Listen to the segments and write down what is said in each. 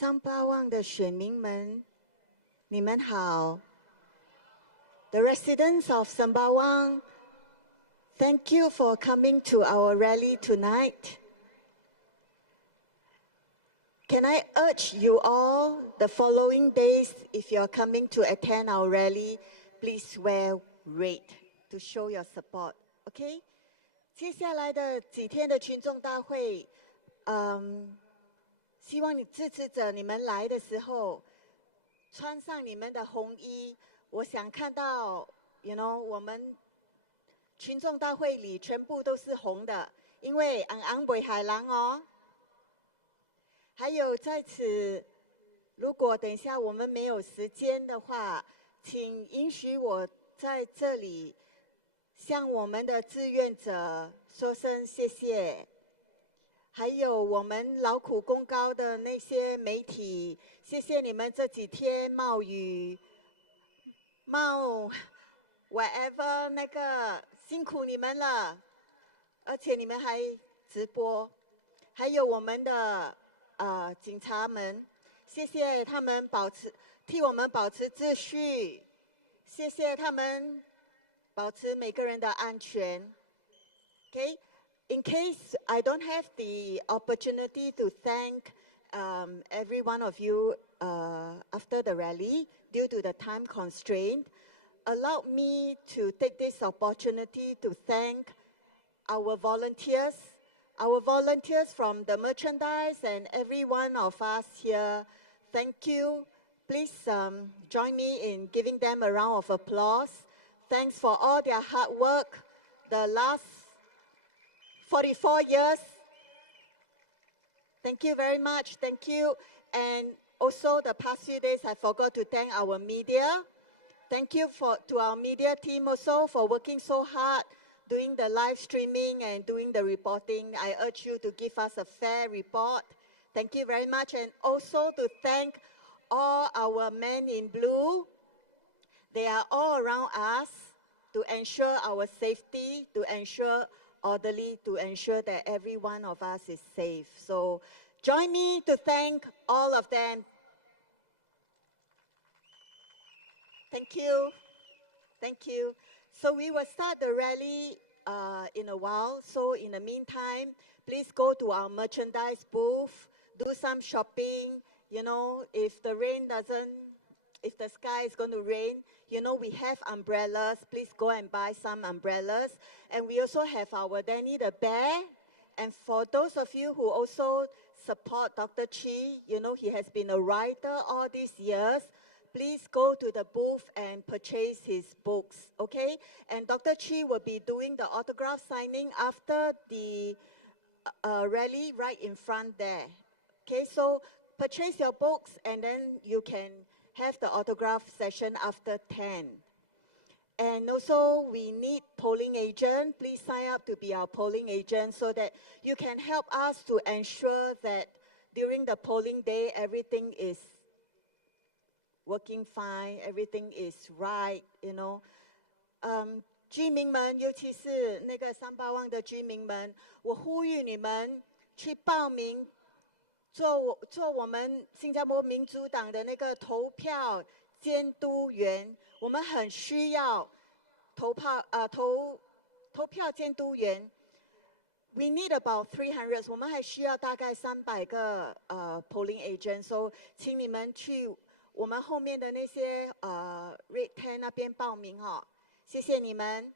381的选民们，你们好。The residents of Sembawang, thank you for coming to our rally tonight. Can I urge you all the following days, if you're coming to attend our rally, please wear red to show your support, okay? 接下来的几天的群众大会，希望你支持者你们来的时候，穿上你们的红衣。我想看到 我们群众大会里全部都是红的，因为昂北海狼哦。还有在此，如果等一下我们没有时间的话，请允许我在这里向我们的志愿者说声谢谢。还有我们劳苦功高的那些媒体，谢谢你们这几天冒雨、冒 whatever 那个辛苦你们了，而且你们还直播。还有我们的警察们，谢谢他们替我们保持秩序，谢谢他们保持每个人的安全。Okay? In case I don't have the opportunity to thank every one of you after the rally due to the time constraint, allow me to take this opportunity to thank our volunteers from the merchandise and every one of us here. Thank you. Please join me in giving them a round of applause. Thanks for all their hard work the last 44 years. Thank you very much. Thank you. And also the past few days, I forgot to thank our media. Thank you to our media team also for working so hard, doing the live streaming and doing the reporting. I urge you to give us a fair report. Thank you very much. And also to thank all our men in blue. They are all around us to ensure our safety, to ensure orderly, to ensure that every one of us is safe. So join me to thank all of them. Thank you. Thank you. So we will start the rally in a while. So in the meantime, please go to our merchandise booth, do some shopping. If the sky is going to rain, we have umbrellas. Please go and buy some umbrellas. And we also have our Danny the Bear. And for those of you who also support Dr. Chi, he has been a writer all these years. Please go to the booth and purchase his books, okay? And Dr. Chi will be doing the autograph signing after the rally right in front there. Okay, so purchase your books and then you can have the autograph session after 10. And also we need polling agent. Please sign up to be our polling agent so that you can help us to ensure that during the polling day, everything is working fine, everything is right, 居民们，尤其是那个381的居民们，我呼吁你们去报名做我们新加坡民主党的那个投票监督员。我们很需要投票监督员。We need about 300. 我们还需要大概300个polling agents. So 请你们去我们后面的那些red tent 那边报名哈，谢谢你们。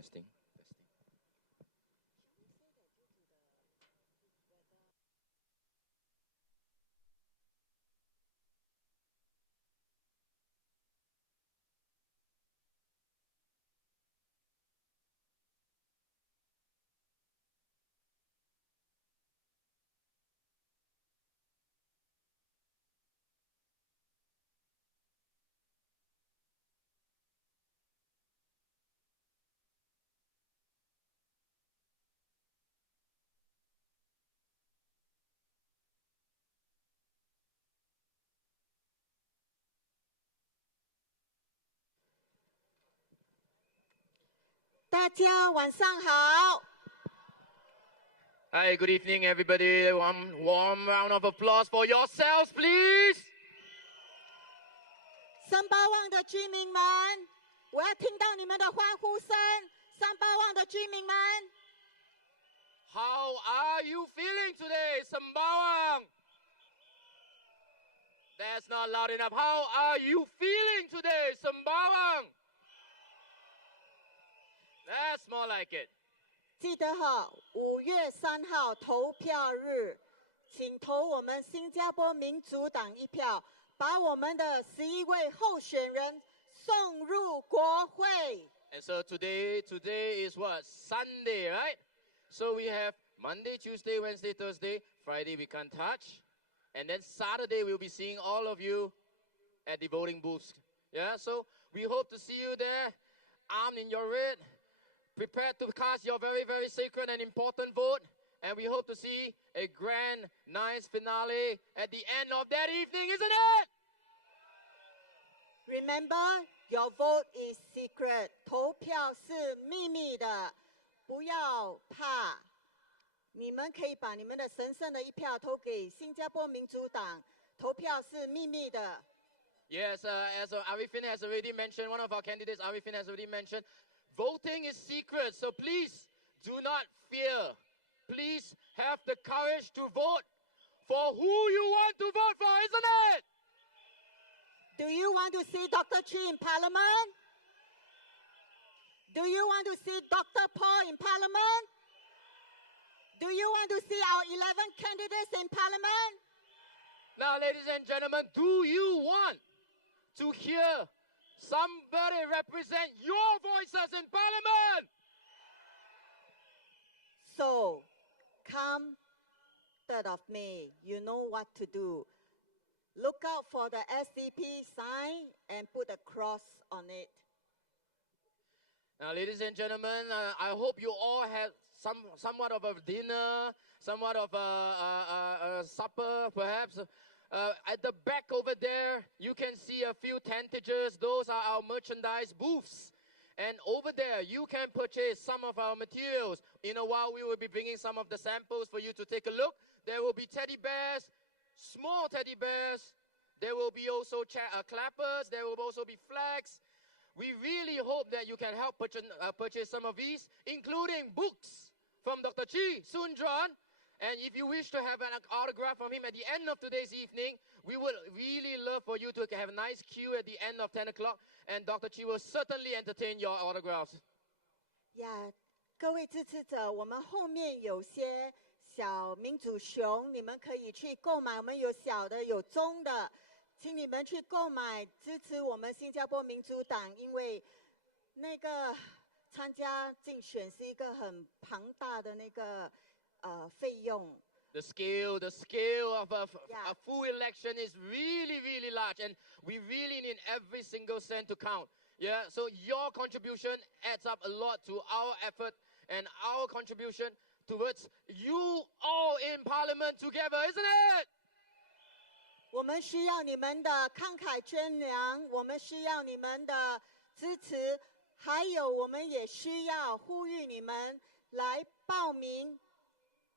testing. 大家晚上好。 Hi, good evening, everybody. Warm round of applause for yourselves, please. 381的居民们，我要听到你们的欢呼声。381的居民们， How are you feeling today, Sembawang? That's not loud enough. How are you feeling today, Sembawang? That's more like it. 记得哈，5月3号投票日，请投我们新加坡民主党一票，把我们的11位候选人送入国会。 And so today is what? Sunday, right? So we have Monday, Tuesday, Wednesday, Thursday. Friday we can't touch. And then Saturday we'll be seeing all of you at the voting booths. Yeah, so we hope to see you there, armed in your red, prepared to cast your very, very sacred and important vote. And we hope to see a grand, nice finale at the end of that evening, isn't it? Remember, your vote is secret. 投票是秘密的，不要怕。你们可以把你们的神圣的一票投给新加坡民主党。投票是秘密的。 Yes, as Arifin has already mentioned, one of our candidates, Arifin, has already mentioned, voting is secret. So please do not fear. Please have the courage to vote for who you want to vote for, isn't it? Do you want to see Dr. Chi in Parliament? Do you want to see Dr. Paul in Parliament? Do you want to see our 11 candidates in Parliament? Now, ladies and gentlemen, do you want to hear somebody represent your voices in Parliament? So, come 3rd of May, you know what to do. Look out for the SDP sign and put a cross on it. Now, ladies and gentlemen, I hope you all had somewhat of a dinner, somewhat of a supper, perhaps. At the back over there, you can see a few tentages. Those are our merchandise booths. And over there, you can purchase some of our materials. In a while, we will be bringing some of the samples for you to take a look. There will be teddy bears, small teddy bears. There will be also clappers. There will also be flags. We really hope that you can help purchase some of these, including books from Dr. Chi, Soon John. And if you wish to have an autograph from him at the end of today's evening, we would really love for you to have a nice queue at the end of 10 o'clock. And Dr. Chi will certainly entertain your autographs. Yeah, 各位支持者，我们后面有些小民主熊，你们可以去购买。我们有小的，有中的，请你们去购买，支持我们新加坡民主党。因为那个参加竞选是一个很庞大的那个费用。 The scale of Yeah. a full election is really, really large, and we really need every single cent to count. Yeah, so your contribution adds up a lot to our effort and our contribution towards you all in Parliament together, isn't it? 我们需要你们的慷慨捐粮，我们需要你们的支持，还有我们也需要呼吁你们来报名，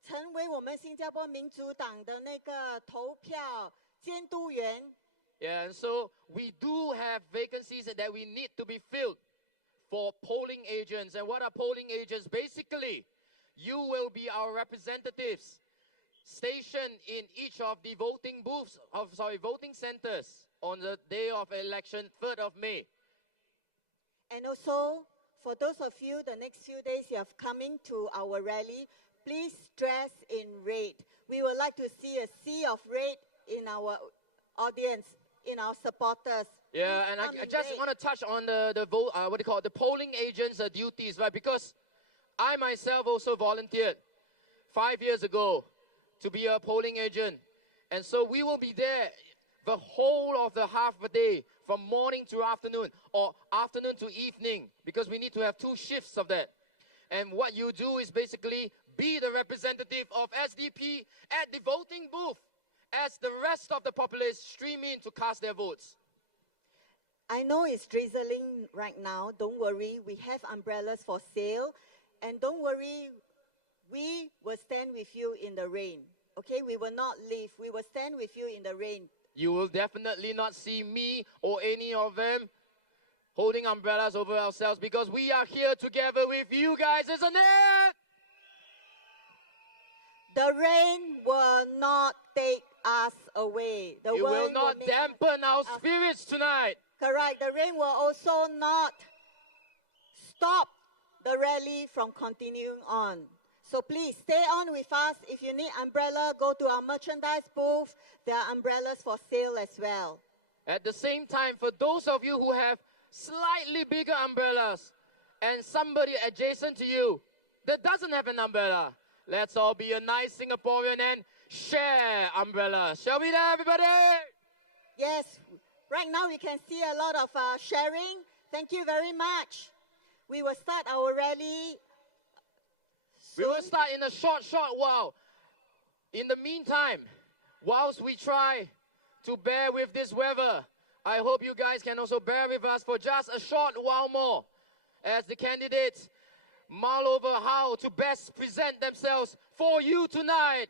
成为我们新加坡民主党的那个投票监督员。 Yeah, and so we do have vacancies that we need to be filled for polling agents. And what are polling agents? Basically, you will be our representatives stationed in each of the voting voting centers on the day of election, 3rd of May. And also For those of you, the next few days you have coming to our rally, please dress in red. We would like to see a sea of red in our audience, in our supporters. Yeah, and I just want to touch on the polling agents' duties, right? Because I myself also volunteered 5 years ago to be a polling agent. And so we will be there the whole of the half a day, from morning to afternoon, or afternoon to evening, because we need to have 2 shifts of that. And what you do is basically be the representative of SDP at the voting booth as the rest of the populace stream in to cast their votes. I know it's drizzling right now. Don't worry. We have umbrellas for sale. And don't worry, we will stand with you in the rain. Okay? We will not leave. We will stand with you in the rain. You will definitely not see me or any of them holding umbrellas over ourselves, because we are here together with you guys, isn't it? The rain will not take us away. The It will rain not dampen our spirits tonight. Correct. The rain will also not stop the rally from continuing on. So please stay on with us. If you need umbrella, go to our merchandise booth. There are umbrellas for sale as well. At the same time, for those of you who have slightly bigger umbrellas and somebody adjacent to you that doesn't have an umbrella, let's all be a nice Singaporean and share umbrella. Shall we there, everybody? Yes. Right now we can see a lot of sharing. Thank you very much. We will start our rally soon. We will start in a short while. In the meantime, whilst we try to bear with this weather, I hope you guys can also bear with us for just a short while more as the candidates mull over how to best present themselves for you tonight.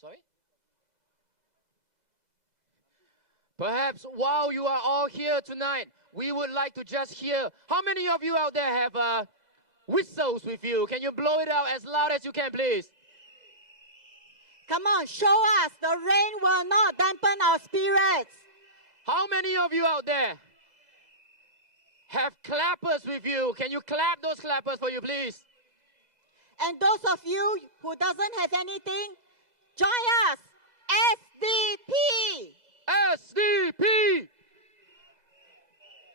Sorry? Perhaps while you are all here tonight, we would like to just hear, how many of you out there have whistles with you? Can you blow it out as loud as you can, please? Come on, show us. The rain will not dampen our spirits. How many of you out there have clappers with you? Can you clap those clappers for you, please? And those of you who doesn't have anything, join us. SDP. SDP.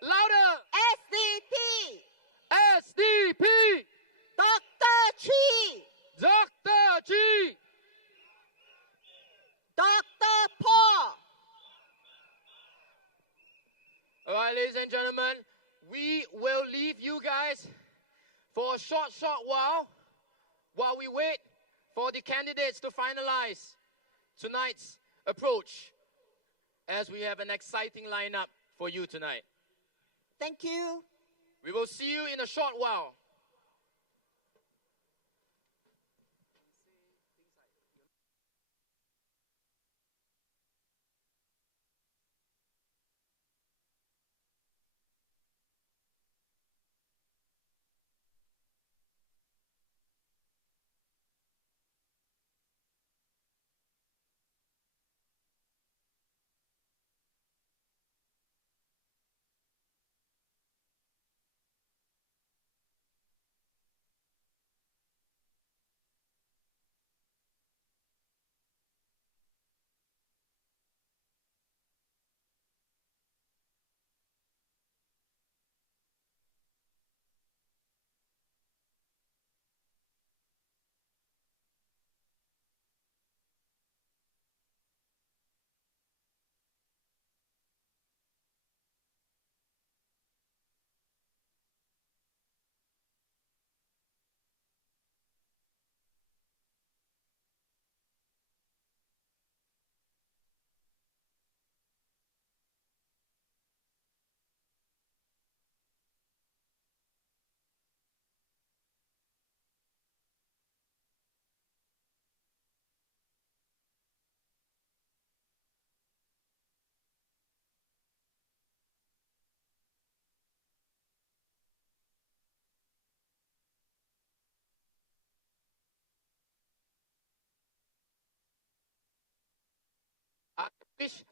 Louder. SDP. SDP. Dr. Chi. Dr. G. Dr. Paul. All right, ladies and gentlemen, we will leave you guys for a short while we wait for the candidates to finalize tonight's approach, as we have an exciting lineup for you tonight. Thank you. We will see you in a short while.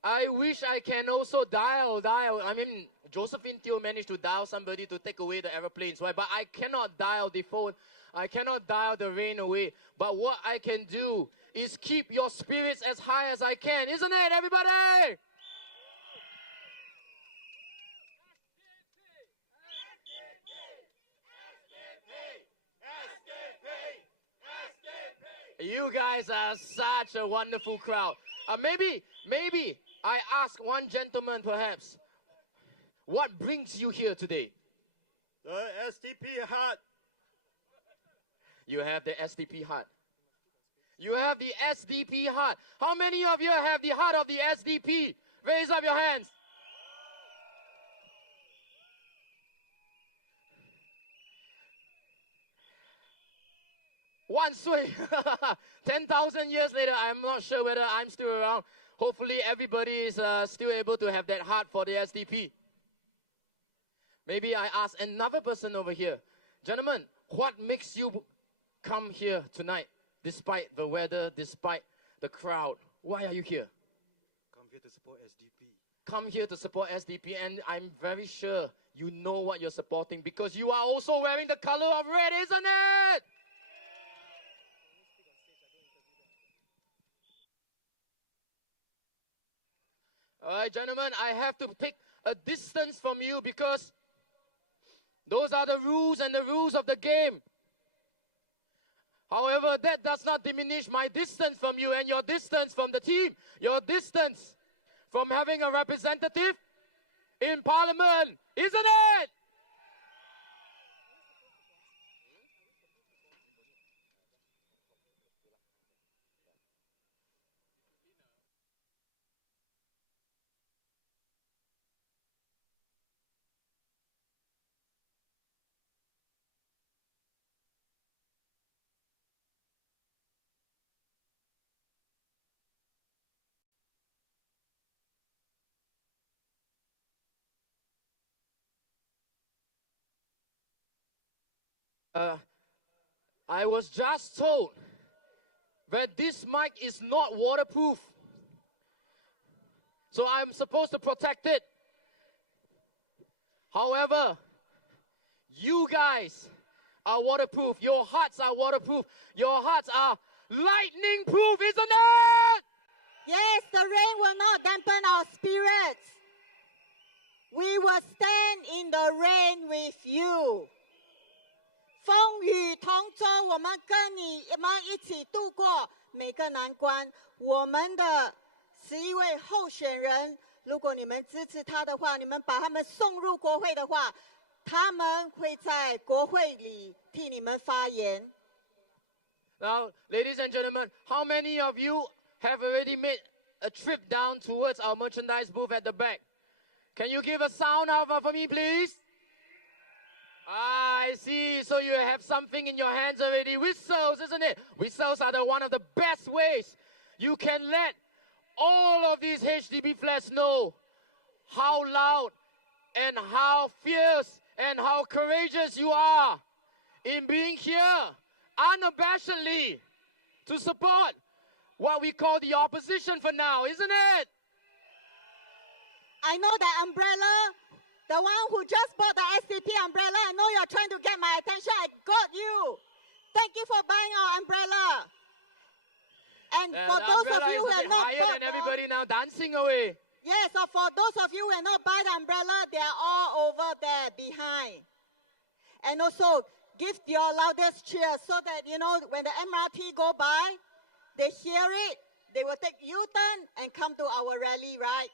I wish I can also dial. I mean, Josephine Teo managed to dial somebody to take away the aeroplanes, right? But I cannot dial the phone. I cannot dial the rain away. But what I can do is keep your spirits as high as I can. Isn't it, everybody? You guys are such a wonderful crowd. Maybe I ask one gentleman perhaps, what brings you here today? The SDP heart. You have the SDP heart. You have the SDP heart. How many of you have the heart of the SDP? Raise up your hands. One sway. 10,000 years later, I'm not sure whether I'm still around. Hopefully everybody is still able to have that heart for the SDP. Maybe I ask another person over here. Gentlemen, what makes you come here tonight, despite the weather, despite the crowd? Why are you here? Come here to support SDP. Come here to support SDP, and I'm very sure you know what you're supporting because you are also wearing the color of red, isn't it? All right, gentlemen, I have to take a distance from you because those are the rules and the rules of the game. However, that does not diminish my distance from you and your distance from the team, your distance from having a representative in Parliament, isn't it? I was just told that this mic is not waterproof. So I'm supposed to protect it. However, you guys are waterproof. Your hearts are waterproof. Your hearts are lightning proof, isn't it? Yes, the rain will not dampen our spirits. We will stand in the rain with you. 风雨同舟，我们跟你们一起度过每个难关。我们的11位候选人，如果你们支持他的话，你们把他们送入国会的话，他们会在国会里替你们发言。Now, ladies and gentlemen, how many of you have already made a trip down towards our merchandise booth at the back? Can you give a sound out for me, please? I see. So you have something in your hands already. Whistles, isn't it? Whistles are one of the best ways you can let all of these HDB flats know how loud and how fierce and how courageous you are in being here unabashedly to support what we call the opposition for now, isn't it? I know that umbrella, the one who just bought the SDP umbrella, I know you're trying to get my attention. I got you. Thank you for buying our umbrella. And for those of you who have not bought, than everybody now dancing away. Yes, so for those of you who have not bought the umbrella, they are all over there behind. And also, give your loudest cheer so that, you know, when the MRT go by, they hear it, they will take U-turn and come to our rally, right?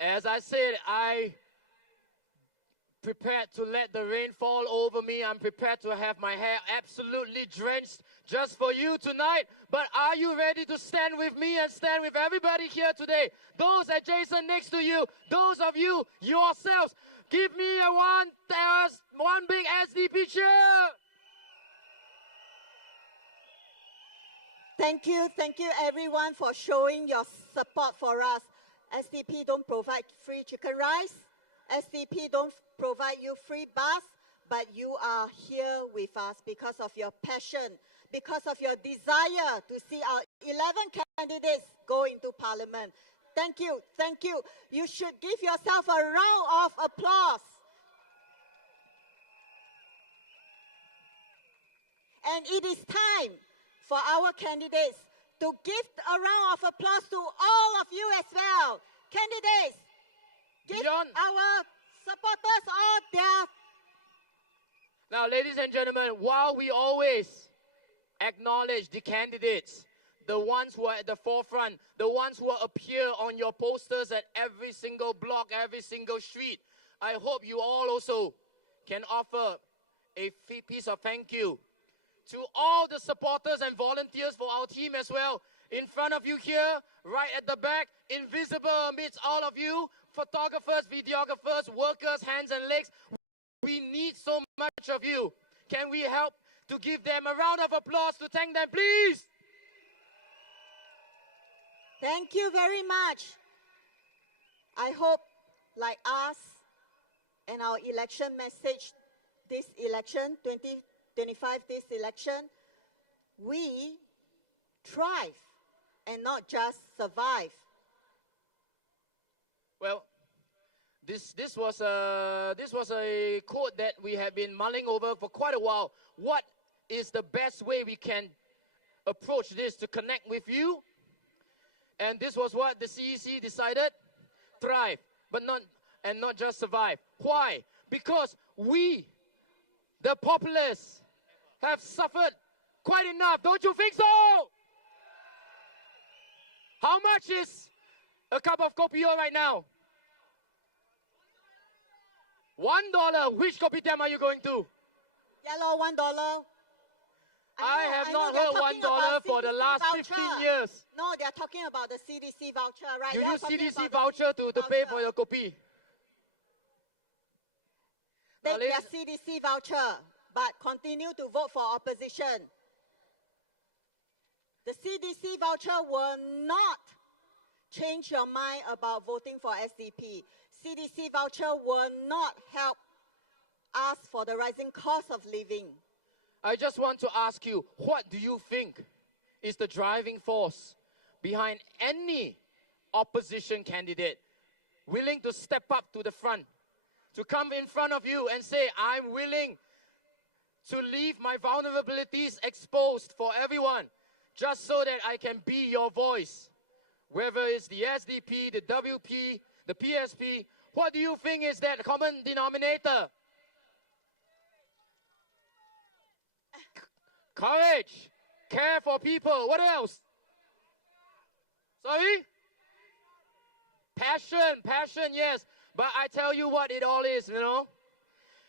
As I said, I prepared to let the rain fall over me. I'm prepared to have my hair absolutely drenched just for you tonight. But are you ready to stand with me and stand with everybody here today? Those adjacent next to you, those of you yourselves, give me a one big SDP cheer. Thank you everyone for showing your support for us. SDP don't provide free chicken rice. SDP don't provide you free bus, but you are here with us because of your passion, because of your desire to see our 11 candidates go into parliament. Thank you, thank you. You should give yourself a round of applause. And it is time for our candidates to give a round of applause to all of you as well. Candidates, give our supporters all their... Now, ladies and gentlemen, while we always acknowledge the candidates, the ones who are at the forefront, the ones who appear on your posters at every single block, every single street, I hope you all also can offer a piece of thank you to all the supporters and volunteers for our team as well. In front of you here, right at the back, invisible amidst all of you, photographers, videographers, workers, hands and legs. We need so much of you. Can we help to give them a round of applause to thank them, please? Thank you very much. I hope, like us and our election message, this election, 2025, this election, we thrive and not just survive. Well, this was a quote that we have been mulling over for quite a while. What is the best way we can approach this to connect with you? And this was what the CEC decided: thrive, but not just survive. Why? Because we, the populace, have suffered quite enough. Don't you think so? How much is a cup of kopi right now? $1. Which kopitiam are you going to? Yellow, $1. I have not heard $1 for the last 15 years. No, they are talking about the CDC voucher, right? You use CDC voucher to pay for your kopi. Take their CDC voucher, but continue to vote for opposition. The CDC voucher will not change your mind about voting for SDP. CDC voucher will not help us for the rising cost of living. I just want to ask you, what do you think is the driving force behind any opposition candidate willing to step up to the front, to come in front of you and say, I'm willing to leave my vulnerabilities exposed for everyone, just so that I can be your voice? Whether it's the SDP, the WP, the PSP, what do you think is that common denominator? Courage, care for people. What else? Sorry? Passion, yes. But I tell you what it all is, you know.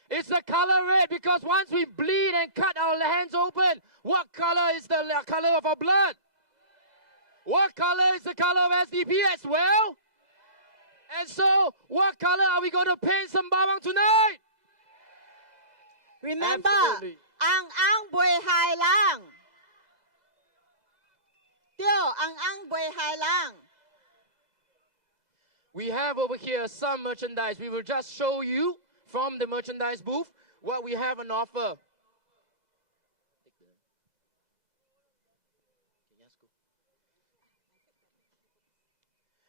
It's the color red, because once we bleed and cut our hands open, what color is the color of our blood? What color is the color of SDP as well? And so, what color are we going to paint Sembawang tonight? Remember, Absolutely. ang bui hai lang. Tio, ang bui hai lang. We have over here some merchandise. We will just show you from the merchandise booth what we have on offer.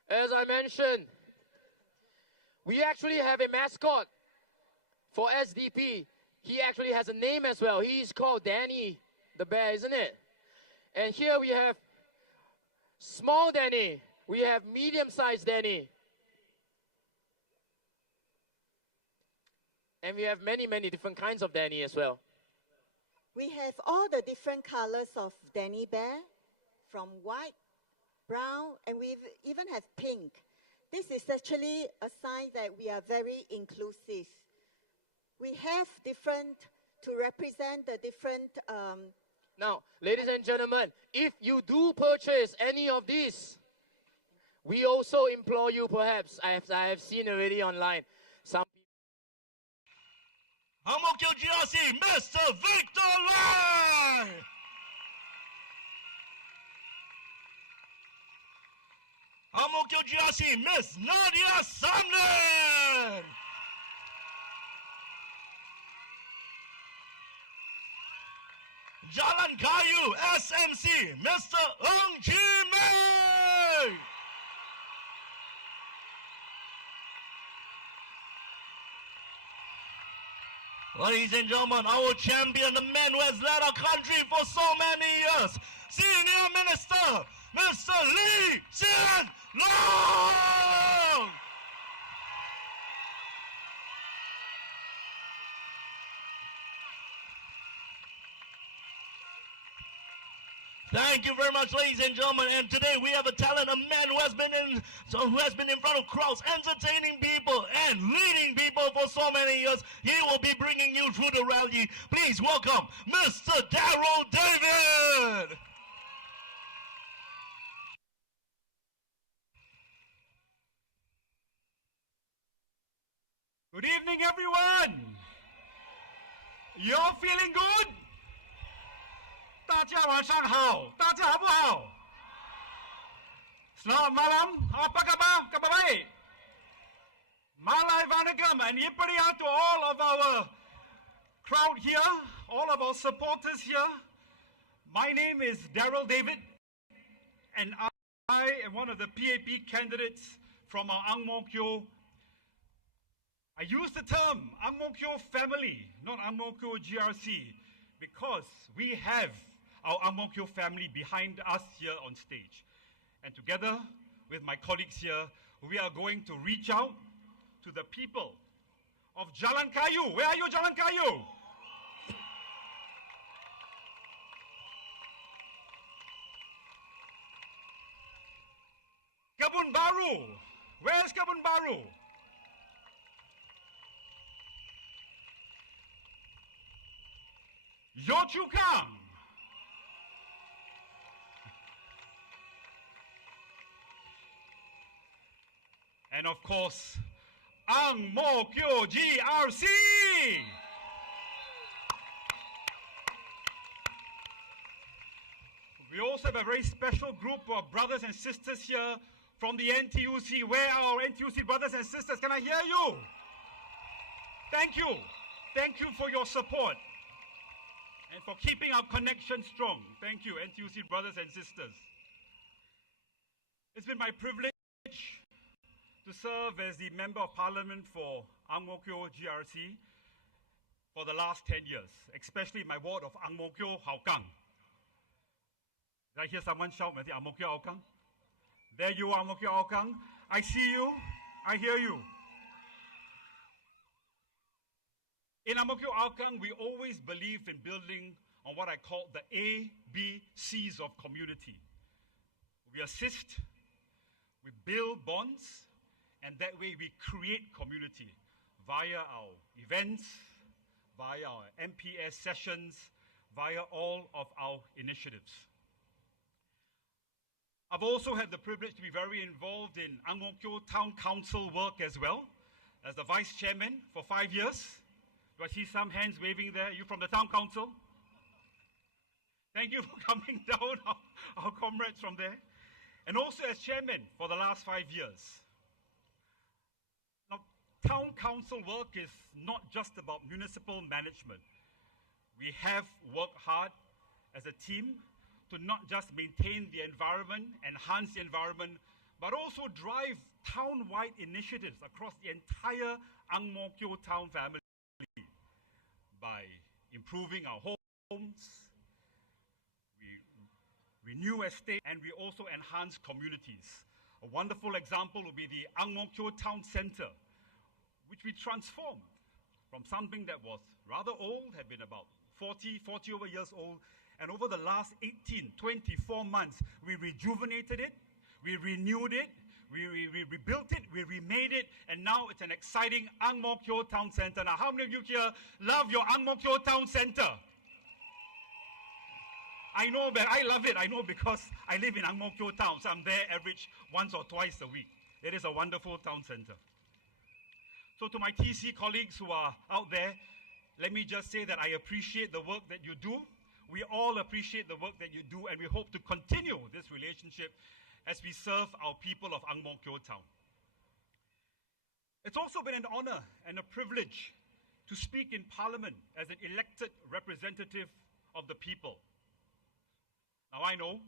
As I mentioned, we actually have a mascot for SDP. He actually has a name as well. He's called Danny the bear, isn't it? And here we have small Danny. We have medium-sized Danny. And we have many, many different kinds of Danny as well. We have all the different colors of Danny bear, from white, brown, and we even have pink. This is actually a sign that we are very inclusive. We have different, to represent the different... Now, ladies and gentlemen, if you do purchase any of these, we also implore you, perhaps, I have seen already online, some Hamokyo GRC, Mr. Victor Lai! Hamokyo GRC, Miss Nadia Samlin! Jalan Kayu SMC, Mr. Ng Chi Mei. Ladies and gentlemen, our champion, the man who has led our country for so many years, Senior Minister, Mr. Lee Hsien Loong. Thank you very much, ladies and gentlemen. And today we have a talent, a man who has been in front of crowds, entertaining people and leading people for so many years. He will be bringing you through the rally. Please welcome Mr. Darrell David. Good evening, everyone. You all feeling good? 大家晚上好，大家好不好 ？Selamat malam, apa khabar? Khabar baik? Malai Vanagam and Yipariya to all of our crowd here, all of our supporters here. My name is Darrell David, and I am one of the PAP candidates from our Ang Mo Kio. I use the term Ang Mo Kio family, not Ang Mo Kio GRC, because we have our Ang Mo Kio family behind us here on stage. And together with my colleagues here, we are going to reach out to the people of Jalan Kayu. Where are you, Jalan Kayu? Kebun Baru. Where's Kebun Baru? Yio Chu Kang. And of course, Ang Mo Kio GRC. We also have a very special group of brothers and sisters here from the NTUC. Where are our NTUC brothers and sisters? Can I hear you? Thank you. Thank you for your support and for keeping our connection strong. Thank you, NTUC brothers and sisters. It's been my privilege to serve as the Member of Parliament for Ang Mo Kio GRC for the last 10 years, especially my ward of Ang Mo Kio Hougang. Did I hear someone shout, Ang Mo Kio Hougang? There you are, Ang Mo Kio Hougang. I see you, I hear you. In Ang Mo Kio Hougang, we always believe in building on what I call the ABCs of community. We assist, we build bonds, and that way we create community via our events, via our MPS sessions, via all of our initiatives. I've also had the privilege to be very involved in Ang Mo Kio Town Council work as well, as the Vice Chairman for 5 years. Do I see some hands waving there? You from the Town Council? Thank you for coming down, our comrades from there. And also as Chairman for the last 5 years. Now, Town Council work is not just about municipal management. We have worked hard as a team to not just maintain the environment, enhance the environment, but also drive town-wide initiatives across the entire Ang Mo Kio town family by improving our homes, we renew estate, and we also enhance communities. A wonderful example would be the Ang Mo Kio Town Center, which we transformed from something that was rather old, had been about 40 over years old, and over the last 18, 24 months, we rejuvenated it, we renewed it, we rebuilt it, we remade it, and now it's an exciting Ang Mo Kio Town Center. Now, how many of you here love your Ang Mo Kio Town Center? I know, but I love it. I know because I live in Ang Mo Kio Town, so I'm there average once or twice a week. It is a wonderful town center. So to my TC colleagues who are out there, let me just say that I appreciate the work that you do. We all appreciate the work that you do, and we hope to continue this relationship as we serve our people of Ang Mo Kio Town. It's also been an honor and a privilege to speak in Parliament as an elected representative of the people. Now I know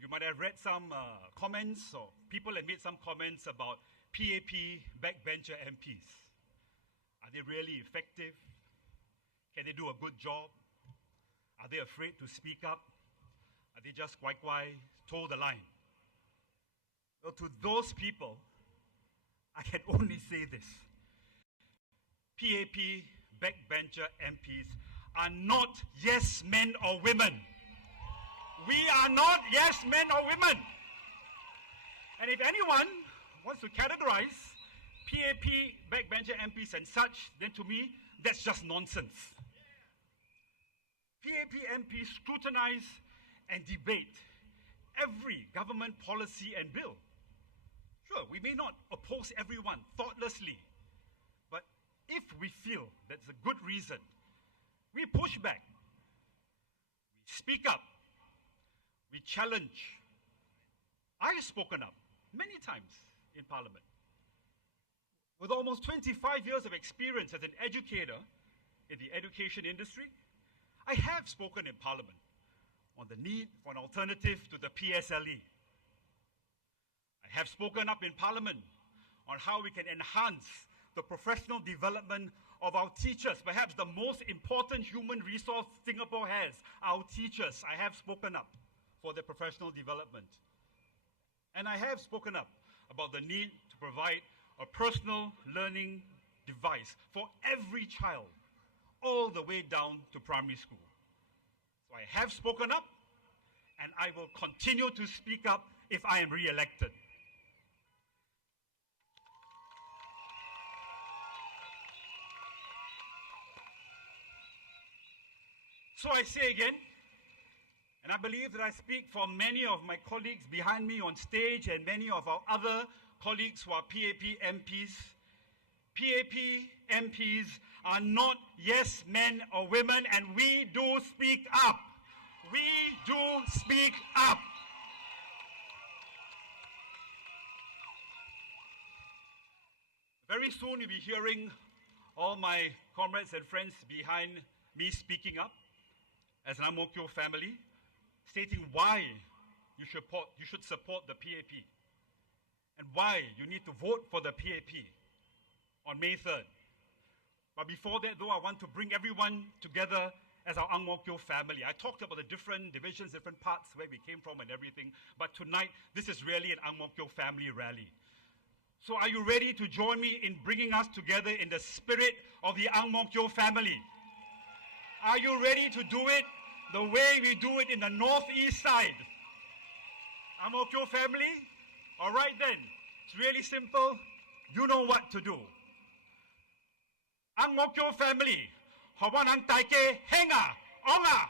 you might have read some comments, or people have made some comments about PAP backbencher MPs. Are they really effective? Can they do a good job? Are they afraid to speak up? Are they just kwai, toe the line? Well, to those people, I can only say this. PAP backbencher MPs are not yes men or women. We are not yes men or women. And if anyone wants to categorize PAP backbencher MPs and such, then to me, that's just nonsense. PAP MPs scrutinize and debate every government policy and bill. Sure, we may not oppose everyone thoughtlessly, but if we feel that's a good reason, we push back, we speak up, we challenge. I have spoken up many times in Parliament. With almost 25 years of experience as an educator in the education industry, I have spoken in Parliament on the need for an alternative to the PSLE. I have spoken up in Parliament on how we can enhance the professional development of our teachers, perhaps the most important human resource Singapore has, our teachers. I have spoken up for their professional development. And I have spoken up about the need to provide a personal learning device for every child, all the way down to primary school. So I have spoken up, and I will continue to speak up if I am re-elected. So I say again, and I believe that I speak for many of my colleagues behind me on stage and many of our other colleagues who are PAP MPs. PAP MPs are not yes men or women, and we do speak up. We do speak up. Very soon you'll be hearing all my comrades and friends behind me speaking up as an Ang Mo Kio family, stating why you should support the PAP and why you need to vote for the PAP on May 3rd. But before that, though, I want to bring everyone together as our Ang Mo Kio family. I talked about the different divisions, different parts, where we came from and everything, but tonight, this is really an Ang Mo Kio family rally. So are you ready to join me in bringing us together in the spirit of the Ang Mo Kio family? Are you ready to do it the way we do it in the northeast side? Ang Mo Kio family? All right then, it's really simple. You know what to do. Ang Mo Kio family, hawan ang taike, henga, onga.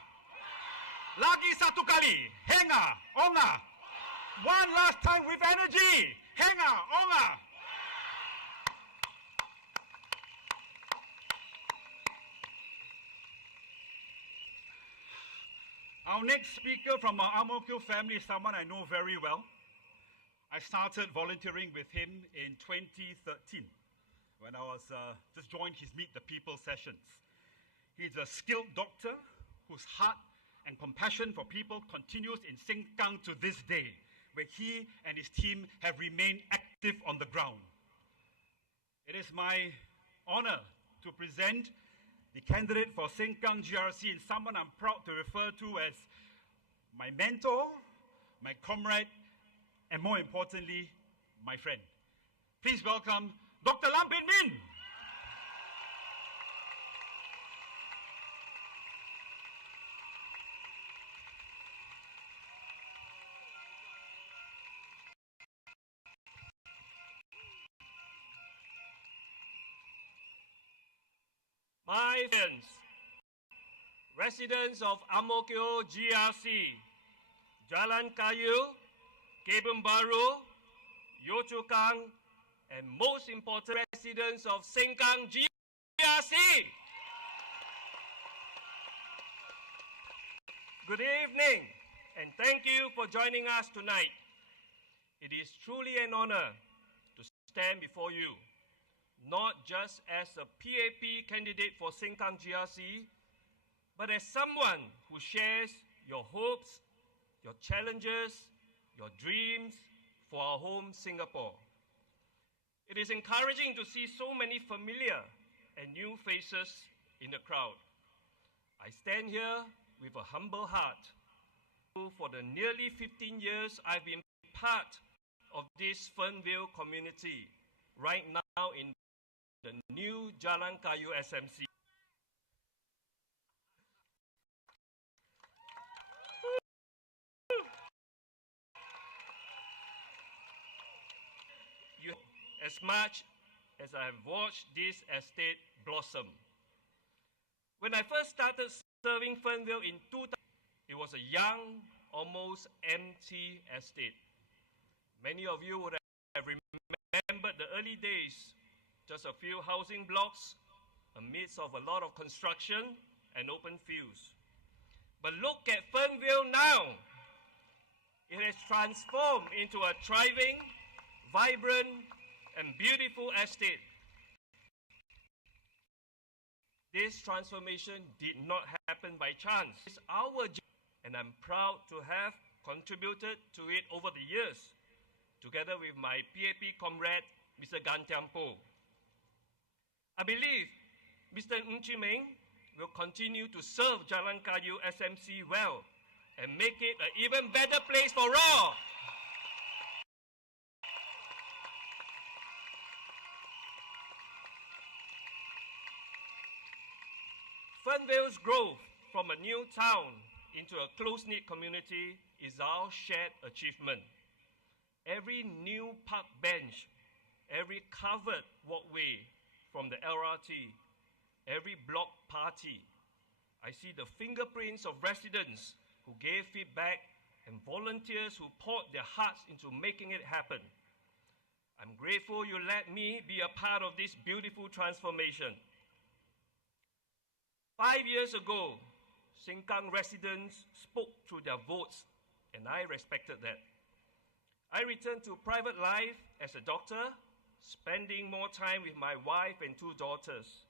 Lagi satu kali, henga, onga. One last time with energy, henga, onga. Our next speaker from our Ang Mo Kio family is someone I know very well. I started volunteering with him in 2013 when I was just joined his Meet the People sessions. He's a skilled doctor whose heart and compassion for people continues in Sengkang to this day, where he and his team have remained active on the ground. It is my honor to present the candidate for Sengkang GRC, and someone I'm proud to refer to as my mentor, my comrade, and more importantly, my friend. Please welcome Dr. Lam Bin Min. My friends, residents of Ang Mo Kio GRC, Jalan Kayu, Kebun Baru, Yio Chu Kang, and most important residents of Sengkang GRC. Good evening, and thank you for joining us tonight. It is truly an honor to stand before you, not just as a PAP candidate for Sengkang GRC, but as someone who shares your hopes, your challenges, your dreams for our home, Singapore. It is encouraging to see so many familiar and new faces in the crowd. I stand here with a humble heart. For the nearly 15 years I've been part of this Fernvale community, right now in the new Jalan Kayu SMC. As much as I have watched this estate blossom. When I first started serving Fernvale in 2000, it was a young, almost empty estate. Many of you would have remembered the early days, just a few housing blocks, amidst of a lot of construction and open fields. But look at Fernvale now. It has transformed into a thriving, vibrant, and beautiful estate. This transformation did not happen by chance. It's our job, and I'm proud to have contributed to it over the years, together with my PAP comrade, Mr. Gan Tiampo. I believe Mr. Ng Chee Meng will continue to serve Jalan Kayu SMC well and make it an even better place for all. Fernvale's growth from a new town into a close-knit community is our shared achievement. Every new park bench, every covered walkway from the LRT, every block party, I see the fingerprints of residents who gave feedback and volunteers who poured their hearts into making it happen. I'm grateful you let me be a part of this beautiful transformation. 5 years ago, Sengkang residents spoke through their votes, and I respected that. I returned to private life as a doctor, spending more time with my wife and 2 daughters.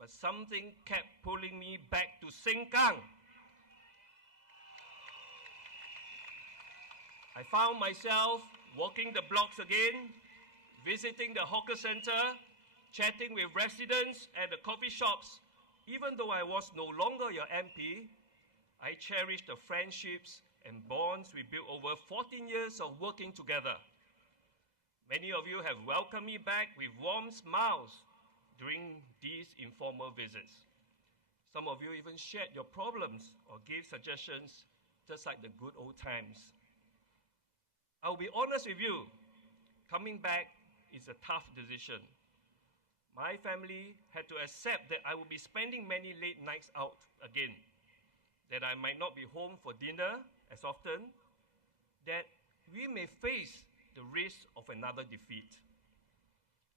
But something kept pulling me back to Sengkang. I found myself walking the blocks again, visiting the hawker center, chatting with residents at the coffee shops. Even though I was no longer your MP, I cherished the friendships and bonds we built over 14 years of working together. Many of you have welcomed me back with warm smiles during these informal visits. Some of you even shared your problems or gave suggestions, just like the good old times. I'll be honest with you, coming back is a tough decision. My family had to accept that I would be spending many late nights out again, that I might not be home for dinner as often, that we may face the risk of another defeat.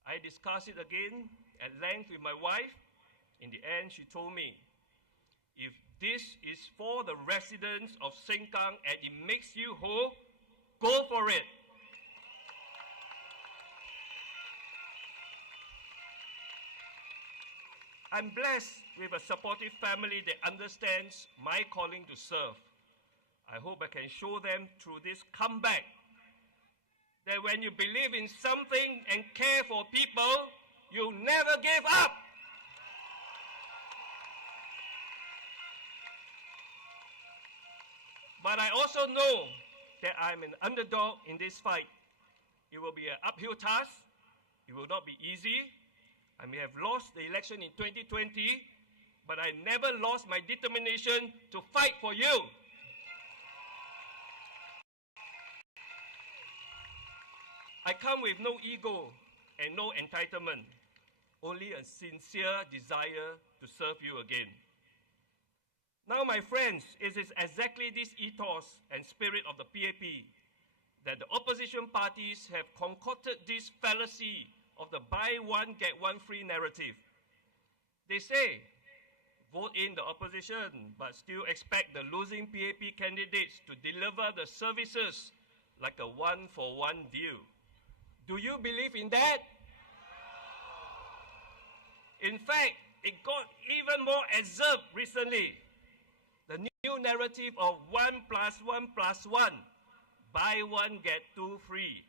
I discussed it again at length with my wife. In the end, she told me, if this is for the residents of Sengkang and it makes you whole, go for it. I'm blessed with a supportive family that understands my calling to serve. I hope I can show them through this comeback that when you believe in something and care for people, you never give up. But I also know that I'm an underdog in this fight. It will be an uphill task. It will not be easy. I may have lost the election in 2020, but I never lost my determination to fight for you. I come with no ego and no entitlement, only a sincere desire to serve you again. Now, my friends, it is exactly this ethos and spirit of the PAP that the opposition parties have concocted this fallacy of the buy one, get one free narrative. They say, vote in the opposition, but still expect the losing PAP candidates to deliver the services like a one-for-one deal. Do you believe in that? In fact, it got even more absurd recently. The new narrative of 1 + 1 + 1, buy one, get two free.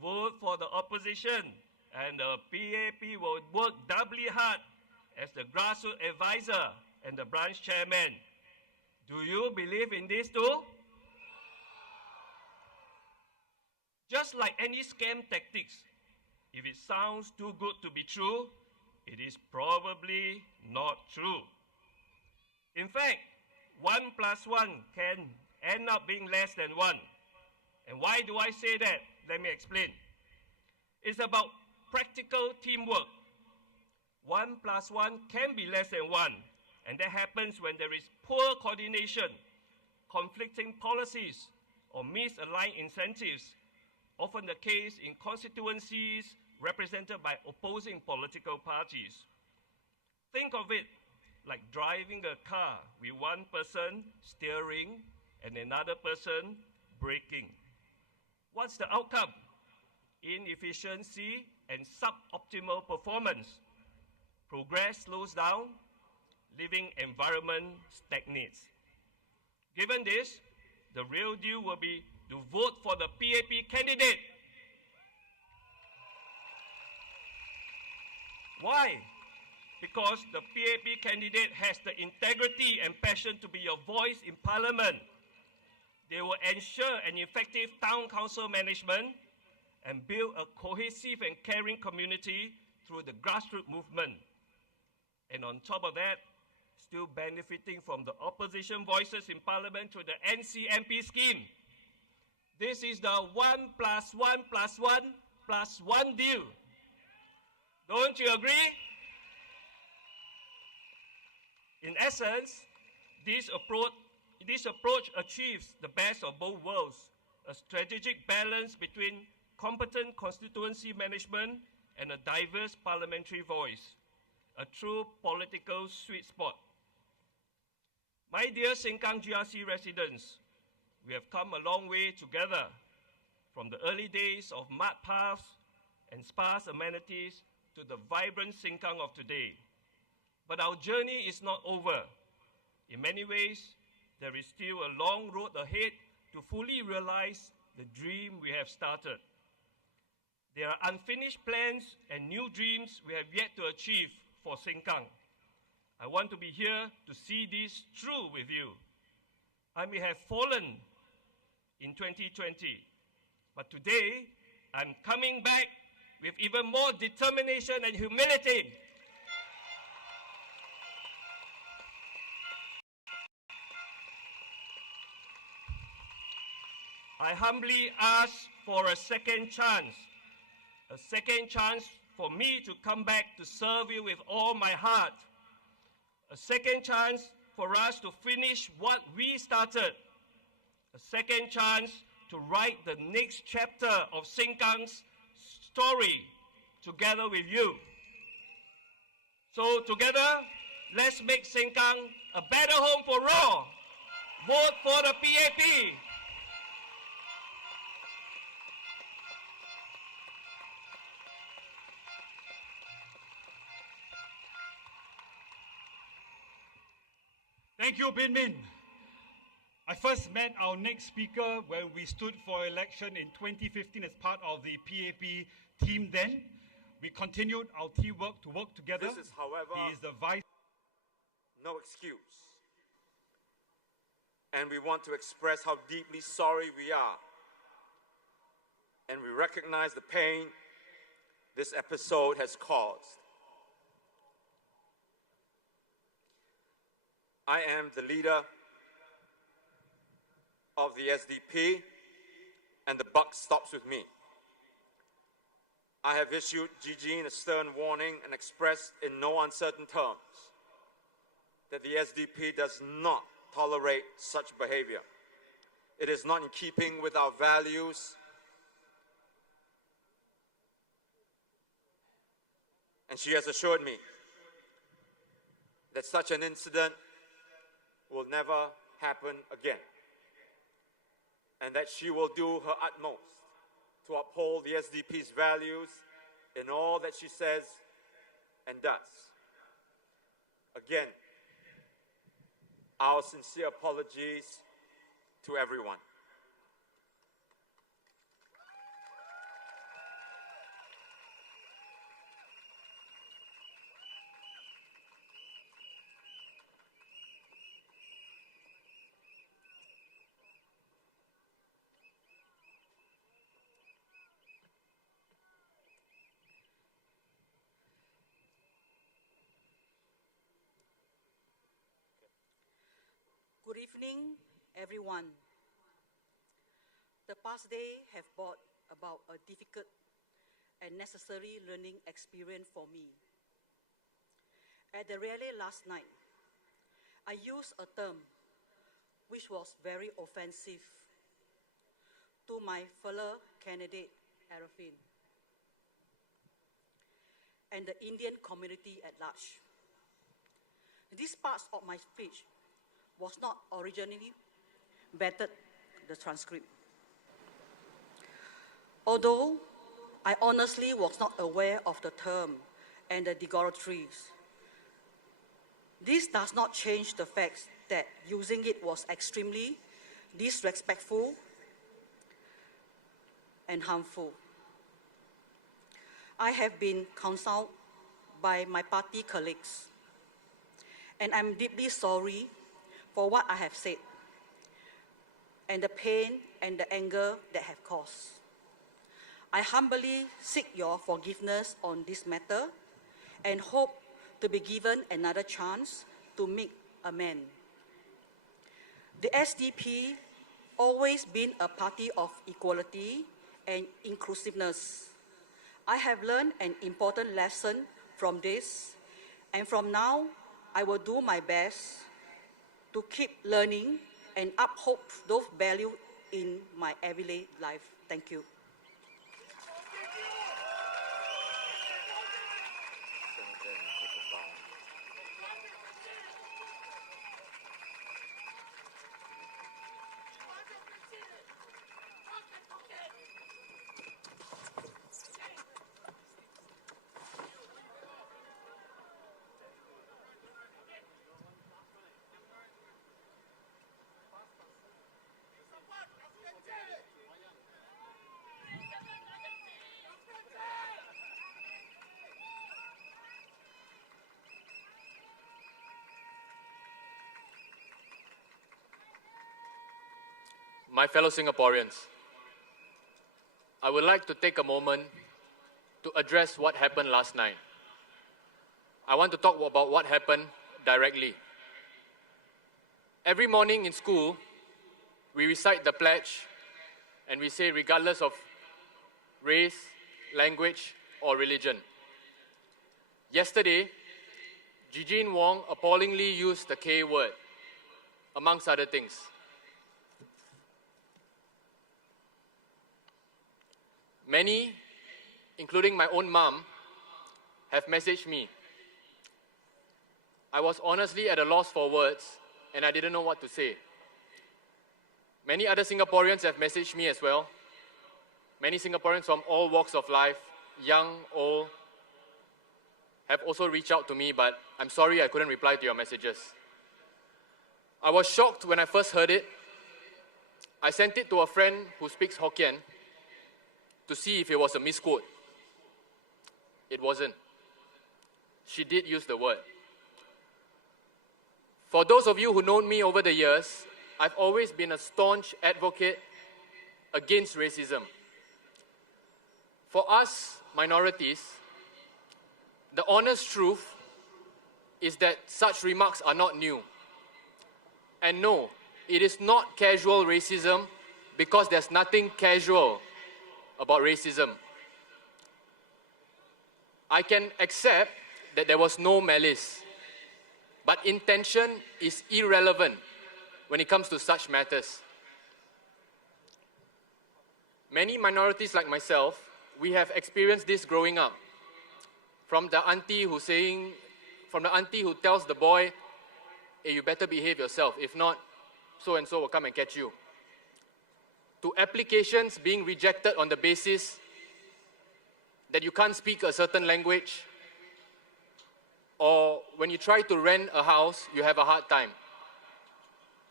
Vote for the opposition, and the PAP will work doubly hard as the grassroots advisor and the branch chairman. Do you believe in this too? Just like any scam tactics, if it sounds too good to be true, it is probably not true. In fact, 1 + 1 can end up being less than 1. And why do I say that? Let me explain. It's about practical teamwork. 1 + 1 can be less than 1, and that happens when there is poor coordination, conflicting policies, or misaligned incentives, often the case in constituencies represented by opposing political parties. Think of it like driving a car with one person steering and another person braking. What's the outcome? Inefficiency and suboptimal performance. Progress slows down, living environment stagnates. Given this, the real deal will be to vote for the PAP candidate. Why? Because the PAP candidate has the integrity and passion to be your voice in Parliament. They will ensure an effective town council management and build a cohesive and caring community through the grassroots movement. And on top of that, still benefiting from the opposition voices in Parliament through the NCMP scheme. This is the 1 + 1 + 1 + 1 deal. Don't you agree? In essence, this approach achieves the best of both worlds, a strategic balance between competent constituency management and a diverse parliamentary voice, a true political sweet spot. My dear Sengkang GRC residents, we have come a long way together, from the early days of mud paths and sparse amenities to the vibrant Sengkang of today. But our journey is not over. In many ways, there is still a long road ahead to fully realize the dream we have started. There are unfinished plans and new dreams we have yet to achieve for Sengkang. I want to be here to see this through with you. I may have fallen in 2020, but today I'm coming back with even more determination and humility. I humbly ask for a second chance for me to come back to serve you with all my heart, a second chance for us to finish what we started, a second chance to write the next chapter of Sengkang's story together with you. So together, let's make Sengkang a better home for all. Vote for the PAP. Thank you, Bin Min. I first met our next speaker when we stood for election in 2015 as part of the PAP team then. We continued our teamwork to work together. This is, however, he is the vice. no excuse. And we want to express how deeply sorry we are. And we recognize the pain this episode has caused. I am the leader of the SDP, and the buck stops with me. I have issued GG a stern warning and expressed in no uncertain terms that the SDP does not tolerate such behavior. It is not in keeping with our values, and she has assured me that such an incident will never happen again, and that she will do her utmost to uphold the SDP's values in all that she says and does. Again, our sincere apologies to everyone. Good evening, everyone. The past day have brought about a difficult and necessary learning experience for me. At the rally last night, I used a term which was very offensive to my fellow candidate, Arifin, and the Indian community at large. This part of my speech was not originally vetted the transcript. Although I honestly was not aware of the term and the derogatories, this does not change the fact that using it was extremely disrespectful and harmful. I have been counseled by my party colleagues, and I'm deeply sorry for what I have said, and the pain and the anger that have caused. I humbly seek your forgiveness on this matter and hope to be given another chance to make amends. The SDP always been a party of equality and inclusiveness. I have learned an important lesson from this, and from now, I will do my best to keep learning and uphold those values in my everyday life. Thank you. My fellow Singaporeans, I would like to take a moment to address what happened last night. I want to talk about what happened directly. Every morning in school, we recite the pledge and we say regardless of race, language, or religion. Yesterday, Jijin Wong appallingly used the K word, amongst other things. Many, including my own mom, have messaged me. I was honestly at a loss for words and I didn't know what to say. Many other Singaporeans have messaged me as well. Many Singaporeans from all walks of life, young, old, have also reached out to me, but I'm sorry I couldn't reply to your messages. I was shocked when I first heard it. I sent it to a friend who speaks Hokkien to see if it was a misquote. It wasn't. She did use the word. For those of you who know me over the years, I've always been a staunch advocate against racism. For us, minorities, the honest truth is that such remarks are not new. And no, it is not casual racism because there's nothing casual about racism. I can accept that there was no malice, but intention is irrelevant when it comes to such matters. Many minorities like myself, we have experienced this growing up. From the auntie who tells the boy, hey, you better behave yourself, if not, so and so will come and catch you. To applications being rejected on the basis that you can't speak a certain language, or when you try to rent a house, you have a hard time.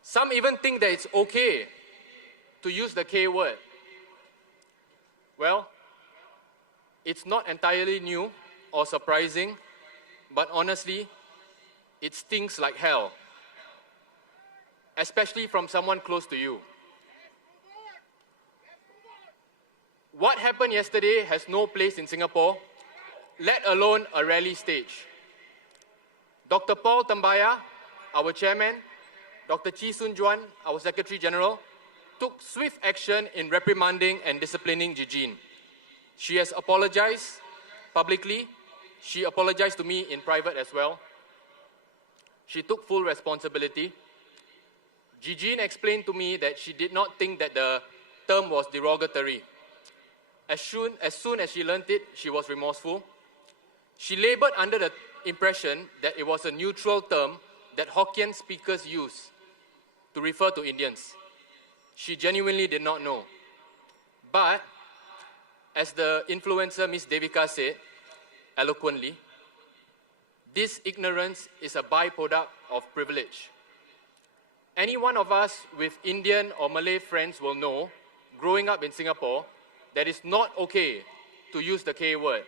Some even think that it's okay to use the K word. Well, it's not entirely new or surprising, but honestly, it stings like hell, especially from someone close to you. What happened yesterday has no place in Singapore, let alone a rally stage. Dr. Paul Tambaya, our chairman, Dr. Chee Soon Juan, our Secretary General, took swift action in reprimanding and disciplining GE2025. She has apologized publicly. She apologized to me in private as well. She took full responsibility. GE2025 explained to me that she did not think that the term was derogatory. As soon as she learned it, she was remorseful. She labored under the impression that it was a neutral term that Hokkien speakers use to refer to Indians. She genuinely did not know. But, as the influencer Miss Devika said, eloquently, this ignorance is a byproduct of privilege. Any one of us with Indian or Malay friends will know, growing up in Singapore, that it's not okay to use the K word.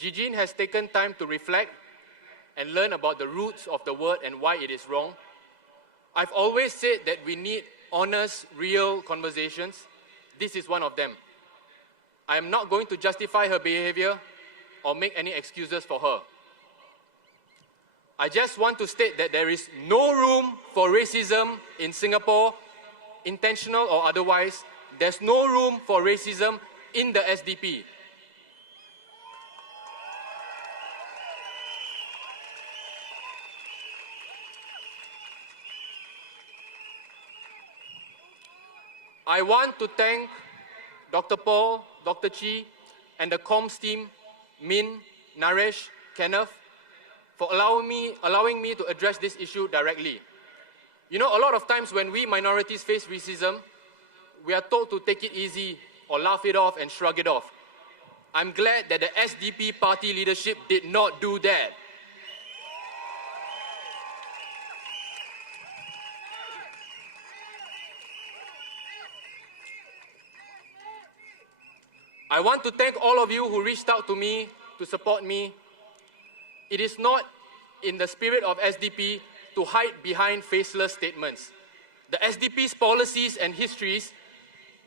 GE2025 has taken time to reflect and learn about the roots of the word and why it is wrong. I've always said that we need honest, real conversations. This is one of them. I am not going to justify her behavior or make any excuses for her. I just want to state that there is no room for racism in Singapore, intentional or otherwise. There's no room for racism in the SDP. I want to thank Dr. Paul, Dr. Chee, and the comms team, Min, Naresh, Kenneth, for allowing me to address this issue directly. You know, a lot of times when we minorities face racism, we are told to take it easy or laugh it off and shrug it off. I'm glad that the SDP party leadership did not do that. I want to thank all of you who reached out to me to support me. It is not in the spirit of SDP to hide behind faceless statements. The SDP's policies and histories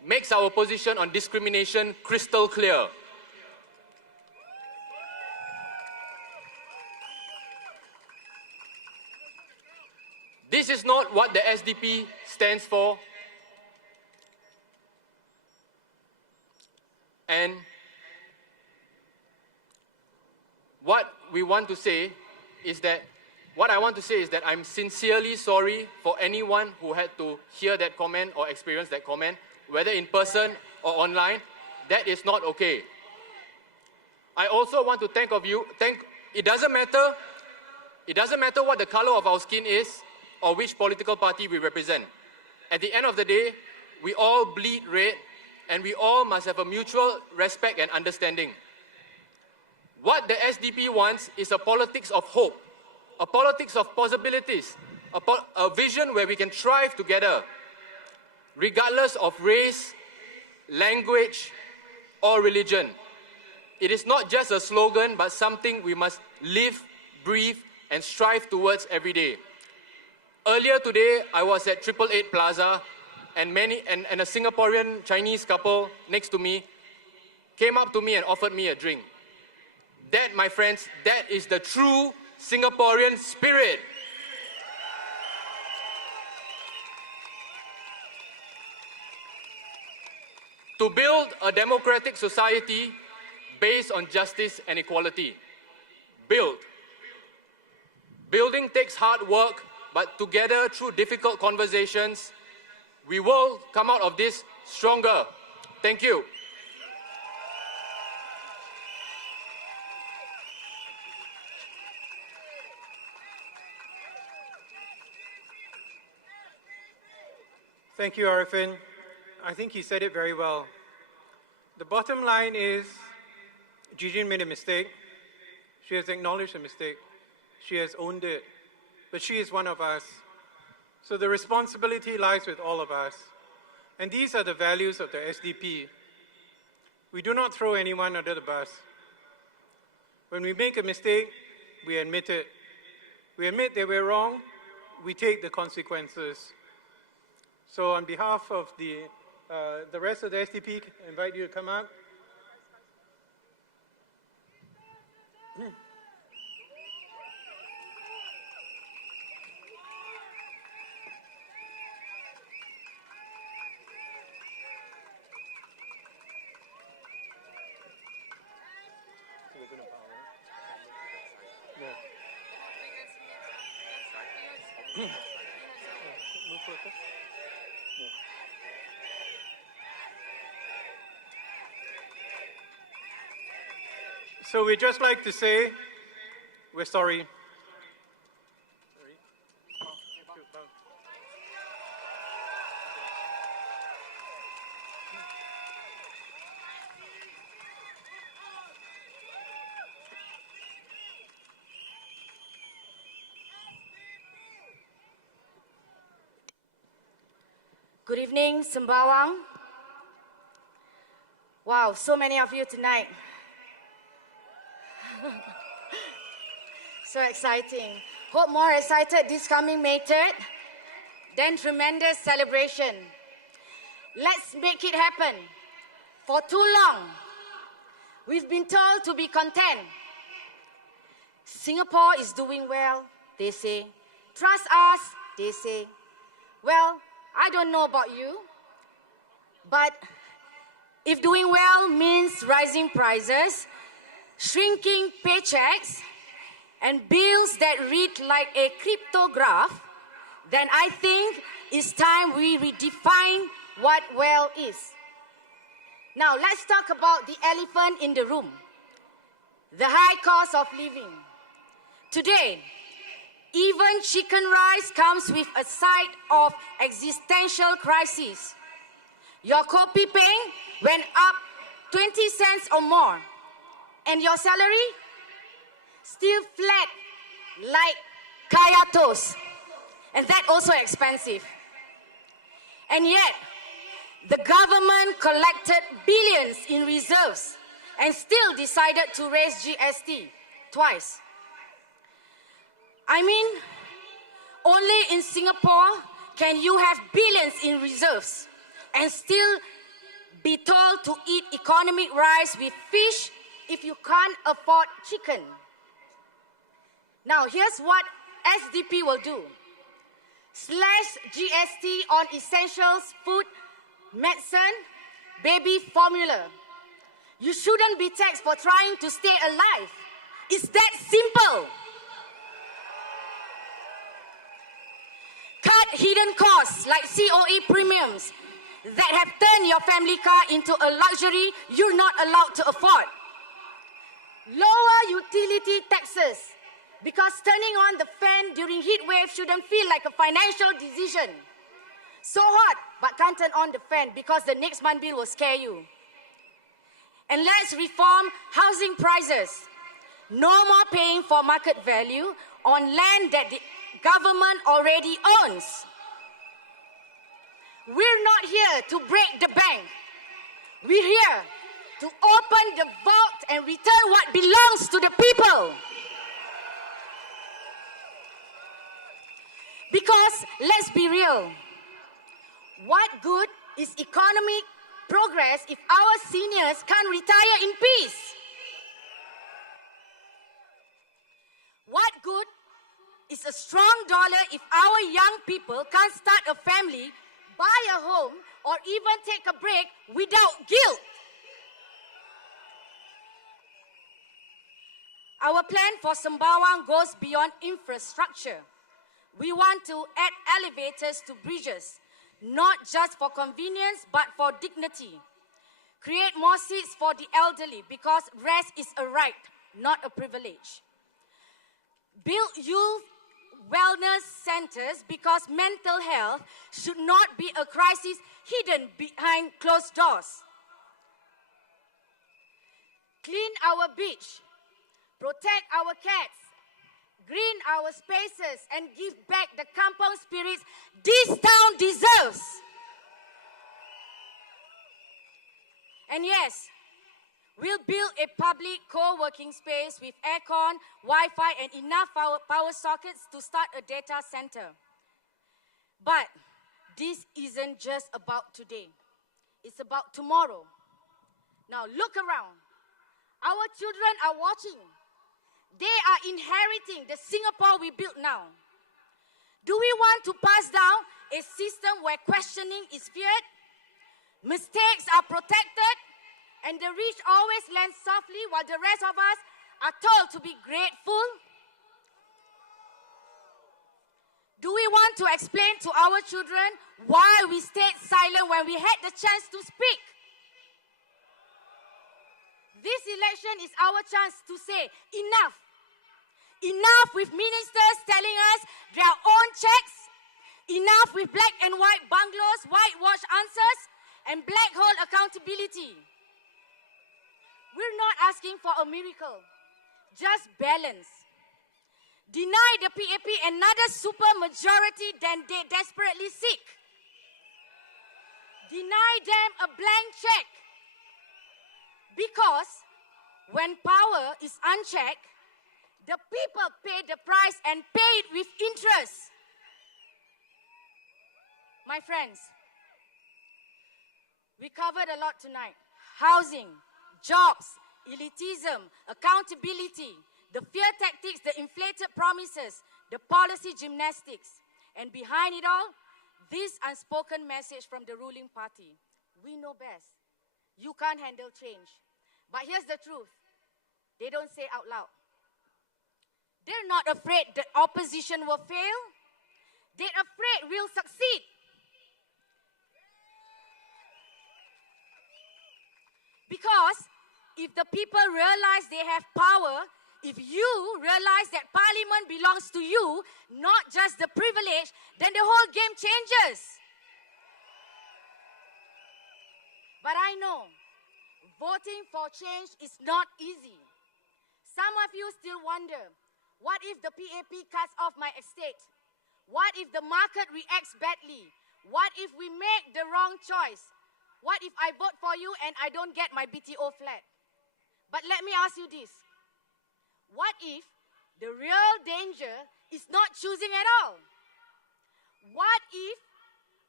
makes our position on discrimination crystal clear. This is not what the SDP stands for. And what I want to say is that I'm sincerely sorry for anyone who had to hear that comment or experience that comment, whether in person or online. That is not okay. I also want to it doesn't matter what the color of our skin is or which political party we represent. At the end of the day, we all bleed red, and we all must have a mutual respect and understanding. What the SDP wants is a politics of hope, a politics of possibilities, a vision where we can thrive together, regardless of race, language, or religion. It is not just a slogan, but something we must live, breathe, and strive towards every day. Earlier today, I was at 888 Plaza, and a Singaporean Chinese couple next to me came up to me and offered me a drink. That, my friends, that is the true Singaporean spirit. To build a democratic society based on justice and equality. Building takes hard work, but together through difficult conversations, we will come out of this stronger. Thank you. Thank you, Arifin. I think he said it very well. The bottom line is, GE2025 made a mistake. She has acknowledged a mistake. She has owned it. But she is one of us. So the responsibility lies with all of us. And these are the values of the SDP. We do not throw anyone under the bus. When we make a mistake, we admit it. We admit that we're wrong, we take the consequences. So on behalf of the rest of the SDP, I invite you to come up. So we'd just like to say, we're sorry. Good evening, Sembawang. Wow, so many of you tonight. So exciting. Hope more excited this coming May 3rd. Then tremendous celebration. Let's make it happen. For too long, we've been told to be content. Singapore is doing well, they say. Trust us, they say. Well, I don't know about you, but if doing well means rising prices, shrinking paychecks, and bills that read like a cryptograph, then I think it's time we redefine what well is. Now, let's talk about the elephant in the room, the high cost of living. Today, even chicken rice comes with a side of existential crisis. Your kopi peng went up 20 cents or more, and your salary still flat like kaya toast, and that also expensive. And yet, the government collected billions in reserves and still decided to raise GST twice. I mean, only in Singapore can you have billions in reserves and still be told to eat economic rice with fish if you can't afford chicken. Now, here's what SDP will do. Slash GST on essentials, food, medicine, baby formula. You shouldn't be taxed for trying to stay alive. It's that simple. Cut hidden costs like COE premiums that have turned your family car into a luxury you're not allowed to afford. Lower utility taxes, because turning on the fan during heat wave shouldn't feel like a financial decision. So hot, but can't turn on the fan because the next month bill will scare you. And let's reform housing prices. No more paying for market value on land that the government already owns. We're not here to break the bank. We're here to open the vault and return what belongs to the people. Because, let's be real, what good is economic progress if our seniors can't retire in peace? What good is a strong dollar if our young people can't start a family, buy a home, or even take a break without guilt? Our plan for Sembawang goes beyond infrastructure. We want to add elevators to bridges, not just for convenience, but for dignity. Create more seats for the elderly, because rest is a right, not a privilege. Build youth wellness centers, because mental health should not be a crisis hidden behind closed doors. Clean our beach, protect our cats, green our spaces, and give back the kampong spirits this town deserves. And yes, we'll build a public co-working space with aircon, Wi-Fi, and enough power sockets to start a data center. But this isn't just about today. It's about tomorrow. Now look around. Our children are watching. They are inheriting the Singapore we built now. Do we want to pass down a system where questioning is feared, mistakes are protected, and the rich always land softly while the rest of us are told to be grateful? Do we want to explain to our children why we stayed silent when we had the chance to speak? This election is our chance to say enough. Enough with ministers telling us their own checks. Enough with black and white bungalows, whitewash answers, and black hole accountability. We're not asking for a miracle, just balance. Deny the PAP another super majority than they desperately seek. Deny them a blank check. Because when power is unchecked, the people pay the price and pay it with interest. My friends, we covered a lot tonight. Housing, jobs, elitism, accountability, the fear tactics, the inflated promises, the policy gymnastics. And behind it all, this unspoken message from the ruling party. We know best. You can't handle change. But here's the truth. They don't say out loud. They're not afraid the opposition will fail. They're afraid we'll succeed. Because if the people realize they have power, if you realize that parliament belongs to you, not just the privilege, then the whole game changes. But I know voting for change is not easy. Some of you still wonder, what if the PAP cuts off my estate? What if the market reacts badly? What if we make the wrong choice? What if I vote for you and I don't get my BTO flat? But let me ask you this. What if the real danger is not choosing at all? What if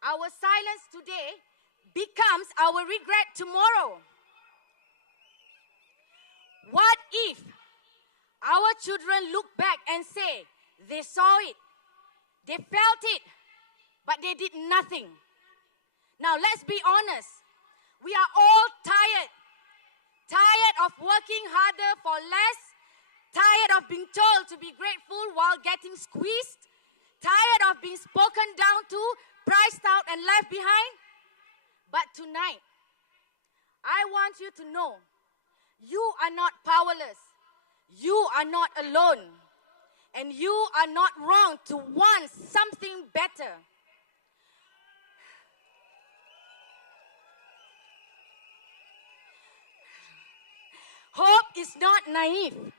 our silence today becomes our regret tomorrow? What if our children look back and say they saw it, they felt it, but they did nothing? Now let's be honest. We are all tired. Tired of working harder for less. Tired of being told to be grateful while getting squeezed. Tired of being spoken down to, priced out and left behind. But tonight, I want you to know, you are not powerless. You are not alone. And you are not wrong to want something better. Hope is not naive.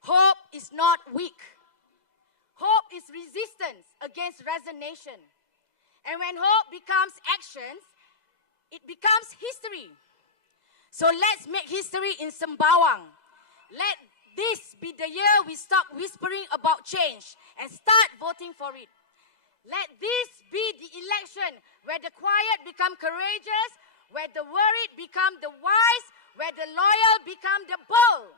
Hope is not weak. Hope is resistance against resignation. And when hope becomes actions, it becomes history. So let's make history in Sembawang. Let this be the year we stop whispering about change and start voting for it. Let this be the election where the quiet become courageous, where the worried become the wise, where the loyal become the bold.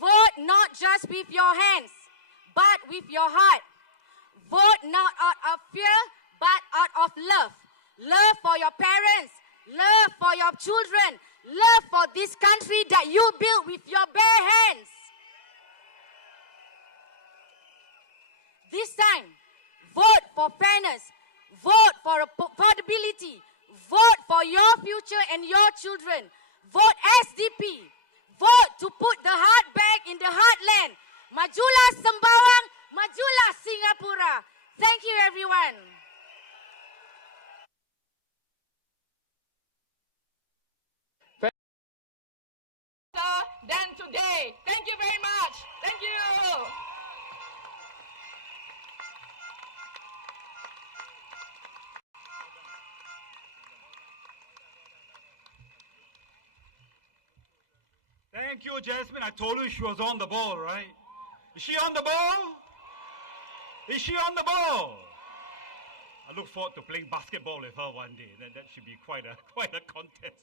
Vote not just with your hands, but with your heart. Vote not out of fear, but out of love. Love for your parents, love for your children, love for this country that you built with your bare hands. This time, vote for fairness, vote for affordability, vote for your future and your children. Vote SDP. Vote to put the heart back in the heartland. Majulah Sembawang, majulah Singapura. Thank you, everyone. . Thank you, Jasmine. I told you she was on the ball, right? Is she on the ball? Is she on the ball? I look forward to playing basketball with her one day. That should be quite a contest.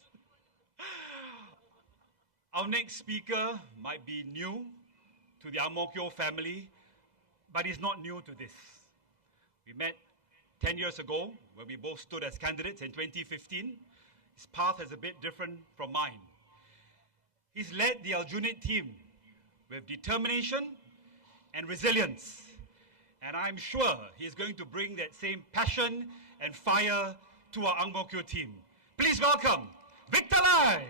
Our next speaker might be new to the Ang Mo Kio family, but he's not new to this. We met 10 years ago when we both stood as candidates in 2015. His path is a bit different from mine. He's led the Aljunied team with determination and resilience. And I'm sure he's going to bring that same passion and fire to our Ang Mo Kio team. Please welcome Victor Lai.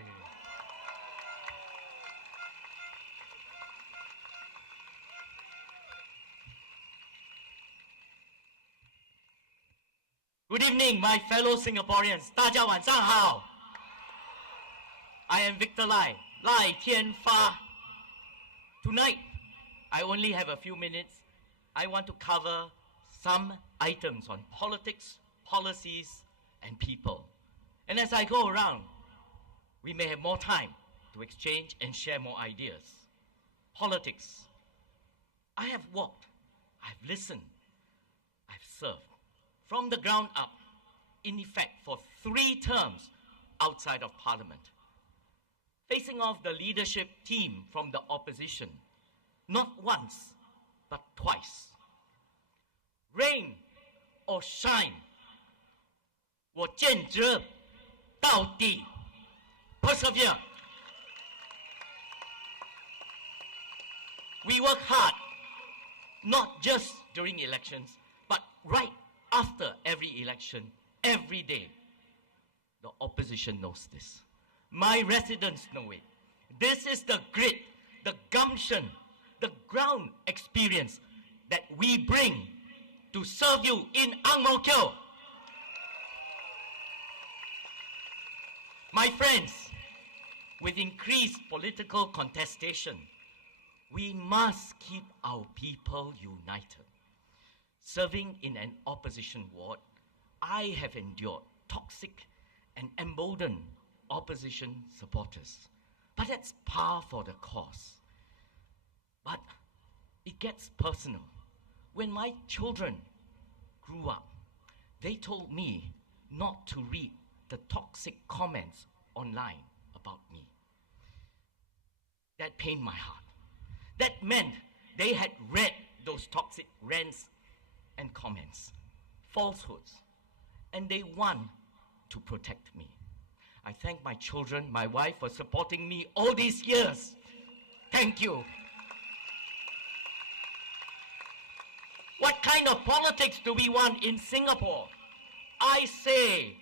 Good evening, my fellow Singaporeans. 大家晚上好. I am Victor Lai, Lai Tianfa. Tonight, I only have a few minutes. I want to cover some items on politics, policies, and people. And as I go around, we may have more time to exchange and share more ideas. Politics. I have walked, I've listened, I've served. From the ground up, in effect, for 3 terms outside of Parliament. Facing off the leadership team from the opposition, not once, but twice. Rain or shine, 我坚持到底. Persevere. We work hard, not just during elections, but right after every election, every day. The opposition knows this. My residents know it. This is the grit, the gumption, the ground experience that we bring to serve you in Ang Mo Kio. My friends, with increased political contestation, we must keep our people united. Serving in an opposition ward, I have endured toxic and emboldened opposition supporters. But that's par for the cause. But it gets personal. When my children grew up, they told me not to read the toxic comments online about me. That pained my heart. That meant they had read those toxic rants and comments, falsehoods, and they want to protect me. I thank my children, my wife for supporting me all these years. Thank you. What kind of politics do we want in Singapore? I say,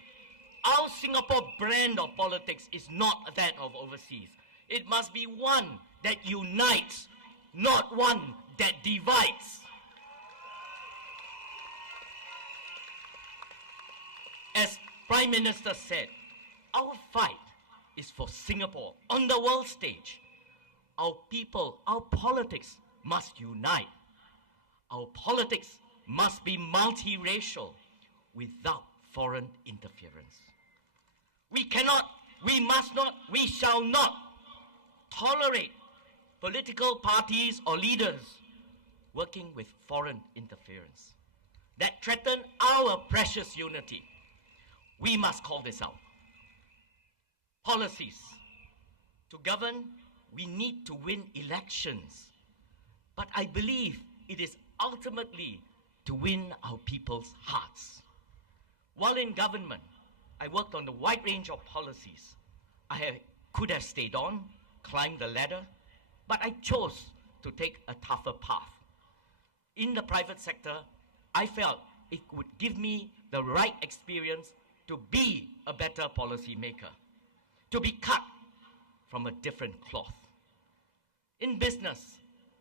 our Singapore brand of politics is not that of overseas. It must be one that unites, not one that divides. As Prime Minister said, our fight is for Singapore on the world stage. Our people, our politics must unite. Our politics must be multiracial without foreign interference. We cannot, we must not, we shall not tolerate political parties or leaders working with foreign interference that threaten our precious unity. We must call this out. Policies. To govern, we need to win elections. But I believe it is ultimately to win our people's hearts. While in government, I worked on a wide range of policies. Could have stayed on, climbed the ladder, but I chose to take a tougher path. In the private sector, I felt it would give me the right experience to be a better policy maker, to be cut from a different cloth. In business,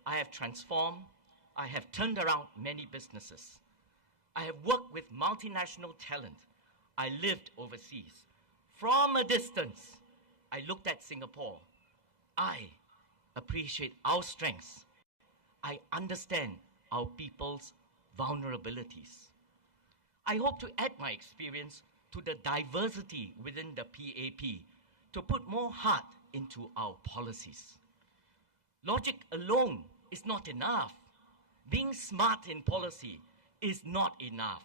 I have transformed, I have turned around many businesses. I have worked with multinational talent. I lived overseas. From a distance, I looked at Singapore. I appreciate our strengths. I understand our people's vulnerabilities. I hope to add my experience to the diversity within the PAP to put more heart into our policies. Logic alone is not enough. Being smart in policy is not enough.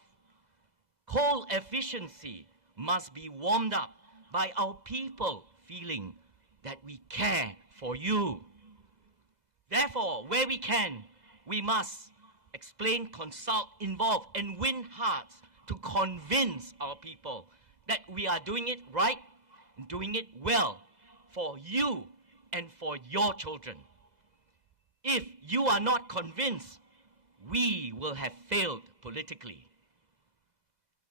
Coal efficiency must be warmed up by our people feeling that we care for you. Therefore, where we can, we must explain, consult, involve, and win hearts to convince our people that we are doing it right, doing it well for you and for your children. If you are not convinced, we will have failed politically.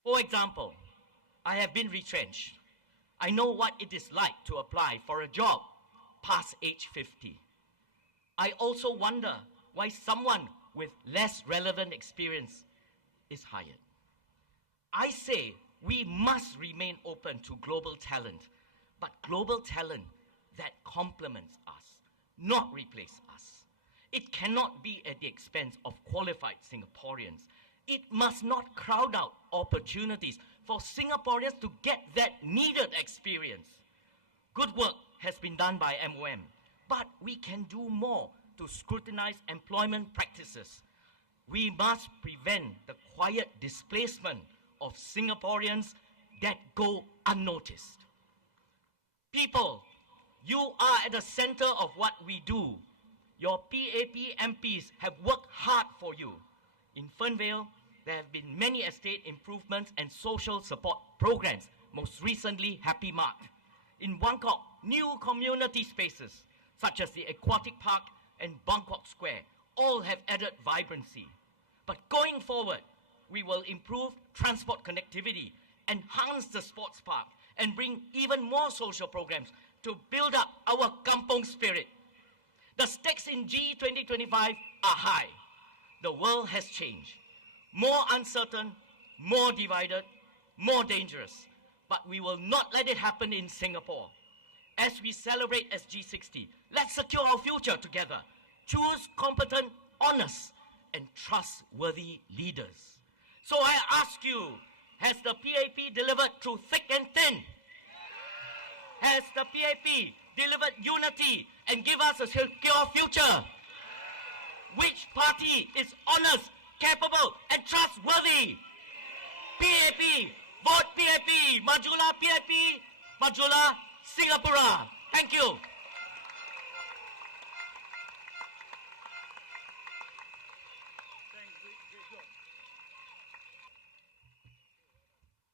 For example, I have been retrenched. I know what it is like to apply for a job past age 50. I also wonder why someone with less relevant experience is hired. I say we must remain open to global talent, but global talent that complements us, not replace us. It cannot be at the expense of qualified Singaporeans. It must not crowd out opportunities for Singaporeans to get that needed experience. Good work has been done by MOM, but we can do more to scrutinize employment practices. We must prevent the quiet displacement of Singaporeans that go unnoticed. People, you are at the center of what we do. Your PAP MPs have worked hard for you. In Fernvale, there have been many estate improvements and social support programs, most recently Happy Mart. In Buangkok, new community spaces such as the Aquatic Park and Buangkok Square all have added vibrancy. But going forward, we will improve transport connectivity, enhance the sports park, and bring even more social programs to build up our kampong spirit. The stakes in GE2025 are high. The world has changed. More uncertain, more divided, more dangerous. But we will not let it happen in Singapore. As we celebrate SG60, let's secure our future together. Choose competent, honest, and trustworthy leaders. So I ask you, has the PAP delivered through thick and thin? Has the PAP delivered unity and give us a secure future? Which party is honest, capable, and trustworthy? PAP, vote PAP, Majulah PAP, Majulah Singapura. Thank you.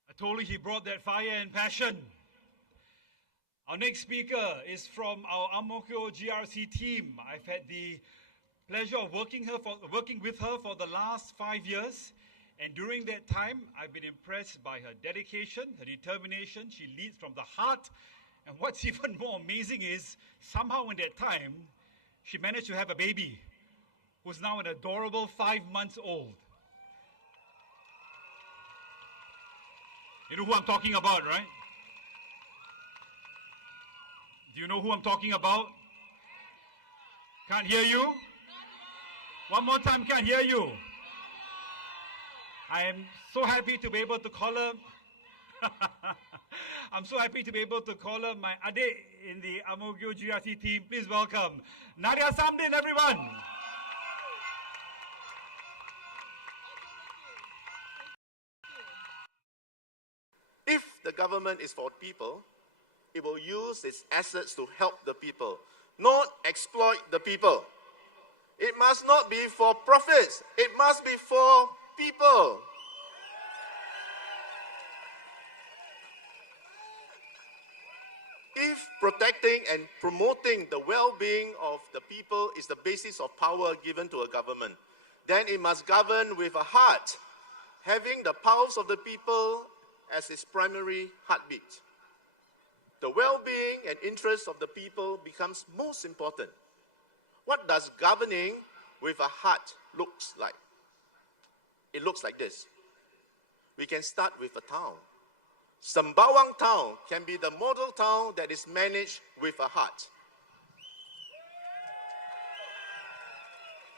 I told you he brought that fire and passion. Our next speaker is from our Ang Mo Kio GRC team. I've had the pleasure of working with her for the last 5 years. And during that time, I've been impressed by her dedication, her determination. She leads from the heart. And what's even more amazing is, somehow in that time, she managed to have a baby who's now an adorable 5 months old. You know who I'm talking about, right? Do you know who I'm talking about? Can't hear you? One more time, can't hear you. I am so happy to be able to call her. I'm so happy to be able to call her my adik in the Ang Mo Kio GRC team. Please welcome Nadia Samdin, everyone. If the government is for people, it will use its assets to help the people, not exploit the people. It must not be for profits. It must be for people. If protecting and promoting the well-being of the people is the basis of power given to a government, then it must govern with a heart, having the pulse of the people as its primary heartbeat. The well-being and interests of the people becomes most important. What does governing with a heart looks like? It looks like this. We can start with a town. Sembawang town can be the model town that is managed with a heart.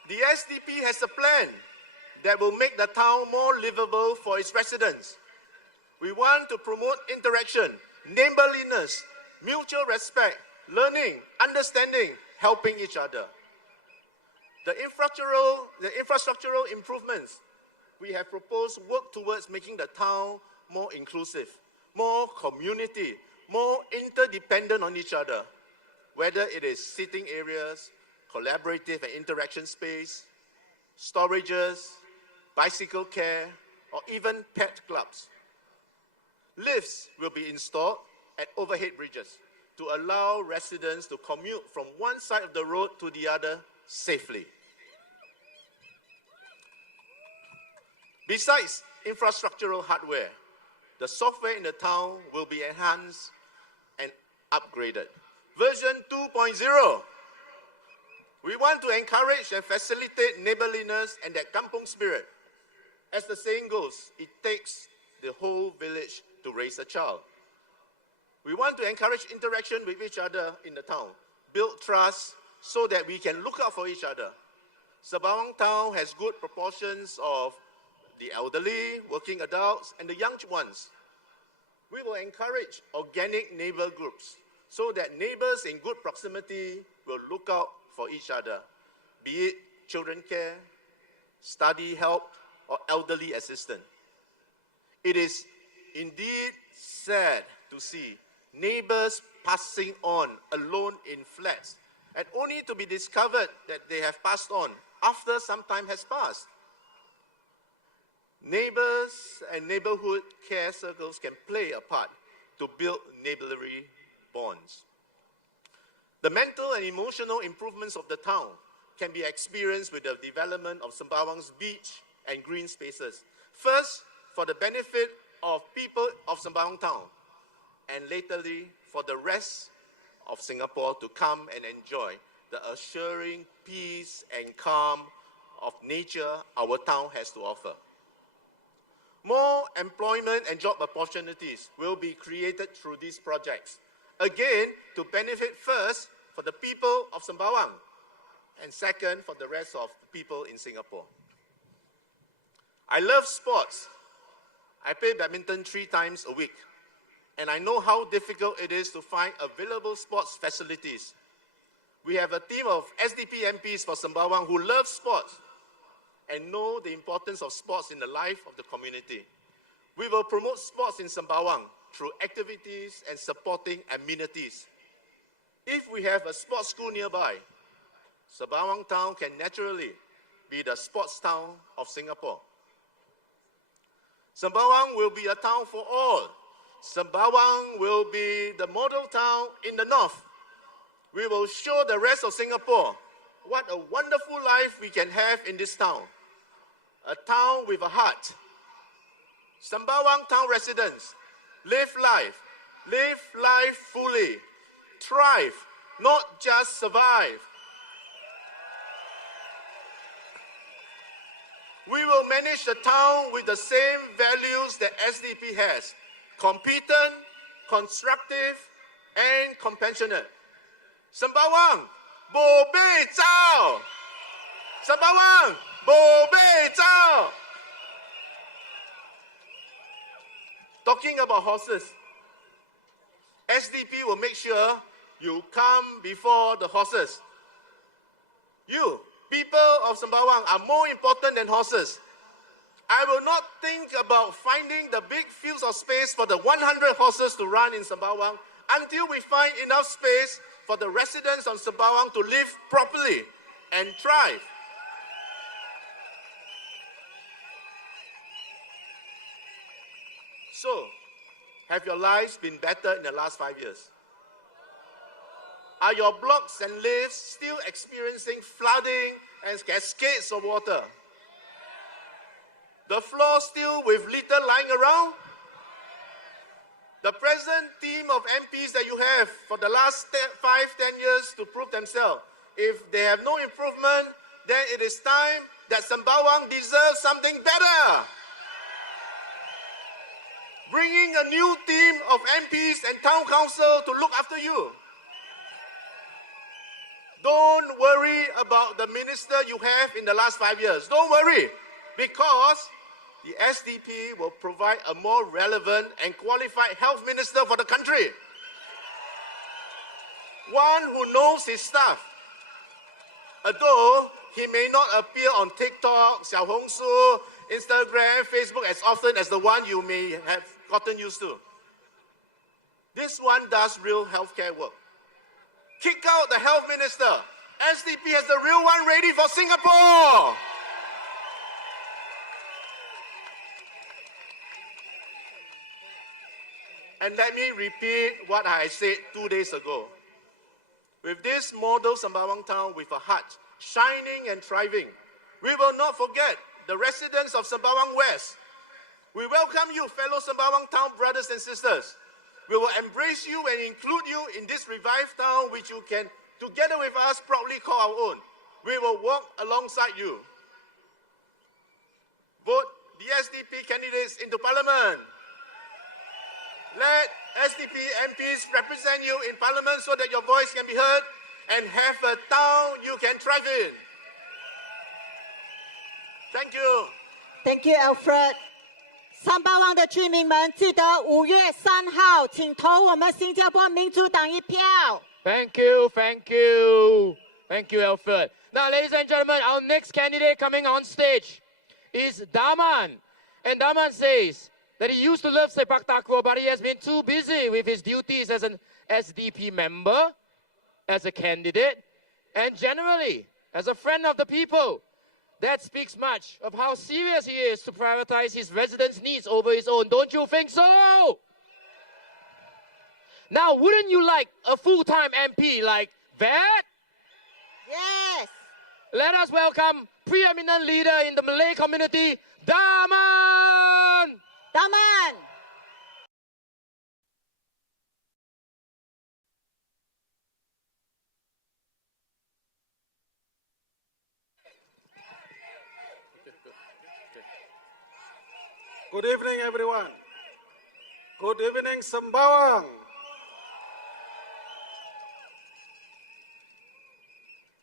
The SDP has a plan that will make the town more livable for its residents. We want to promote interaction, neighborliness, mutual respect, learning, understanding, helping each other. The infrastructural improvements we have proposed work towards making the town more inclusive, more community, more interdependent on each other, whether it is sitting areas, collaborative and interaction space, storages, bicycle care, or even pet clubs. Lifts will be installed at overhead bridges to allow residents to commute from one side of the road to the other safely. Besides infrastructural hardware, the software in the town will be enhanced and upgraded. Version 2.0. We want to encourage and facilitate neighborliness and that kampung spirit. As the saying goes, it takes the whole village to raise a child. We want to encourage interaction with each other in the town, build trust so that we can look out for each other. Sembawang town has good proportions of the elderly, working adults, and the young ones. We will encourage organic neighbor groups so that neighbors in good proximity will look out for each other, be it children care, study help, or elderly assistance. It is indeed sad to see neighbors passing on alone in flats, and only to be discovered that they have passed on after some time has passed. Neighbors and neighborhood care circles can play a part to build neighborly bonds. The mental and emotional improvements of the town can be experienced with the development of Sembawang's beach and green spaces. First, for the benefit of people of Sembawang town, and laterly for the rest of Singapore to come and enjoy the assuring peace and calm of nature our town has to offer. More employment and job opportunities will be created through these projects. Again, to benefit first for the people of Sembawang, and second for the rest of the people in Singapore. I love sports. I play badminton 3 times a week, and I know how difficult it is to find available sports facilities. We have a team of SDP MPs for Sembawang who love sports and know the importance of sports in the life of the community. We will promote sports in Sembawang through activities and supporting amenities. If we have a sports school nearby, Sembawang town can naturally be the sports town of Singapore. Sembawang will be a town for all. Sembawang will be the model town in the north. We will show the rest of Singapore what a wonderful life we can have in this town. A town with a heart. Sembawang town residents, live life fully, thrive, not just survive. We will manage the town with the same values that SDP has: competent, constructive, and compassionate. Sembawang, bo bei zao. Sembawang, bo bei zao. Talking about horses, SDP will make sure you come before the horses. You, people of Sembawang, are more important than horses. I will not think about finding the big fields of space for the 100 horses to run in Sembawang until we find enough space for the residents of Sembawang to live properly and thrive. So, have your lives been better in the last 5 years? Are your blocks and lifts still experiencing flooding and cascades of water? The floor still with litter lying around? The present team of MPs that you have for the last 5-10 years to prove themselves, if they have no improvement, then it is time that Sembawang deserves something better. Bringing a new team of MPs and town council to look after you. Don't worry about the minister you have in the last 5 years. Don't worry, because the SDP will provide a more relevant and qualified health minister for the country. one who knows his stuff. Although he may not appear on TikTok, Xiaohongshu, Instagram, Facebook as often as the one you may have gotten used to. This one does real healthcare work. Kick out the health minister. SDP has the real one ready for Singapore. And let me repeat what I said 2 days ago. With this model Sembawang town with a heart, shining and thriving, we will not forget the residents of Sembawang West. We welcome you, fellow Sembawang town brothers and sisters. We will embrace you and include you in this revived town which you can, together with us, proudly call our own. We will walk alongside you. Vote the SDP candidates into Parliament. Let SDP MPs represent you in Parliament so that your voice can be heard and have a town you can thrive in. Thank you. Thank you, Alfred. 三巴湾的居民们，记得5月3号，请投我们新加坡民主党一票。Thank you, thank you. Thank you, Alfred. Now, ladies and gentlemen, our next candidate coming on stage is Daman. And Daman says that he used to love sepak takraw, but he has been too busy with his duties as an SDP member, as a candidate, and generally as a friend of the people. That speaks much of how serious he is to prioritize his residents' needs over his own. Don't you think so? Now, wouldn't you like a full-time MP like that? Yes. Let us welcome preeminent leader in the Malay community, Daman! Daman! Good evening, everyone. Good evening, Sembawang.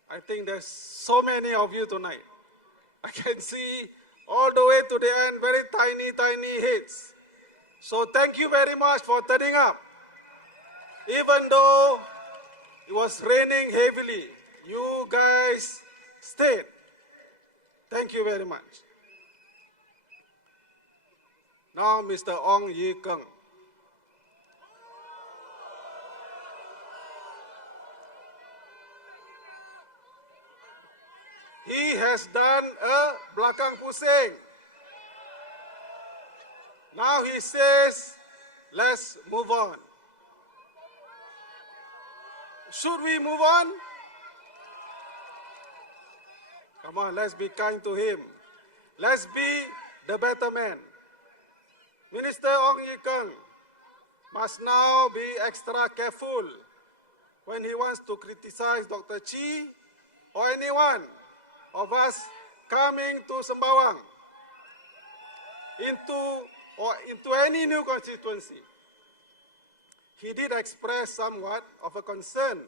I think there's so many of you tonight. I can see all the way to the end, very tiny, tiny heads. So thank you very much for turning up. Even though it was raining heavily, you guys stayed. Thank you very much. Now, Mr. Ong Ye Kung. He has done a belakang pusing. Now he says, let's move on. Should we move on? Come on, let's be kind to him. Let's be the better man. Minister Ong Ye Kung must now be extra careful when he wants to criticize Dr. Chi or anyone of us coming to Sembawang into any new constituency. He did express somewhat of a concern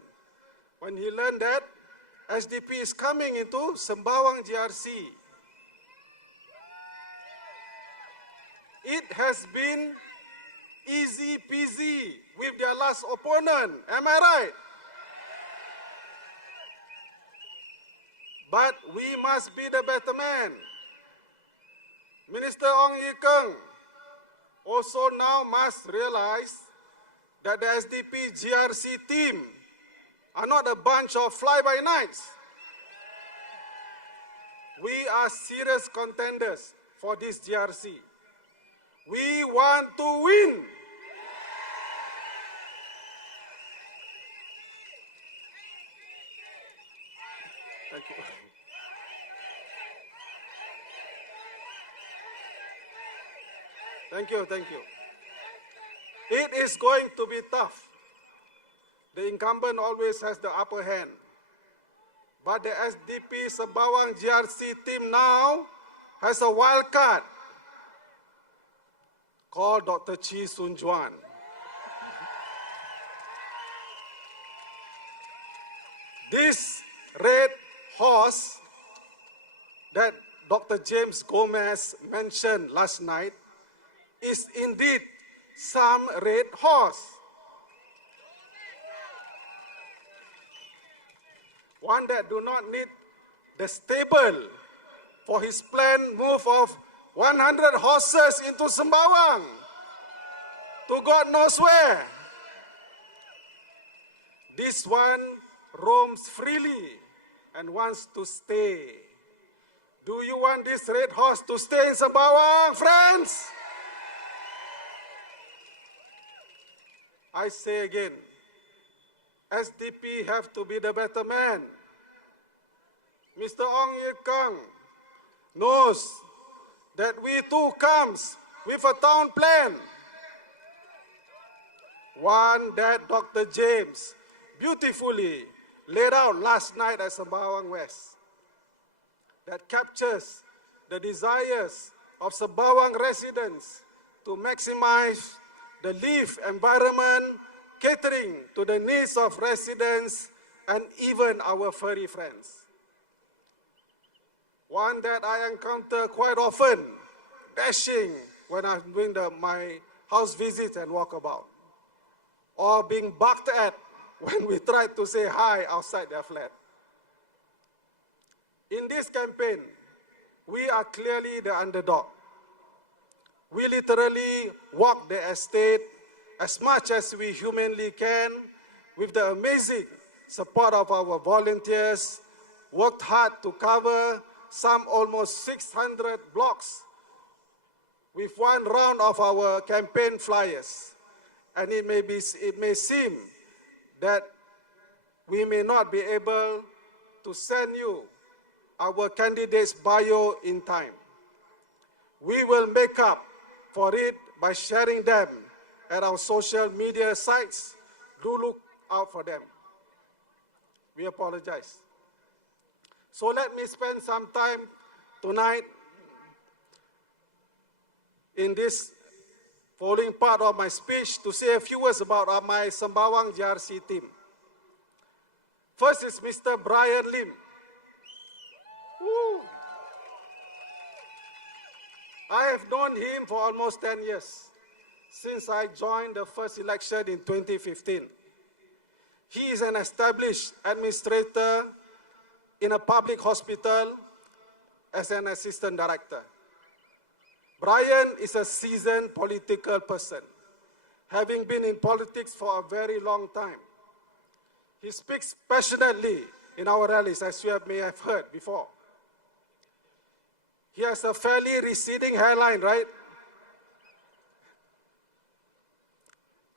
when he learned that SDP is coming into Sembawang GRC. It has been easy peasy with their last opponent. Am I right? But we must be the better man. Minister Ong Ye Kung also now must realize that the SDP GRC team are not a bunch of fly-by-nights. We are serious contenders for this GRC. We want to win. Thank you. Thank you, thank you. It is going to be tough. The incumbent always has the upper hand. But the SDP Sembawang GRC team now has a wild card called Dr. Chi Soon Juan. This red horse that Dr. James Gomez mentioned last night is indeed some red horse. one that do not need the stable for his planned move of 100 horses into Sembawang to God knows where. This one roams freely and wants to stay. Do you want this red horse to stay in Sembawang, friends? I say again, SDP have to be the better man. Mr. Ong Ye Kung knows that we too comes with a town plan. One that Dr. James beautifully laid out last night at Sembawang West, that captures the desires of Sembawang residents to maximize the live environment, catering to the needs of residents and even our furry friends. One that I encounter quite often, dashing when I'm doing my house visits and walkabout, or being barked at when we try to say hi outside their flat. In this campaign, we are clearly the underdog. We literally walk the estate as much as we humanly can with the amazing support of our volunteers, worked hard to cover some almost 600 blocks with one round of our campaign flyers. And it may seem that we may not be able to send you our candidate's bio in time. We will make up for it by sharing them at our social media sites. Do look out for them. We apologize. So let me spend some time tonight in this following part of my speech to say a few words about my Sembawang GRC team. First is Mr. Brian Lim. Woo. I have known him for almost 10 years, since I joined the first election in 2015. He is an established administrator in a public hospital as an assistant director. Brian is a seasoned political person, having been in politics for a very long time. He speaks passionately in our rallies, as you may have heard before. He has a fairly receding hairline, right?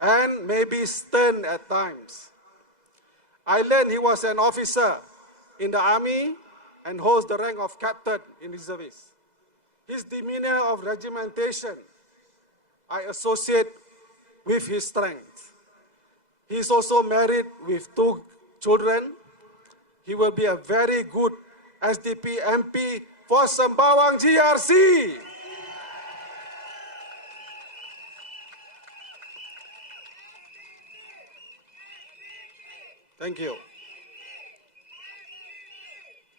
And maybe stern at times. I learned he was an officer in the army and holds the rank of captain in reservists. His demeanor of regimentation, I associate with his strength. He is also married with 2 children. He will be a very good SDP MP for Sembawang GRC. Thank you.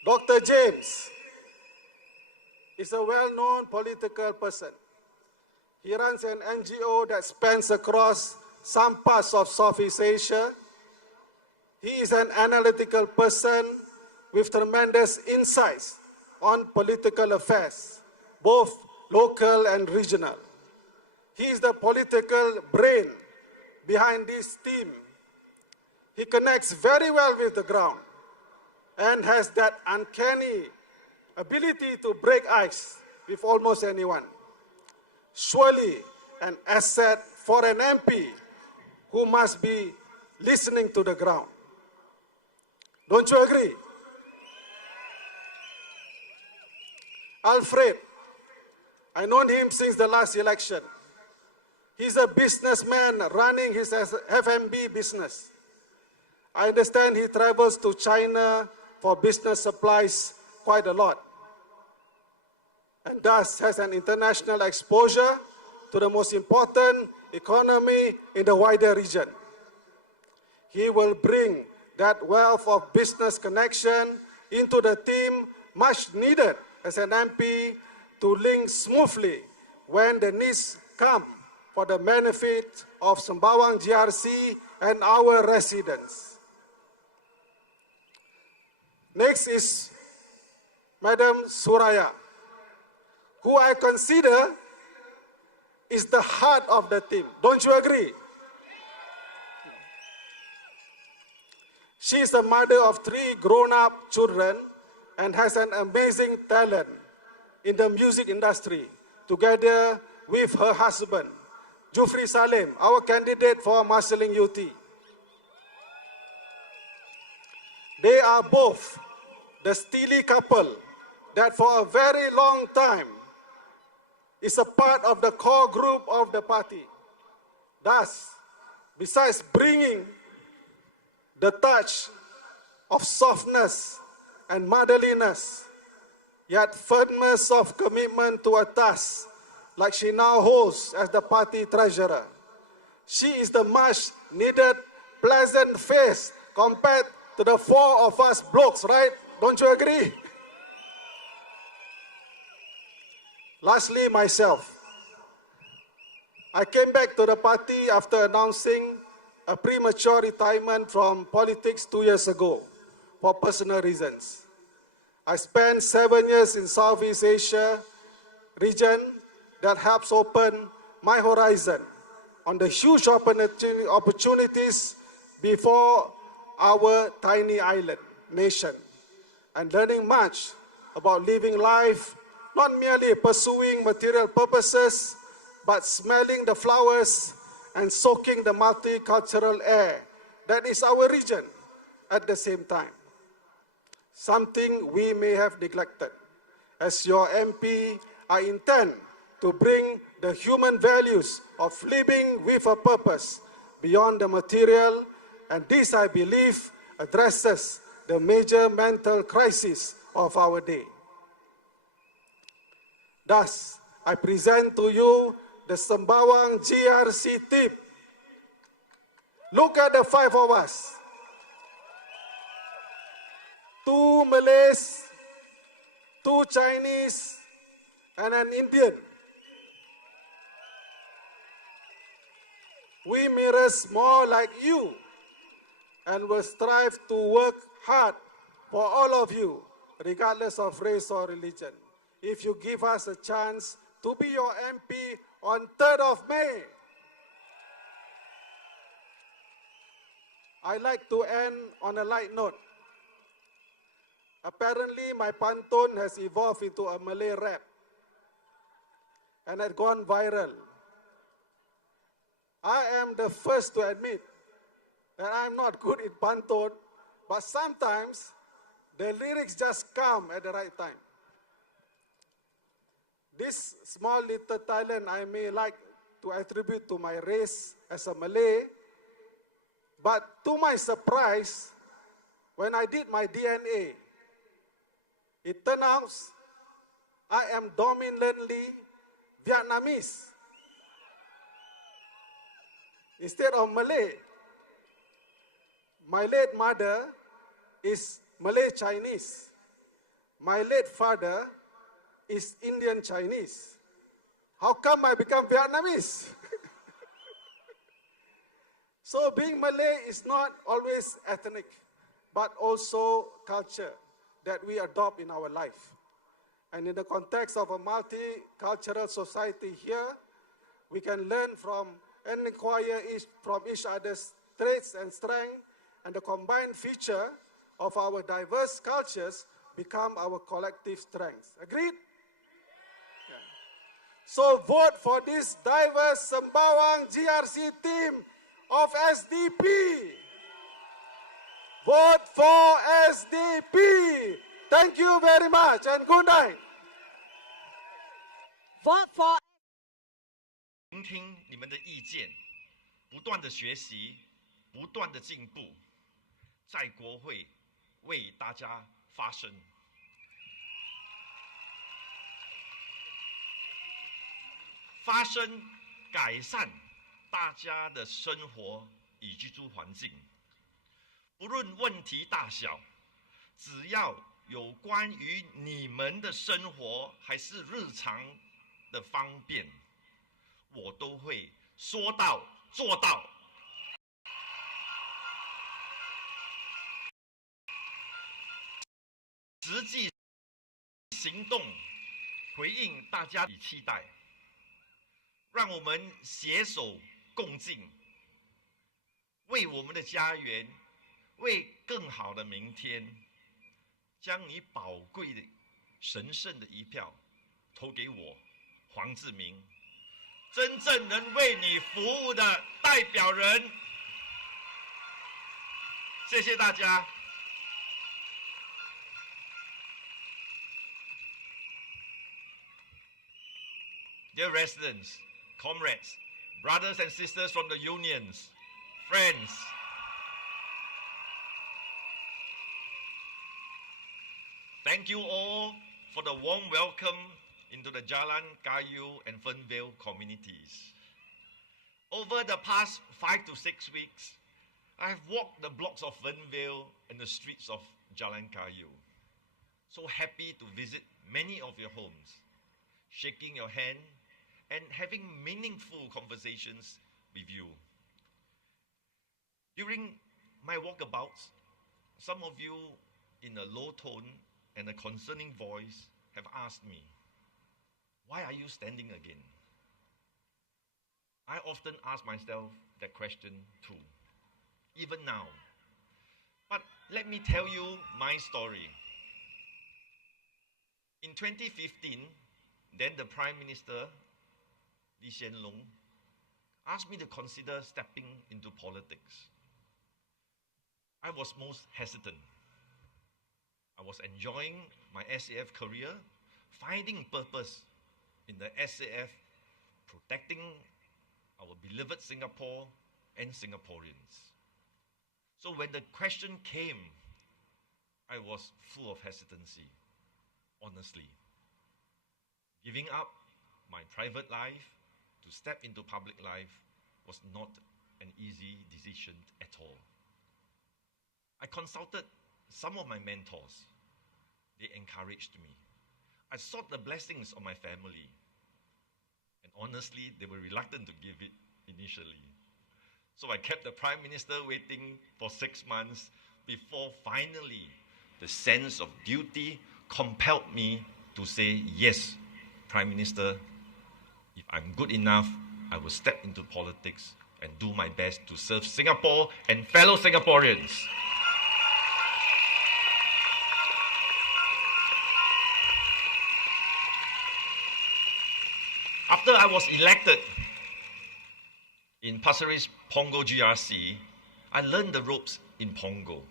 Dr. James is a well-known political person. He runs an NGO that spans across some parts of Southeast Asia. He is an analytical person with tremendous insights on political affairs, both local and regional. He is the political brain behind this team. He connects very well with the ground and has that uncanny ability to break ice with almost anyone. Surely an asset for an MP who must be listening to the ground. Don't you agree? Alfred, I've known him since the last election. He's a businessman running his FMB business. I understand he travels to China for business supplies quite a lot, and thus has an international exposure to the most important economy in the wider region. He will bring that wealth of business connection into the team, much needed as an MP to link smoothly when the needs come for the benefit of Sembawang GRC and our residents. Next is Madam Suraya, who I consider is the heart of the team. Don't you agree? She is the mother of 3 grown-up children and has an amazing talent in the music industry, together with her husband, Jufri Salim, our candidate for Marsiling UT. They are both the steely couple that for a very long time is a part of the core group of the party. Thus, besides bringing the touch of softness and motherliness, yet firmness of commitment to a task like she now holds as the party treasurer. She is the much needed pleasant face compared to the 4 of us blokes, right? Don't you agree? Lastly, myself. I came back to the party after announcing a premature retirement from politics 2 years ago for personal reasons. I spent 7 years in Southeast Asia region that helps open my horizon on the huge opportunities before our tiny island nation, and learning much about living life, not merely pursuing material purposes, but smelling the flowers and soaking the multicultural air that is our region at the same time. Something we may have neglected. As your MP, I intend to bring the human values of living with a purpose beyond the material, and this, I believe, addresses the major mental crisis of our day. Thus, I present to you the Sembawang GRC team. Look at the 5 of us. 2 Malays, 2 Chinese, and an Indian. We mirrors more like you and will strive to work hard for all of you, regardless of race or religion. If you give us a chance to be your MP on 3rd of May. I like to end on a light note. Apparently, my pantun has evolved into a Malay rap and had gone viral. I am the first to admit that I'm not good in pantun, but sometimes the lyrics just come at the right time. This small little talent I may like to attribute to my race as a Malay, but to my surprise, when I did my DNA, it turned out I am dominantly Vietnamese instead of Malay. My late mother is Malay Chinese. My late father is Indian Chinese. How come I become Vietnamese? So being Malay is not always ethnic, but also culture that we adopt in our life. And in the context of a multicultural society here, we can learn from and acquire from each other's traits and strengths, and the combined feature of our diverse cultures become our collective strengths. Agreed? Yeah. So vote for this diverse Sembawang GRC team of SDP. Vote for SDP. Thank you very much and good night. Vote for. 聆听你们的意见，不断的学习，不断的进步，在国会为大家发声。发声，改善大家的生活与居住环境。不论问题大小，只要有关于你们的生活还是日常的方便，我都会说到做到。实际行动回应大家的期待，让我们携手共进，为我们的家园，为更好的明天，将你宝贵的、神圣的一票投给我，黄志明，真正能为你服务的代表人。谢谢大家。Dear residents, comrades, brothers and sisters from the unions, friends, thank you all for the warm welcome into the Jalan Kayu and Fernvale communities. Over the past 5 to 6 weeks, I have walked the blocks of Fernvale and the streets of Jalan Kayu. So happy to visit many of your homes, shaking your hand and having meaningful conversations with you. During my walkabouts, some of you in a low tone and a concerning voice have asked me, why are you standing again? I often ask myself that question too, even now. But let me tell you my story. In 2015, then the Prime Minister, Lee Hsien Loong, asked me to consider stepping into politics. I was most hesitant. I was enjoying my SAF career, finding purpose in the SAF, protecting our beloved Singapore and Singaporeans. So when the question came, I was full of hesitancy, honestly. Giving up my private life to step into public life was not an easy decision at all. I consulted some of my mentors. They encouraged me. I sought the blessings of my family. And honestly, they were reluctant to give it initially. So I kept the Prime Minister waiting for 6 months before finally the sense of duty compelled me to say, yes, Prime Minister, if I'm good enough, I will step into politics and do my best to serve Singapore and fellow Singaporeans. After I was elected in Pasir Ris Punggol GRC, I learned the ropes in Punggol.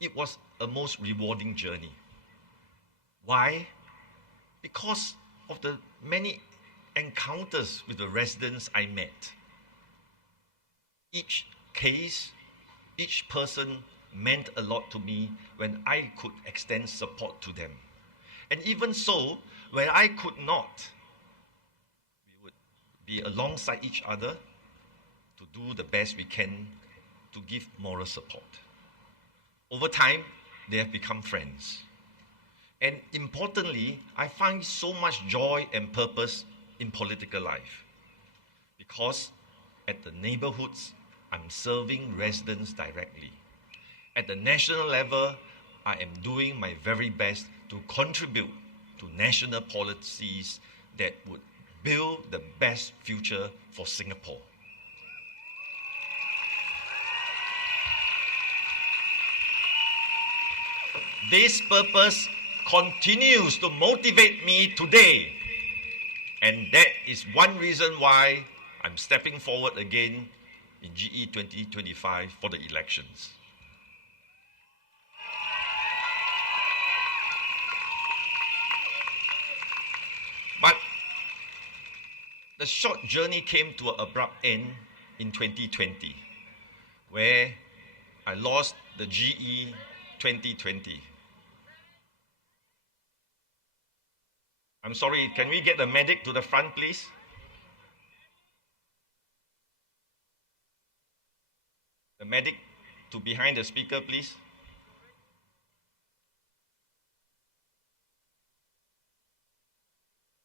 It was a most rewarding journey. Why? Because of the many encounters with the residents I met. Each case, each person meant a lot to me when I could extend support to them. And even so, when I could not, we would be alongside each other to do the best we can to give moral support. Over time, they have become friends. And importantly, I find so much joy and purpose in political life because at the neighborhoods, I'm serving residents directly. At the national level, I am doing my very best to contribute to national policies that would build the best future for Singapore. This purpose continues to motivate me today. And that is one reason why I'm stepping forward again in GE2025 for the elections. But the short journey came to an abrupt end in 2020, where I lost the GE2020. I'm sorry, can we get the medic to the front, please? The medic to behind the speaker, please.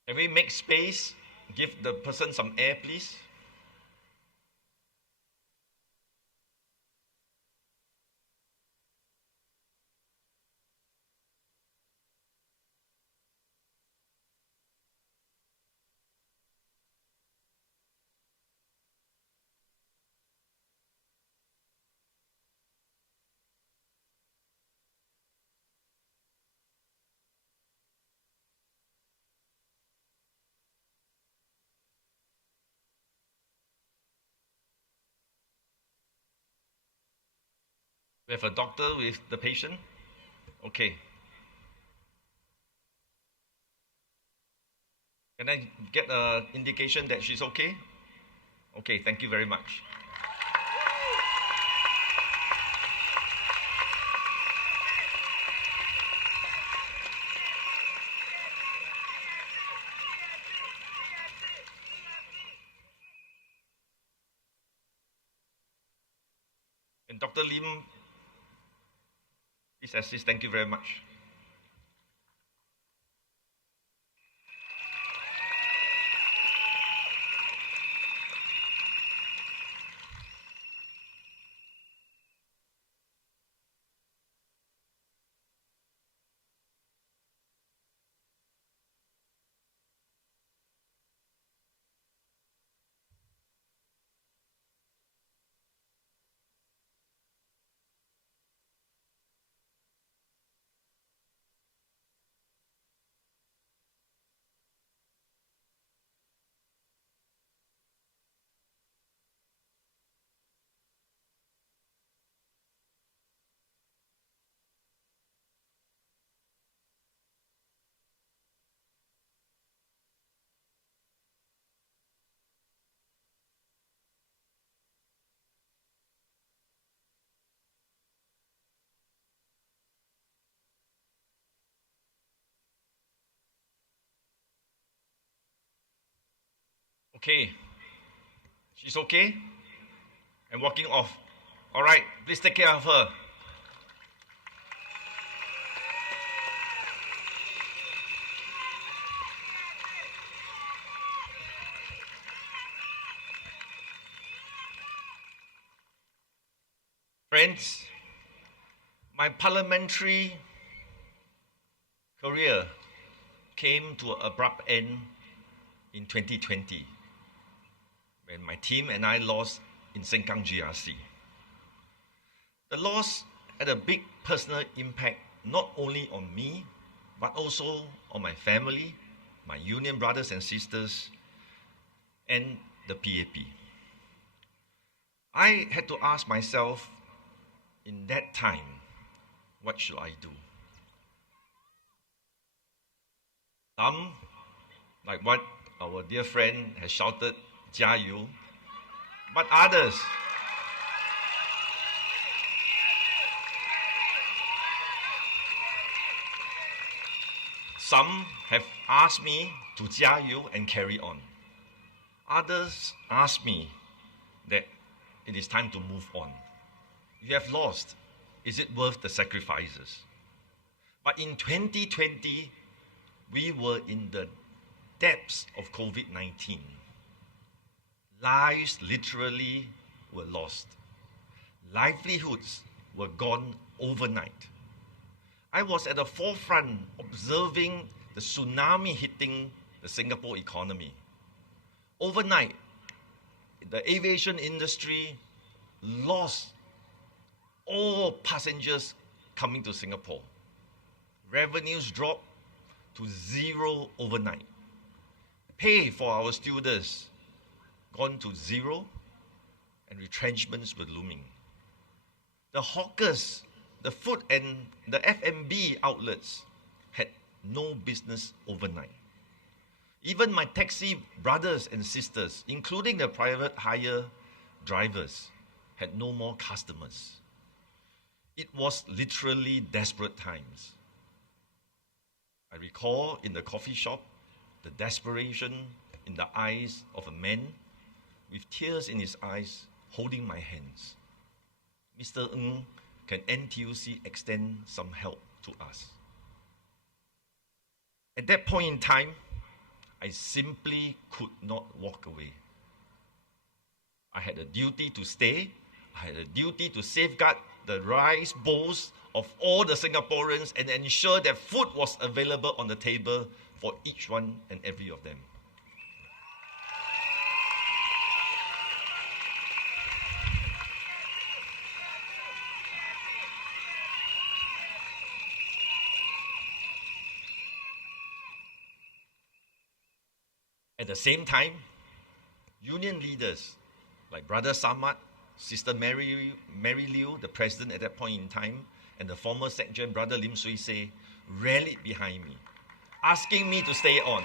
Can we make space? Give the person some air, please. We have a doctor with the patient. Okay. Can I get an indication that she's okay? Okay, thank you very much. And Dr. Lim, please assist. Thank you very much. Okay. She's okay? And walking off. All right, please take care of her. Friends, my parliamentary career came to an abrupt end in 2020 when my team and I lost in Sengkang GRC. The loss had a big personal impact not only on me, but also on my family, my union brothers and sisters, and the PAP. I had to ask myself in that time, what should I do? Some, like what our dear friend has shouted, 加油. But others, some have asked me to 加油 and carry on. Others asked me that it is time to move on. You have lost. Is it worth the sacrifices? But in 2020, we were in the depths of COVID-19. Lives literally were lost. Livelihoods were gone overnight. I was at the forefront observing the tsunami hitting the Singapore economy. Overnight, the aviation industry lost all passengers coming to Singapore. Revenues dropped to zero overnight. Pay for our stewardess gone to zero, and retrenchments were looming. The hawkers, the food and the F&B outlets had no business overnight. Even my taxi brothers and sisters, including the private hire drivers, had no more customers. It was literally desperate times. I recall in the coffee shop the desperation in the eyes of a man with tears in his eyes holding my hands. Mr. Ng, can NTUC extend some help to us? At that point in time, I simply could not walk away. I had a duty to stay. I had a duty to safeguard the rice bowls of all the Singaporeans and ensure that food was available on the table for each one and every of them. At the same time, union leaders like Brother Samad, Sister Mary Liu, the president at that point in time, and the former SecGen, Brother Lim Swee Say, rallied behind me, asking me to stay on.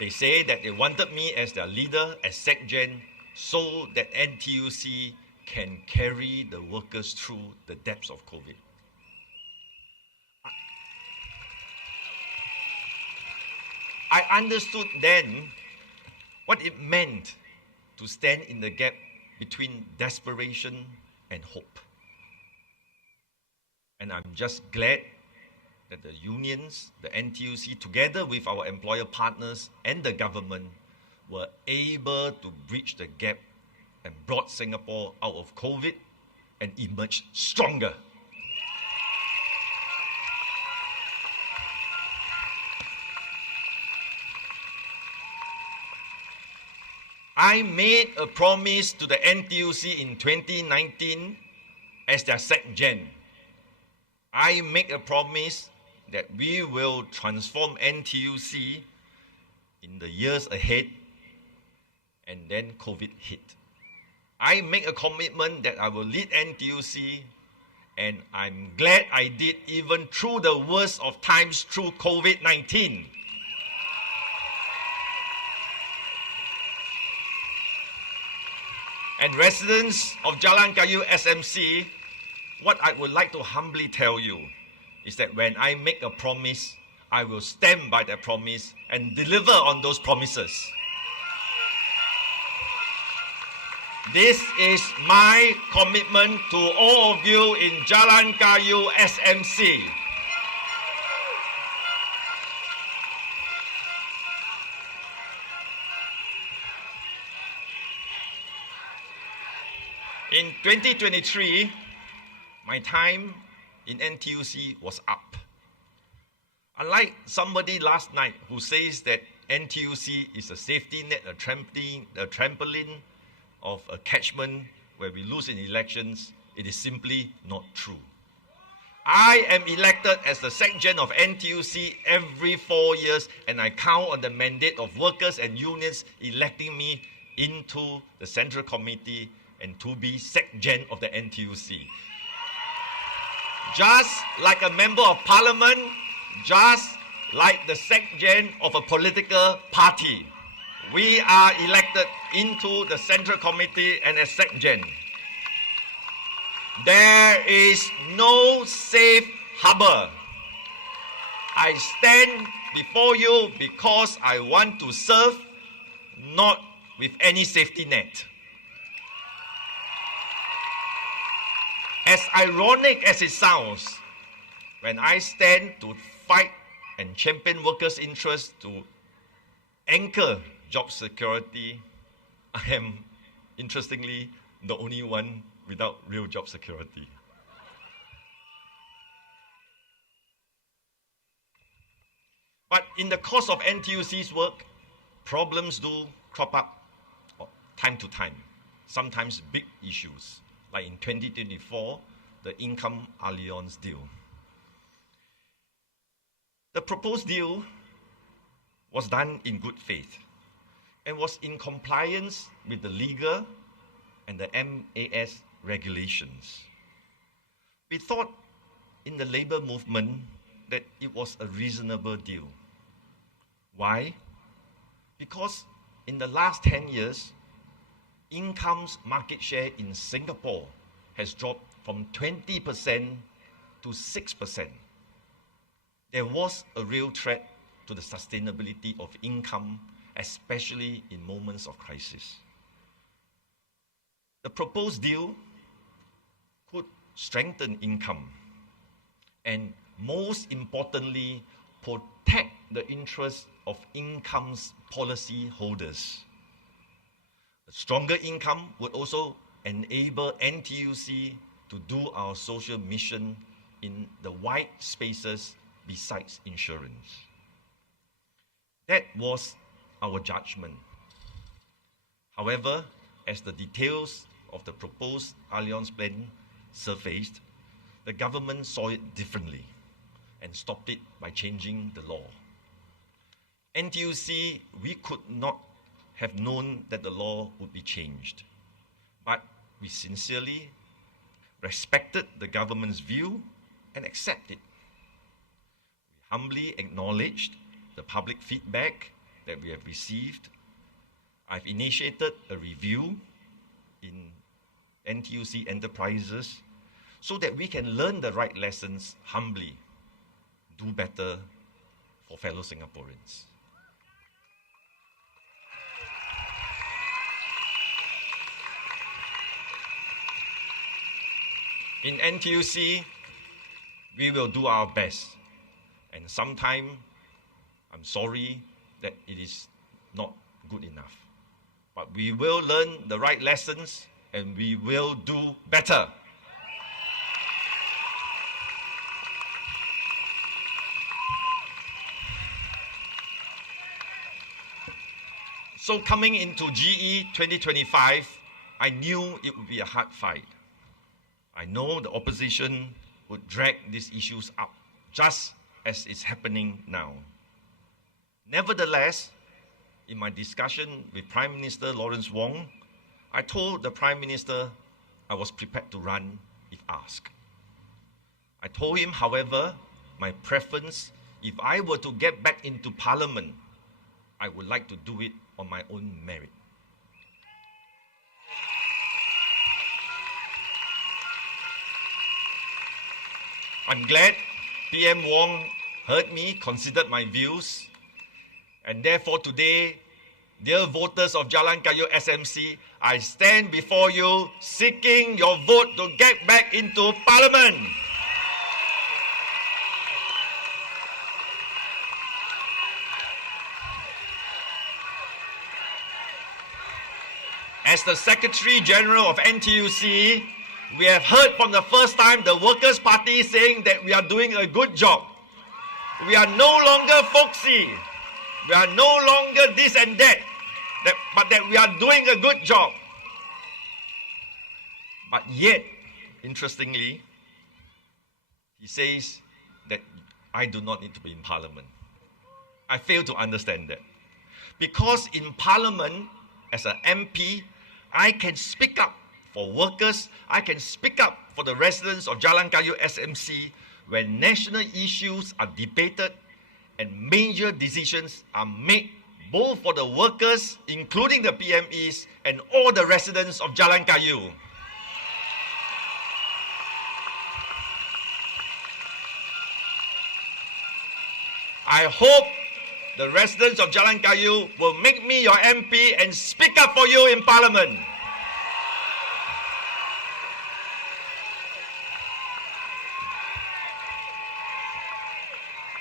They say that they wanted me as their leader, as SecGen, so that NTUC can carry the workers through the depths of COVID. I understood then what it meant to stand in the gap between desperation and hope. And I'm just glad that the unions, the NTUC, together with our employer partners and the government, were able to bridge the gap and brought Singapore out of COVID and emerged stronger. I made a promise to the NTUC in 2019 as their SecGen. I make a promise that we will transform NTUC in the years ahead, and then COVID hit. I make a commitment that I will lead NTUC, and I'm glad I did, even through the worst of times, through COVID-19. And residents of Jalan Kayu SMC, what I would like to humbly tell you is that when I make a promise, I will stand by that promise and deliver on those promises. This is my commitment to all of you in Jalan Kayu SMC. In 2023, my time in NTUC was up. Unlike somebody last night who says that NTUC is a safety net, a trampoline of a catchment where we lose in elections, it is simply not true. I am elected as the SecGen of NTUC every 4 years, and I count on the mandate of workers and unions electing me into the Central Committee and to be SecGen of the NTUC. Just like a member of parliament, just like the SecGen of a political party, we are elected into the Central Committee and as SecGen. There is no safe harbor. I stand before you because I want to serve, not with any safety net. As ironic as it sounds, when I stand to fight and champion workers' interests to anchor job security, I am, interestingly, the only one without real job security. But in the course of NTUC's work, problems do crop up time to time, sometimes big issues, like in 2024, the Income Alliance deal. The proposed deal was done in good faith and was in compliance with the legal and the MAS regulations. We thought in the labor movement that it was a reasonable deal. Why? Because in the last 10 years, income's market share in Singapore has dropped from 20% to 6%. There was a real threat to the sustainability of income, especially in moments of crisis. The proposed deal could strengthen income and, most importantly, protect the interests of income's policy holders. A stronger income would also enable NTUC to do our social mission in the wide spaces besides insurance. That was our judgment. However, as the details of the proposed Alliance plan surfaced, the government saw it differently and stopped it by changing the law. NTUC, we could not have known that the law would be changed. But we sincerely respected the government's view and accepted it. We humbly acknowledged the public feedback that we have received. I've initiated a review in NTUC enterprises so that we can learn the right lessons humbly, do better for fellow Singaporeans. In NTUC, we will do our best. And sometimes, I'm sorry that it is not good enough. But we will learn the right lessons and we will do better. So coming into GE 2025, I knew it would be a hard fight. I know the opposition would drag these issues up, just as it's happening now. Nevertheless, in my discussion with Prime Minister Lawrence Wong, I told the Prime Minister I was prepared to run if asked. I told him, however, my preference, if I were to get back into Parliament, I would like to do it on my own merit. I'm glad PM Wong heard me, considered my views, and therefore today, dear voters of Jalan Kayu SMC, I stand before you seeking your vote to get back into Parliament. As the Secretary General of NTUC, we have heard from the first time the Workers' Party saying that we are doing a good job. We are no longer folksy. We are no longer this and that, but that we are doing a good job. But yet, interestingly, he says that I do not need to be in Parliament. I fail to understand that. Because in Parliament, as an MP, I can speak up for workers, I can speak up for the residents of Jalan Kayu SMC when national issues are debated and major decisions are made both for the workers, including the PMEs, and all the residents of Jalan Kayu. I hope the residents of Jalan Kayu will make me your MP and speak up for you in Parliament.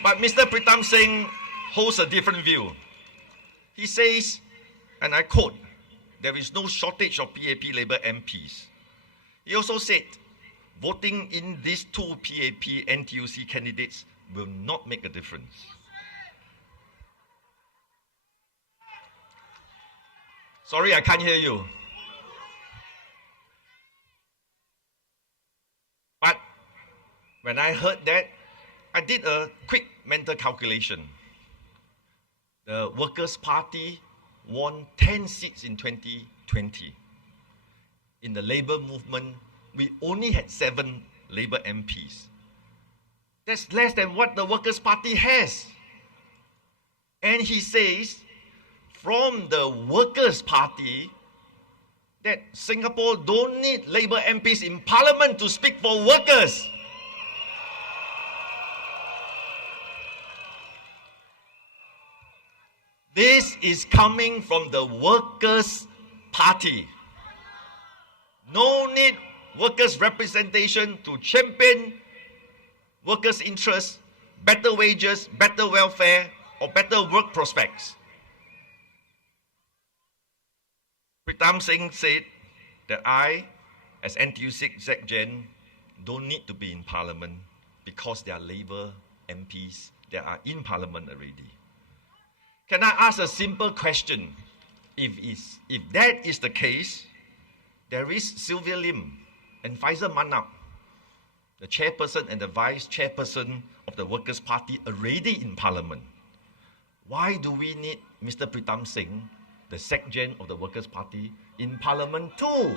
But Mr. Pritam Singh holds a different view. He says, and I quote, there is no shortage of PAP Labour MPs. He also said, voting in these two PAP NTUC candidates will not make a difference. Sorry, I can't hear you. But when I heard that, I did a quick mental calculation. The Workers' Party won 10 seats in 2020. In the Labour movement, we only had 7 Labour MPs. That's less than what the Workers' Party has. And he says, from the Workers' Party, that Singapore don't need Labour MPs in Parliament to speak for workers. This is coming from the Workers' Party. No need workers' representation to champion workers' interests, better wages, better welfare, or better work prospects. Pritam Singh said that I, as NTUC Exec-Gen, don't need to be in Parliament because there are Labour MPs that are in Parliament already. Can I ask a simple question? If that is the case, there is Sylvia Lim and Faisal Manap, the chairperson and the vice chairperson of the Workers' Party, already in Parliament. why do we need Mr. Pritam Singh, the Secgen of the Workers' Party, in Parliament too?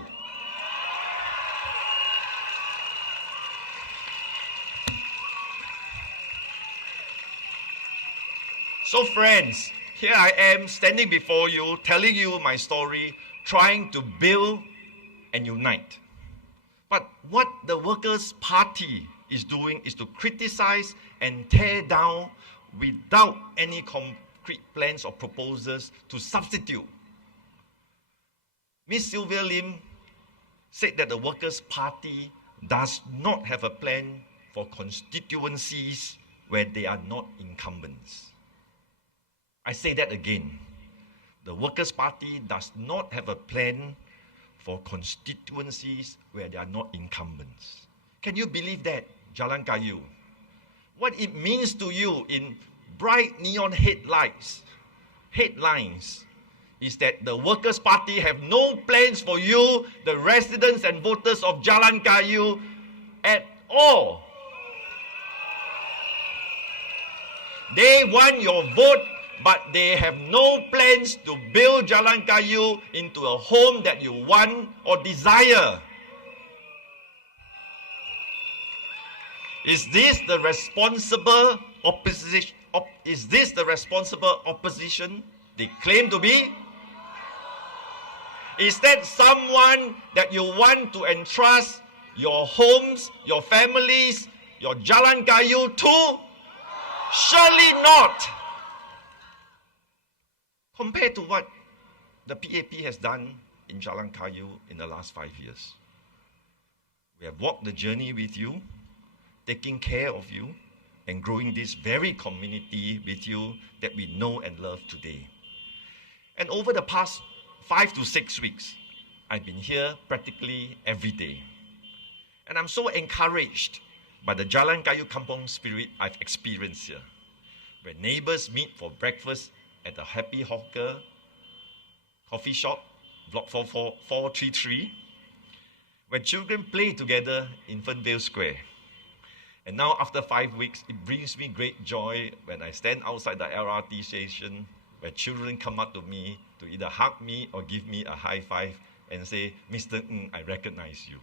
So friends, here I am standing before you, telling you my story, trying to build and unite. But what the Workers' Party is doing is to criticize and tear down without any concrete plans or proposals to substitute. Ms. Sylvia Lim said that the Workers' Party does not have a plan for constituencies where they are not incumbents. I say that again. The Workers' Party does not have a plan for constituencies where they are not incumbents. Can you believe that, Jalan Kayu? What it means to you in bright neon headlines is that the Workers' Party have no plans for you, the residents and voters of Jalan Kayu, at all. They want your vote, but they have no plans to build Jalan Kayu into a home that you want or desire. Is this the responsible opposition? Is this the responsible opposition they claim to be? Is that someone that you want to entrust your homes, your families, your Jalan Kayu to? Surely not. Compared to what the PAP has done in Jalan Kayu in the last 5 years. We have walked the journey with you, taking care of you, and growing this very community with you that we know and love today. And over the past 5 to 6 weeks, I've been here practically every day. And I'm so encouraged by the Jalan Kayu Kampung spirit I've experienced here, where neighbors meet for breakfast at the Happy Hawker coffee shop, block 433, where children play together in Fernvale Square. And now after 5 weeks, it brings me great joy when I stand outside the LRT station, where children come up to me to either hug me or give me a high five and say, Mr. Ng, I recognize you.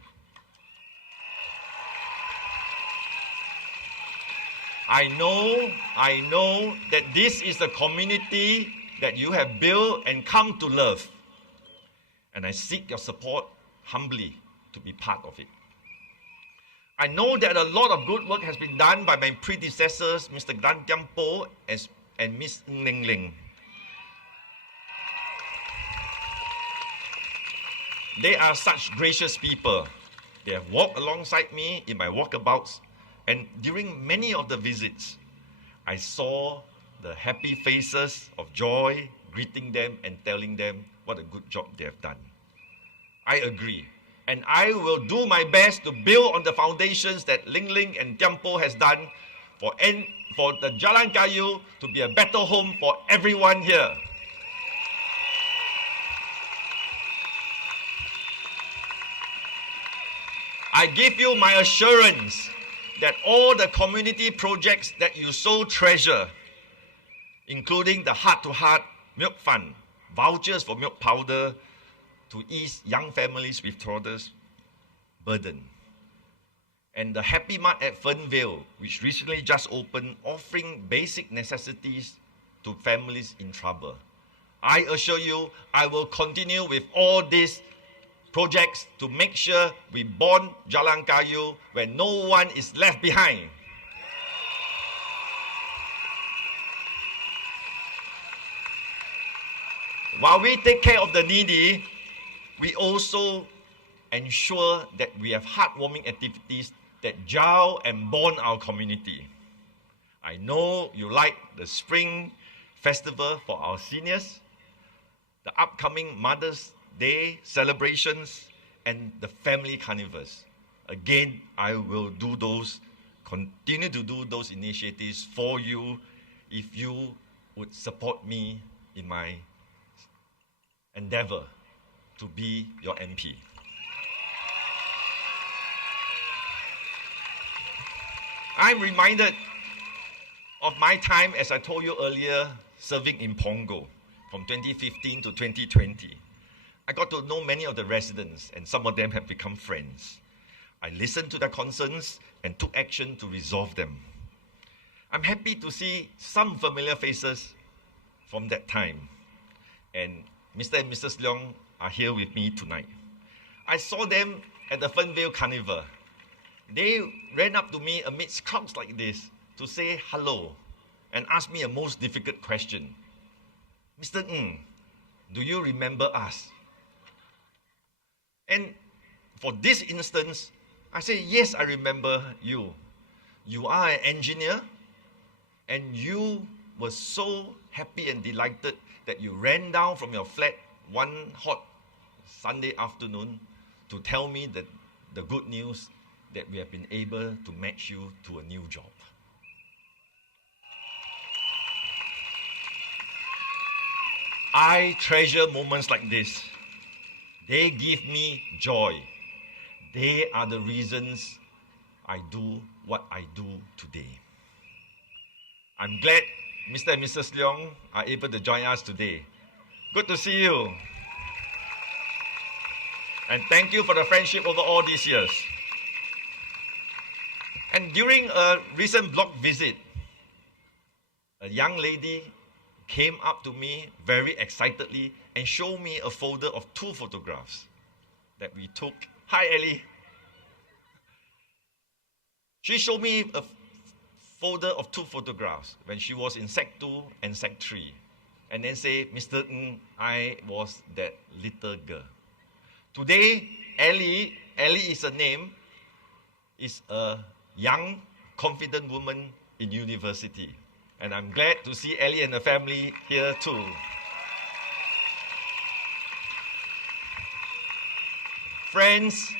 I know that this is the community that you have built and come to love. And I seek your support humbly to be part of it. I know that a lot of good work has been done by my predecessors, Mr. Dan Tiampo and Ms. Ng Ling Ling. They are such gracious people. They have walked alongside me in my walkabouts, and during many of the visits, I saw the happy faces of joy, greeting them and telling them what a good job they have done. I agree. And I will do my best to build on the foundations that Ling Ling and Tiampo has done for the Jalan Kayu to be a better home for everyone here. I give you my assurance that all the community projects that you so treasure, including the heart-to-heart milk fund, vouchers for milk powder to ease young families with toddlers' burden, and the Happy Mart at Fernvale, which recently just opened, offering basic necessities to families in trouble. I assure you, I will continue with all these projects to make sure we bond Jalan Kayu where no one is left behind. While we take care of the needy, we also ensure that we have heartwarming activities that jar and bond our community. I know you like the Spring Festival for our seniors, the upcoming Mother's Day celebrations, and the family carnivals. Again, I will continue to do those initiatives for you if you would support me in my endeavor to be your MP. I'm reminded of my time, as I told you earlier, serving in Pongo from 2015 to 2020. I got to know many of the residents, and some of them have become friends. I listened to their concerns and took action to resolve them. I'm happy to see some familiar faces from that time. And Mr. and Mrs. Leong are here with me tonight. I saw them at the Fernvale Carnival. They ran up to me amidst crowds like this to say hello and ask me a most difficult question. Mr. Ng, do you remember us? And for this instance, I say, yes, I remember you. You are an engineer, and you were so happy and delighted that you ran down from your flat one hot Sunday afternoon to tell me that the good news that we have been able to match you to a new job. I treasure moments like this. They give me joy. They are the reasons I do what I do today. I'm glad Mr. and Mrs. Leong are able to join us today. Good to see you. And thank you for the friendship over all these years. And during a recent block visit, a young lady came up to me very excitedly and showed me a folder of 2 photographs that we took. Hi, Ellie. She showed me a folder of 2 photographs when she was in Sec 2 and Sec 3. And then say, Mr. Ng, I was that little girl. Today, Ellie is a name, is a young, confident woman in university. And I'm glad to see Ellie and the family here too. Friends,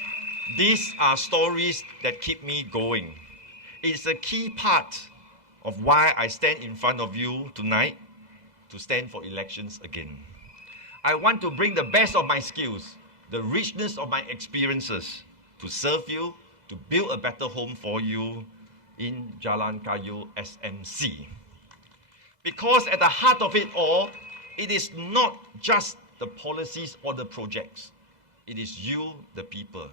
these are stories that keep me going. It's a key part of why I stand in front of you tonight to stand for elections again. I want to bring the best of my skills, the richness of my experiences to serve you, to build a better home for you in Jalan Kayu SMC. Because at the heart of it all, it is not just the policies or the projects. It is you, the people.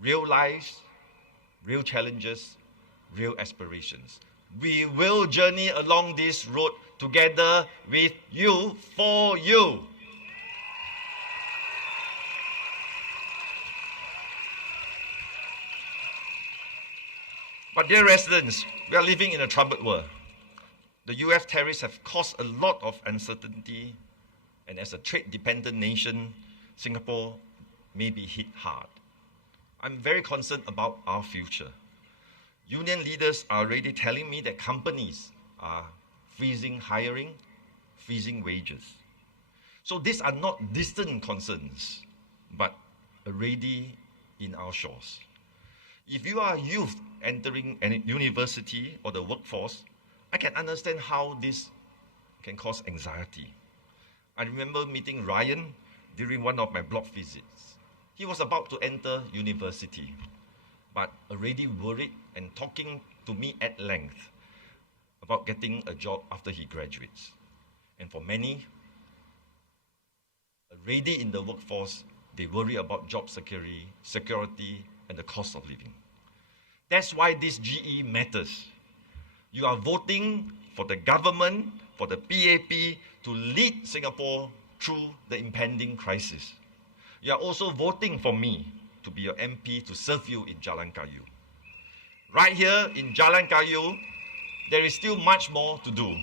Real lives, real challenges, real aspirations. We will journey along this road together with you, for you. But dear residents, we are living in a troubled world. The US tariffs have caused a lot of uncertainty, and as a trade-dependent nation, Singapore may be hit hard. I'm very concerned about our future. Union leaders are already telling me that companies are freezing hiring, freezing wages. So these are not distant concerns, but already in our shores. If you are youth entering a university or the workforce, I can understand how this can cause anxiety. I remember meeting Ryan during one of my block visits. He was about to enter university, but already worried and talking to me at length about getting a job after he graduates. And for many, already in the workforce, they worry about job security, and the cost of living. That's why this GE matters. You are voting for the government, for the PAP, to lead Singapore through the impending crisis. You are also voting for me to be your MP to serve you in Jalan Kayu. Right here in Jalan Kayu, there is still much more to do.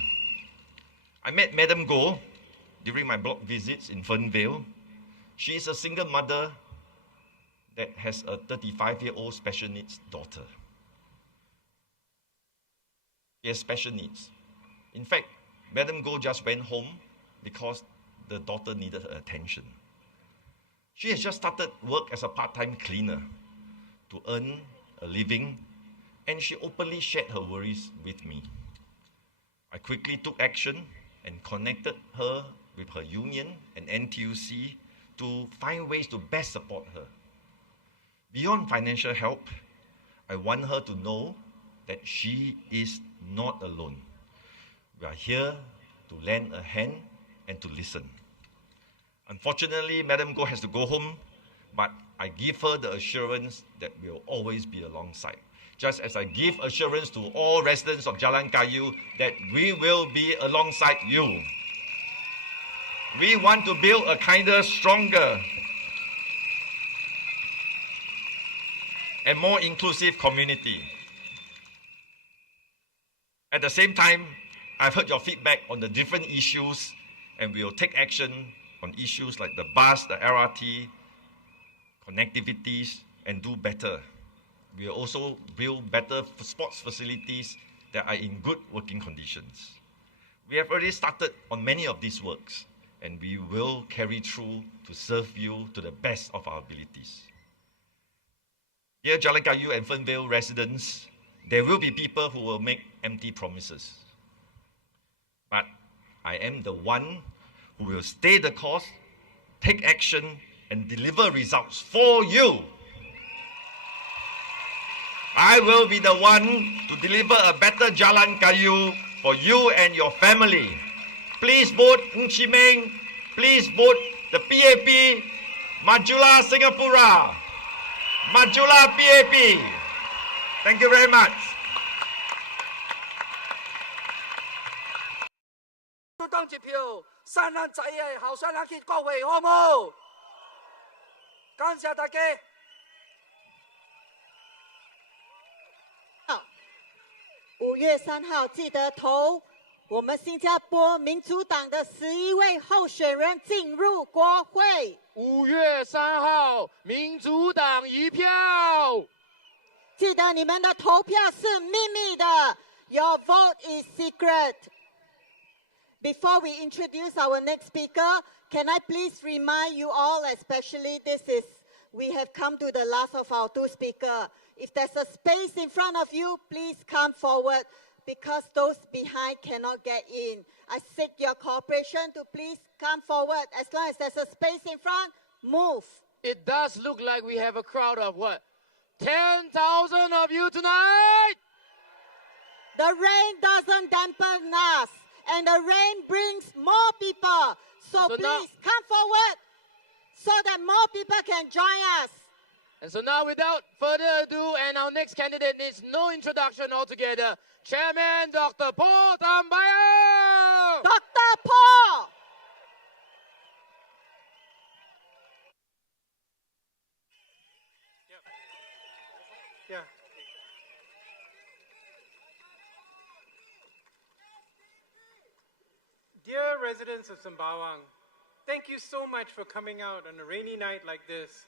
I met Madam Goh during my block visits in Fernvale. She is a single mother that has a 35-year-old special needs daughter. She has special needs. In fact, Madam Goh just went home because the daughter needed her attention. She has just started work as a part-time cleaner to earn a living, and she openly shared her worries with me. I quickly took action and connected her with her union and NTUC to find ways to best support her. Beyond financial help, I want her to know that she is not alone. We are here to lend a hand and to listen. Unfortunately, Madam Goh has to go home, but I give her the assurance that we'll always be alongside. Just as I give assurance to all residents of Jalan Kayu that we will be alongside you. We want to build a kinder, stronger, and more inclusive community. At the same time, I've heard your feedback on the different issues, and we will take action on issues like the bus, the LRT, connectivities, and do better. We will also build better sports facilities that are in good working conditions. We have already started on many of these works, and we will carry through to serve you to the best of our abilities. Dear Jalan Kayu and Fernvale residents, there will be people who will make empty promises. But I am the one who will stay the course, take action, and deliver results for you. I will be the one to deliver a better Jalan Kayu for you and your family. Please vote Ng Chee Meng. Please vote the PAP. Majulah Singapura. Majulah PAP. Thank you very much. 出动一票，善人在野，候选人去国会，好冇？感谢大家。 5月3号，记得投我们新加坡民主党的11位候选人进入国会。5月3号，民主党一票。记得你们的投票是秘密的。Your vote is secret. Before we introduce our next speaker, can I please remind you all, especially we have come to the last of our 2 speakers. If there's a space in front of you, please come forward because those behind cannot get in. I seek your cooperation to please come forward. As long as there's a space in front, move. It does look like we have a crowd of what? 10,000 of you tonight? The rain doesn't dampen us, and the rain brings more people. So please come forward so that more people can join us. And so now, without further ado, and our next candidate needs no introduction altogether, Chairman Dr. Paul Tambayao. Dr. Paul. Yeah. Dear residents of Sembawang, thank you so much for coming out on a rainy night like this.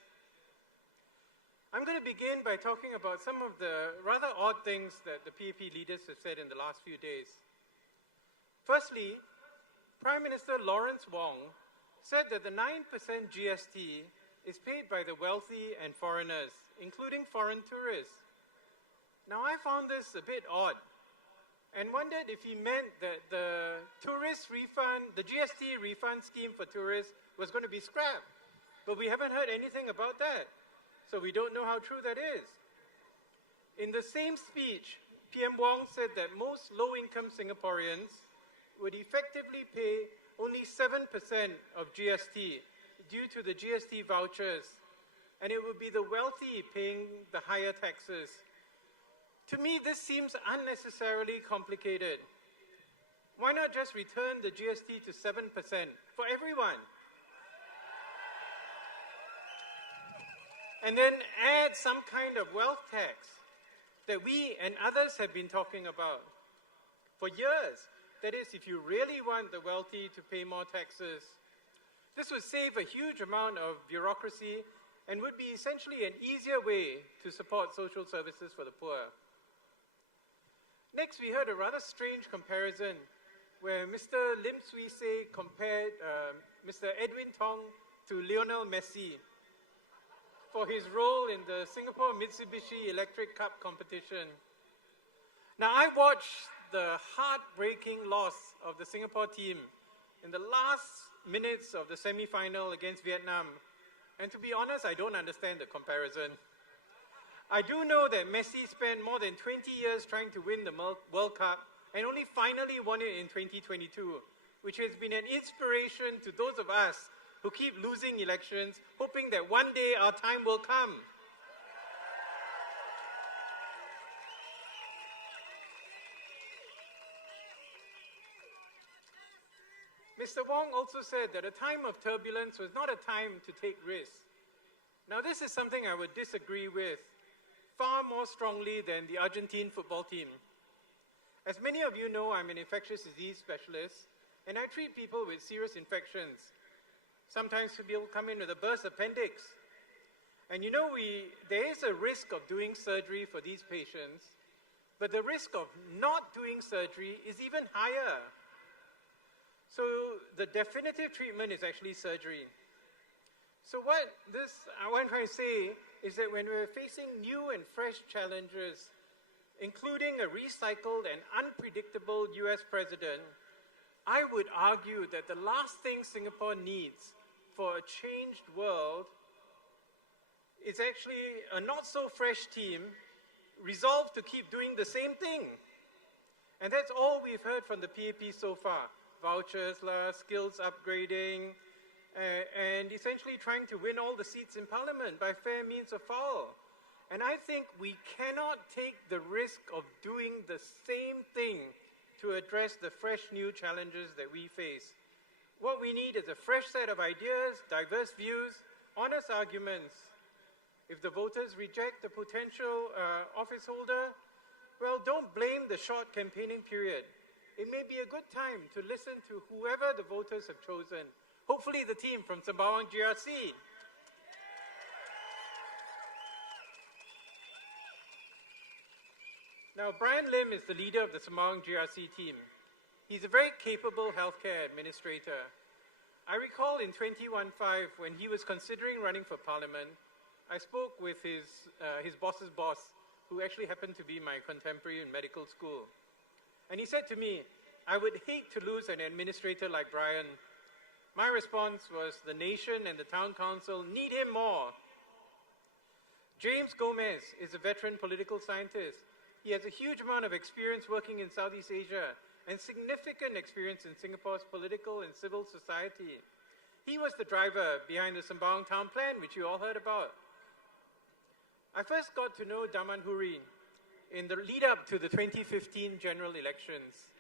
I'm going to begin by talking about some of the rather odd things that the PAP leaders have said in the last few days. Firstly, Prime Minister Lawrence Wong said that the 9% GST is paid by the wealthy and foreigners, including foreign tourists. Now, I found this a bit odd and wondered if he meant that the tourist refund, the GST refund scheme for tourists was going to be scrapped. But we haven't heard anything about that. So we don't know how true that is. In the same speech, PM Wong said that most low-income Singaporeans would effectively pay only 7% of GST due to the GST vouchers, and it would be the wealthy paying the higher taxes. To me, this seems unnecessarily complicated. Why not just return the GST to 7% for everyone? And then add some kind of wealth tax that we and others have been talking about for years. That is, if you really want the wealthy to pay more taxes, this would save a huge amount of bureaucracy and would be essentially an easier way to support social services for the poor. Next, we heard a rather strange comparison where Mr. Lim Swee Say compared Mr. Edwin Tong to Lionel Messi for his role in the Singapore Mitsubishi Electric Cup competition. Now, I watched the heartbreaking loss of the Singapore team in the last minutes of the semi-final against Vietnam. And to be honest, I don't understand the comparison. I do know that Messi spent more than 20 years trying to win the World Cup and only finally won it in 2022. which has been an inspiration to those of us who keep losing elections, hoping that one day our time will come. Mr. Wong also said that a time of turbulence was not a time to take risks. Now, this is something I would disagree with far more strongly than the Argentine football team. As many of you know, I'm an infectious disease specialist, and I treat people with serious infections. Sometimes people come in with a burst appendix. And you know, there is a risk of doing surgery for these patients, but the risk of not doing surgery is even higher. So the definitive treatment is actually surgery. So what I'm trying to say is that when we're facing new and fresh challenges, including a recycled and unpredictable US president, I would argue that the last thing Singapore needs for a changed world is actually a not-so-fresh team resolved to keep doing the same thing. And that's all we've heard from the PAP so far. Vouchers, skills upgrading, and essentially trying to win all the seats in Parliament by fair means or foul. And I think we cannot take the risk of doing the same thing to address the fresh new challenges that we face. What we need is a fresh set of ideas, diverse views, honest arguments. If the voters reject the potential office holder, well, don't blame the short campaigning period. It may be a good time to listen to whoever the voters have chosen. Hopefully the team from Sembawang GRC. Now, Brian Lim is the leader of the Sembawang GRC team. He's a very capable healthcare administrator. I recall in 2015, when he was considering running for Parliament, I spoke with his boss's boss, who actually happened to be my contemporary in medical school. And he said to me, I would hate to lose an administrator like Brian. My response was, the nation and the town council need him more. James Gomez is a veteran political scientist. He has a huge amount of experience working in Southeast Asia and significant experience in Singapore's political and civil society. He was the driver behind the Sembawang Town Plan, which you all heard about. I first got to know Daman Huri in the lead-up to the 2015 general elections.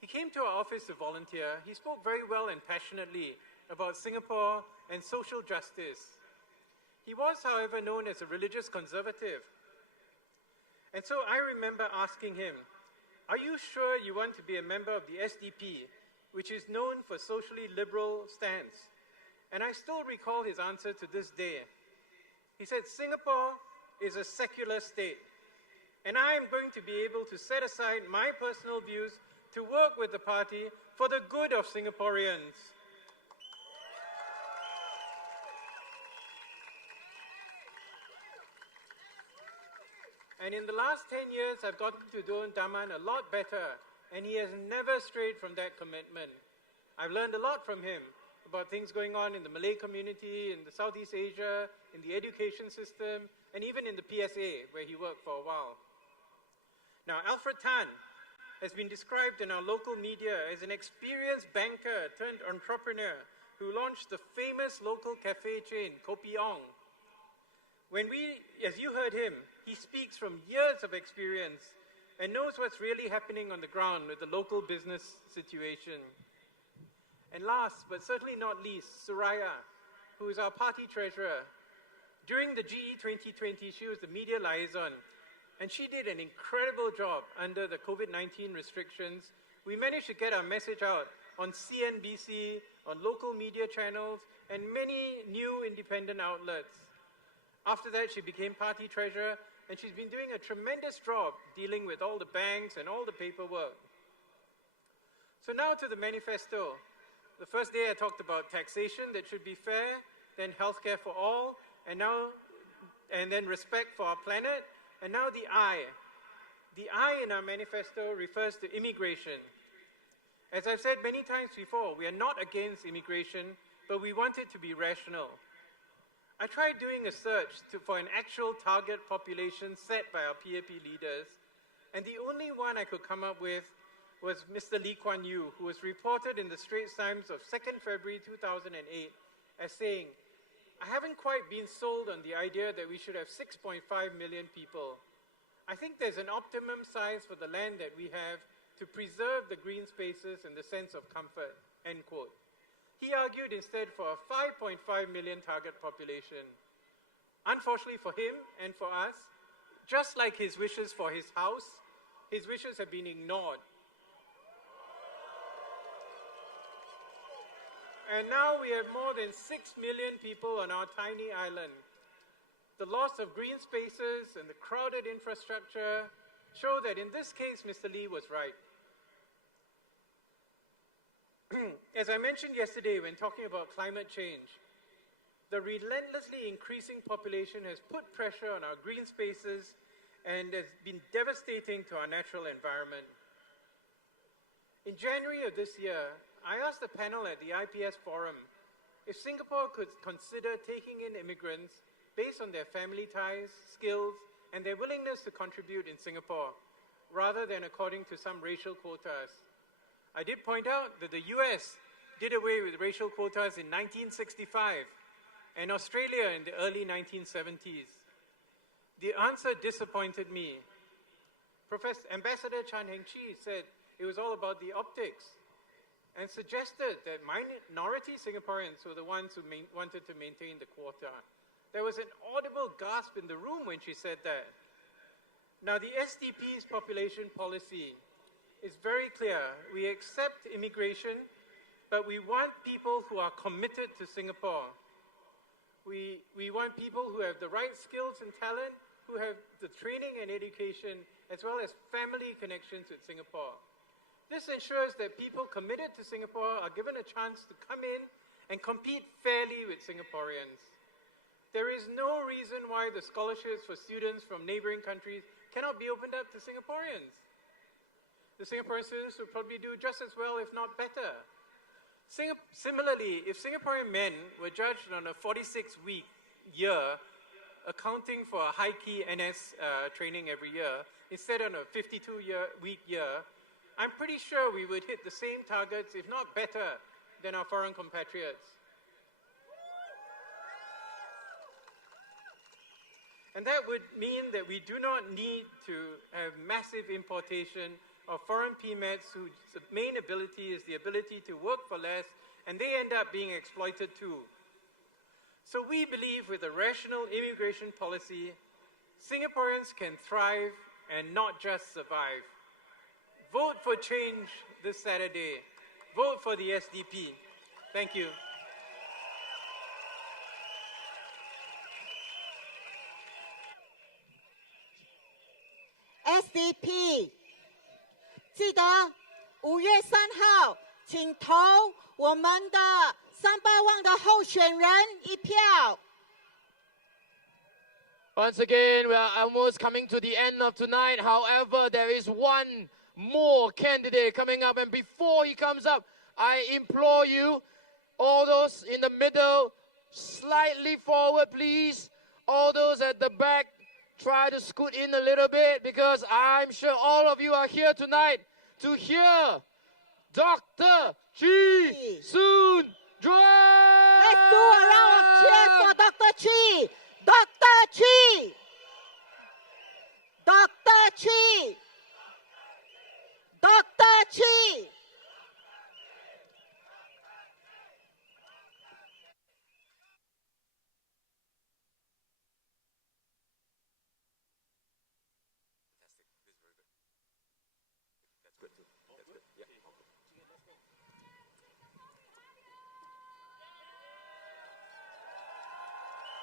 He came to our office to volunteer. He spoke very well and passionately about Singapore and social justice. He was, however, known as a religious conservative. And so I remember asking him, are you sure you want to be a member of the SDP, which is known for socially liberal stance? And I still recall his answer to this day. He said, Singapore is a secular state, and I am going to be able to set aside my personal views to work with the party for the good of Singaporeans. And in the last 10 years, I've gotten to know Daman a lot better, and he has never strayed from that commitment. I've learned a lot from him about things going on in the Malay community, in the Southeast Asia, in the education system, and even in the PSA, where he worked for a while. Now, Alfred Tan has been described in our local media as an experienced banker turned entrepreneur who launched the famous local cafe chain, Kopi Ong. As you heard him, he speaks from years of experience and knows what's really happening on the ground with the local business situation. And last, but certainly not least, Suraya, who is our party treasurer. During the GE2020, she was the media liaison, and she did an incredible job under the COVID-19 restrictions. We managed to get our message out on CNBC, on local media channels, and many new independent outlets. After that, she became party treasurer, and she's been doing a tremendous job dealing with all the banks and all the paperwork. So now to the manifesto. The first day I talked about taxation that should be fair, then healthcare for all, and then respect for our planet, and now the I. The I in our manifesto refers to immigration. As I've said many times before, we are not against immigration, but we want it to be rational. I tried doing a search for an actual target population set by our PAP leaders, and the only one I could come up with was Mr. Lee Kuan Yew, who was reported in the Straits Times of 2nd February 2008 as saying, "I haven't quite been sold on the idea that we should have 6.5 million people. I think there's an optimum size for the land that we have to preserve the green spaces and the sense of comfort," end quote. He argued instead for a 5.5 million target population. Unfortunately for him and for us, just like his wishes for his house, his wishes have been ignored. And now we have more than 6 million people on our tiny island. The loss of green spaces and the crowded infrastructure show that in this case, Mr. Lee was right. As I mentioned yesterday when talking about climate change, the relentlessly increasing population has put pressure on our green spaces and has been devastating to our natural environment. In January of this year, I asked the panel at the IPS Forum if Singapore could consider taking in immigrants based on their family ties, skills, and their willingness to contribute in Singapore, rather than according to some racial quotas. I did point out that the US did away with racial quotas in 1965 and Australia in the early 1970s. The answer disappointed me. Ambassador Chan Heng-Chi said it was all about the optics and suggested that minority Singaporeans were the ones who wanted to maintain the quota. There was an audible gasp in the room when she said that. Now, the SDP's population policy is very clear. We accept immigration, but we want people who are committed to Singapore. We want people who have the right skills and talent, who have the training and education, as well as family connections with Singapore. This ensures that people committed to Singapore are given a chance to come in and compete fairly with Singaporeans. There is no reason why the scholarships for students from neighboring countries cannot be opened up to Singaporeans. The Singaporean students will probably do just as well, if not better. Similarly, if Singaporean men were judged on a 46-week year, accounting for a high-key NS training every year, instead of a 52-week year, I'm pretty sure we would hit the same targets, if not better, than our foreign compatriots. And that would mean that we do not need to have massive importation of foreign PMETs whose main ability is the ability to work for less, and they end up being exploited too. So we believe with a rational immigration policy, Singaporeans can thrive and not just survive. Vote for change this Saturday. Vote for the SDP. Thank you. SDP 记得5月3号请投我们的300万的候选人一票。 Once again, we are almost coming to the end of tonight. However, there is one more candidate coming up. And before he comes up, I implore you, all those in the middle, slightly forward, please. All those at the back, try to scoot in a little bit, because I'm sure all of you are here tonight to hear Dr. Chee Soon Juan. Let's do a round of cheers for Dr. Chee. Dr. Chee. Dr. Chee. Dr. Chee.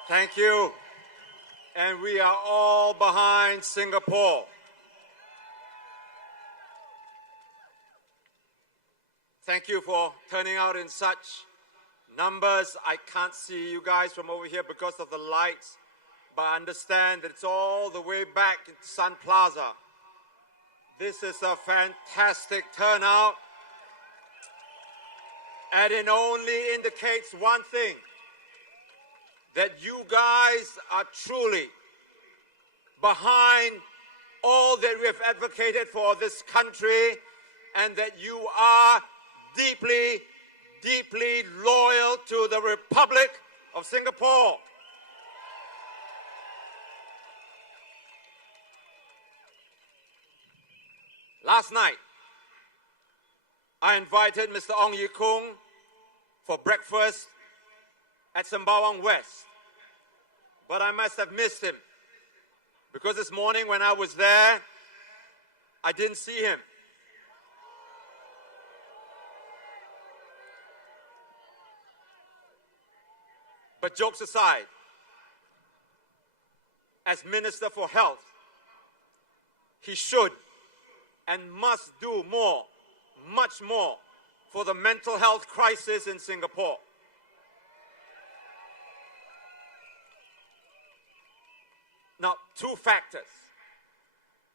Thank you. And we are all behind Singapore. Thank you for turning out in such numbers. I can't see you guys from over here because of the lights, but I understand that it's all the way back in Sun Plaza. This is a fantastic turnout, and it only indicates one thing, that you guys are truly behind all that we have advocated for this country and that you are deeply, deeply loyal to the Republic of Singapore. Last night, I invited Mr. Ong Ye Kung for breakfast at Sembawang West, but I must have missed him because this morning when I was there, I didn't see him. But jokes aside, as Minister for Health, he should and must do more, much more, for the mental health crisis in Singapore. Now, two factors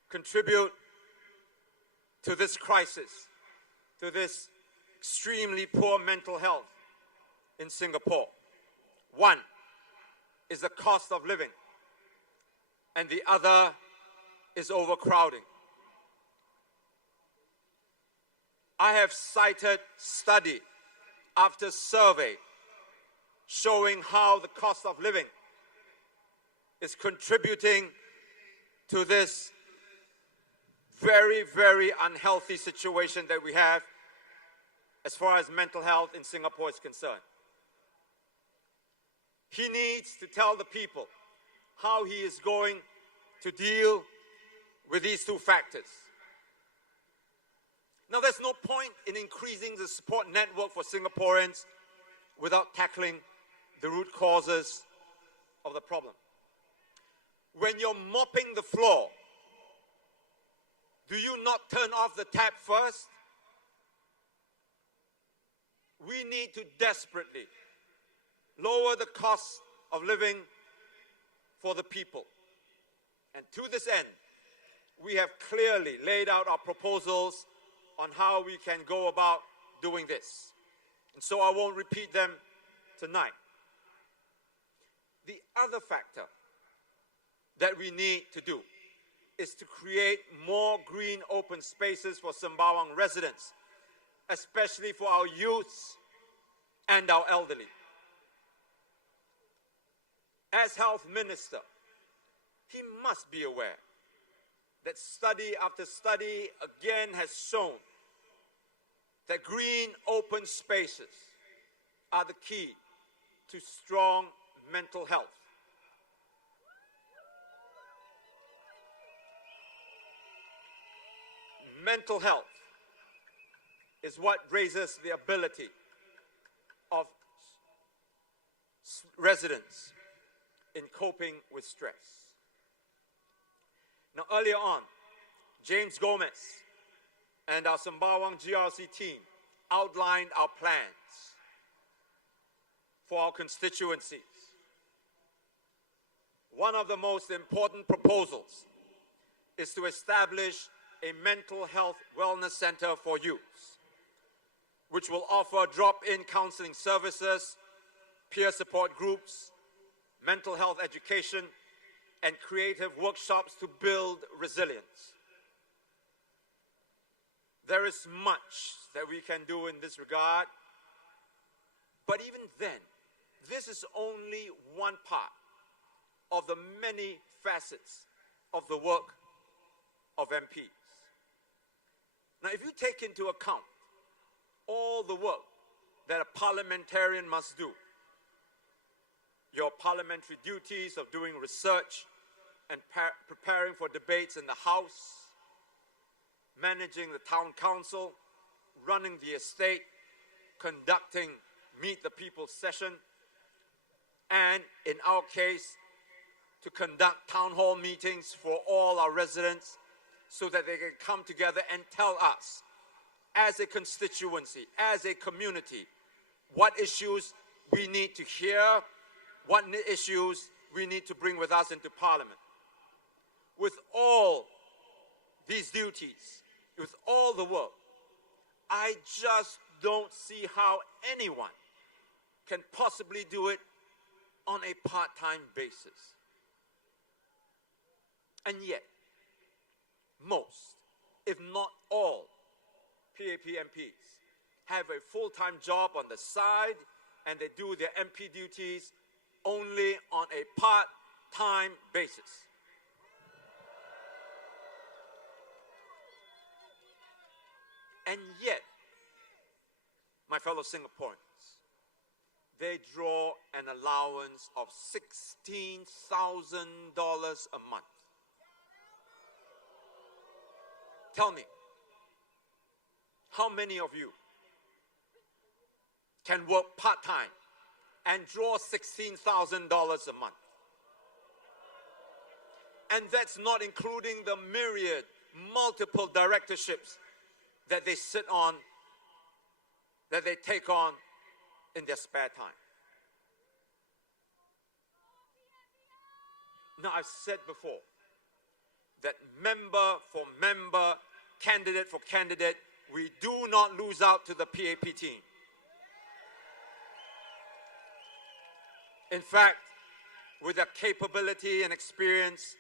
contribute to this crisis, to this extremely poor mental health in Singapore. One is the cost of living, and the other is overcrowding. I have cited study after survey showing how the cost of living is contributing to this very, very unhealthy situation that we have as far as mental health in Singapore is concerned. He needs to tell the people how he is going to deal with these two factors. Now, there's no point in increasing the support network for Singaporeans without tackling the root causes of the problem. When you're mopping the floor, do you not turn off the tap first? We need to desperately lower the cost of living for the people. And to this end, we have clearly laid out our proposals on how we can go about doing this. And so I won't repeat them tonight. The other factor that we need to do is to create more green open spaces for Sembawang residents, especially for our youths and our elderly. As Health Minister, he must be aware that study after study again has shown that green open spaces are the key to strong mental health. Mental health is what raises the ability of residents in coping with stress. Now, earlier on, James Gomez and our Sembawang GRC team outlined our plans for our constituencies. One of the most important proposals is to establish a mental health wellness center for youths, which will offer drop-in counseling services, peer support groups, mental health education, and creative workshops to build resilience. There is much that we can do in this regard, but even then, this is only one part of the many facets of the work of MPs. Now, if you take into account all the work that a parliamentarian must do, your parliamentary duties of doing research and preparing for debates in the House, managing the town council, running the estate, conducting Meet the People session, and in our case, to conduct town hall meetings for all our residents so that they can come together and tell us, as a constituency, as a community, what issues we need to hear, what issues we need to bring with us into Parliament. With all these duties, with all the work, I just don't see how anyone can possibly do it on a part-time basis. And yet, most, if not all, PAP MPs have a full-time job on the side and they do their MP duties only on a part-time basis. And yet, my fellow Singaporeans, they draw an allowance of $16,000 a month. Tell me, how many of you can work part-time and draw $16,000 a month? And that's not including the myriad, multiple directorships that they sit on, that they take on in their spare time. Now, I've said before that member for member, candidate for candidate, we do not lose out to the PAP team. In fact, with their capability and experience,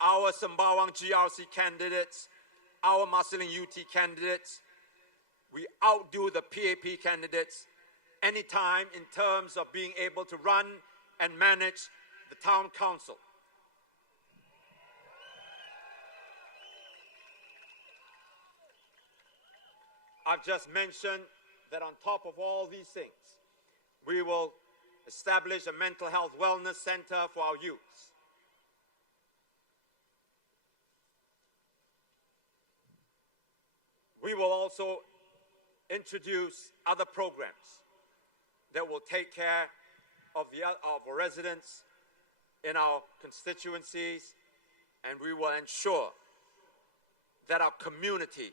our Sembawang GRC candidates, our Marsiling UT candidates, we outdo the PAP candidates anytime in terms of being able to run and manage the town council. I've just mentioned that on top of all these things, we will establish a mental health wellness center for our youths. We will also introduce other programs that will take care of our residents in our constituencies, and we will ensure that our community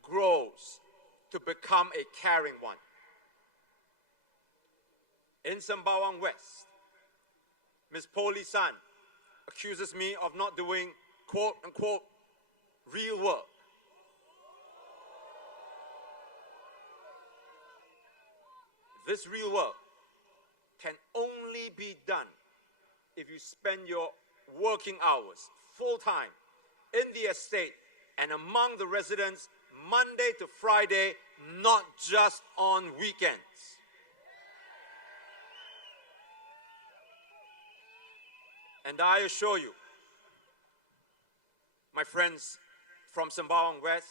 grows to become a caring one. In Sembawang West, Ms. Po Lee San accuses me of not doing quote-unquote real work. This real work can only be done if you spend your working hours full-time in the estate and among the residents Monday to Friday, not just on weekends. And I assure you, my friends from Sembawang West,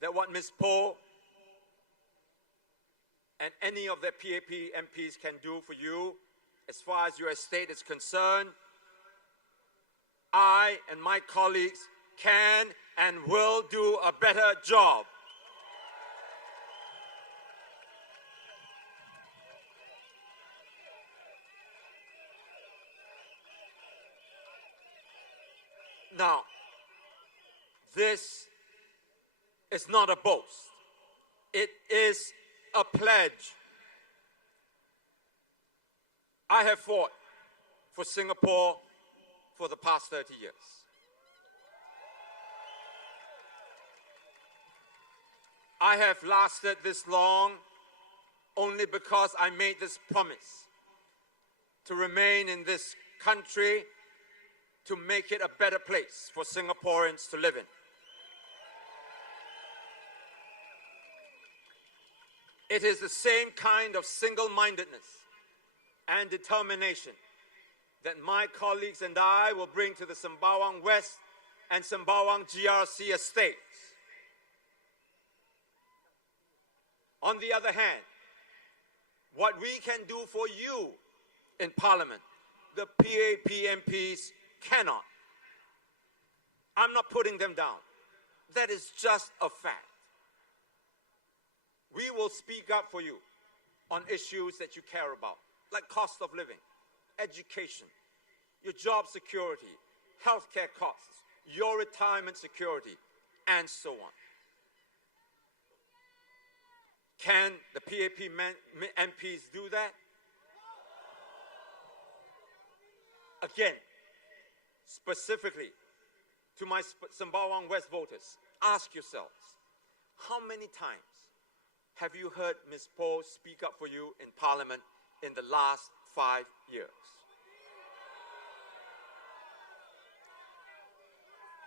that what Ms. Po and any of their PAP MPs can do for you, as far as your estate is concerned, I and my colleagues can and will do a better job. Now, this is not a boast. It is a pledge. I have fought for Singapore for the past 30 years. I have lasted this long only because I made this promise to remain in this country to make it a better place for Singaporeans to live in. It is the same kind of single-mindedness and determination that my colleagues and I will bring to the Sembawang West and Sembawang GRC estates. On the other hand, what we can do for you in Parliament, the PAP MPs cannot. I'm not putting them down. That is just a fact. We will speak up for you on issues that you care about, like cost of living, education, your job security, healthcare costs, your retirement security, and so on. Can the PAP MPs do that? Again, specifically to my Sembawang West voters, ask yourselves, how many times have you heard Ms. Po speak up for you in Parliament in the last 5 years?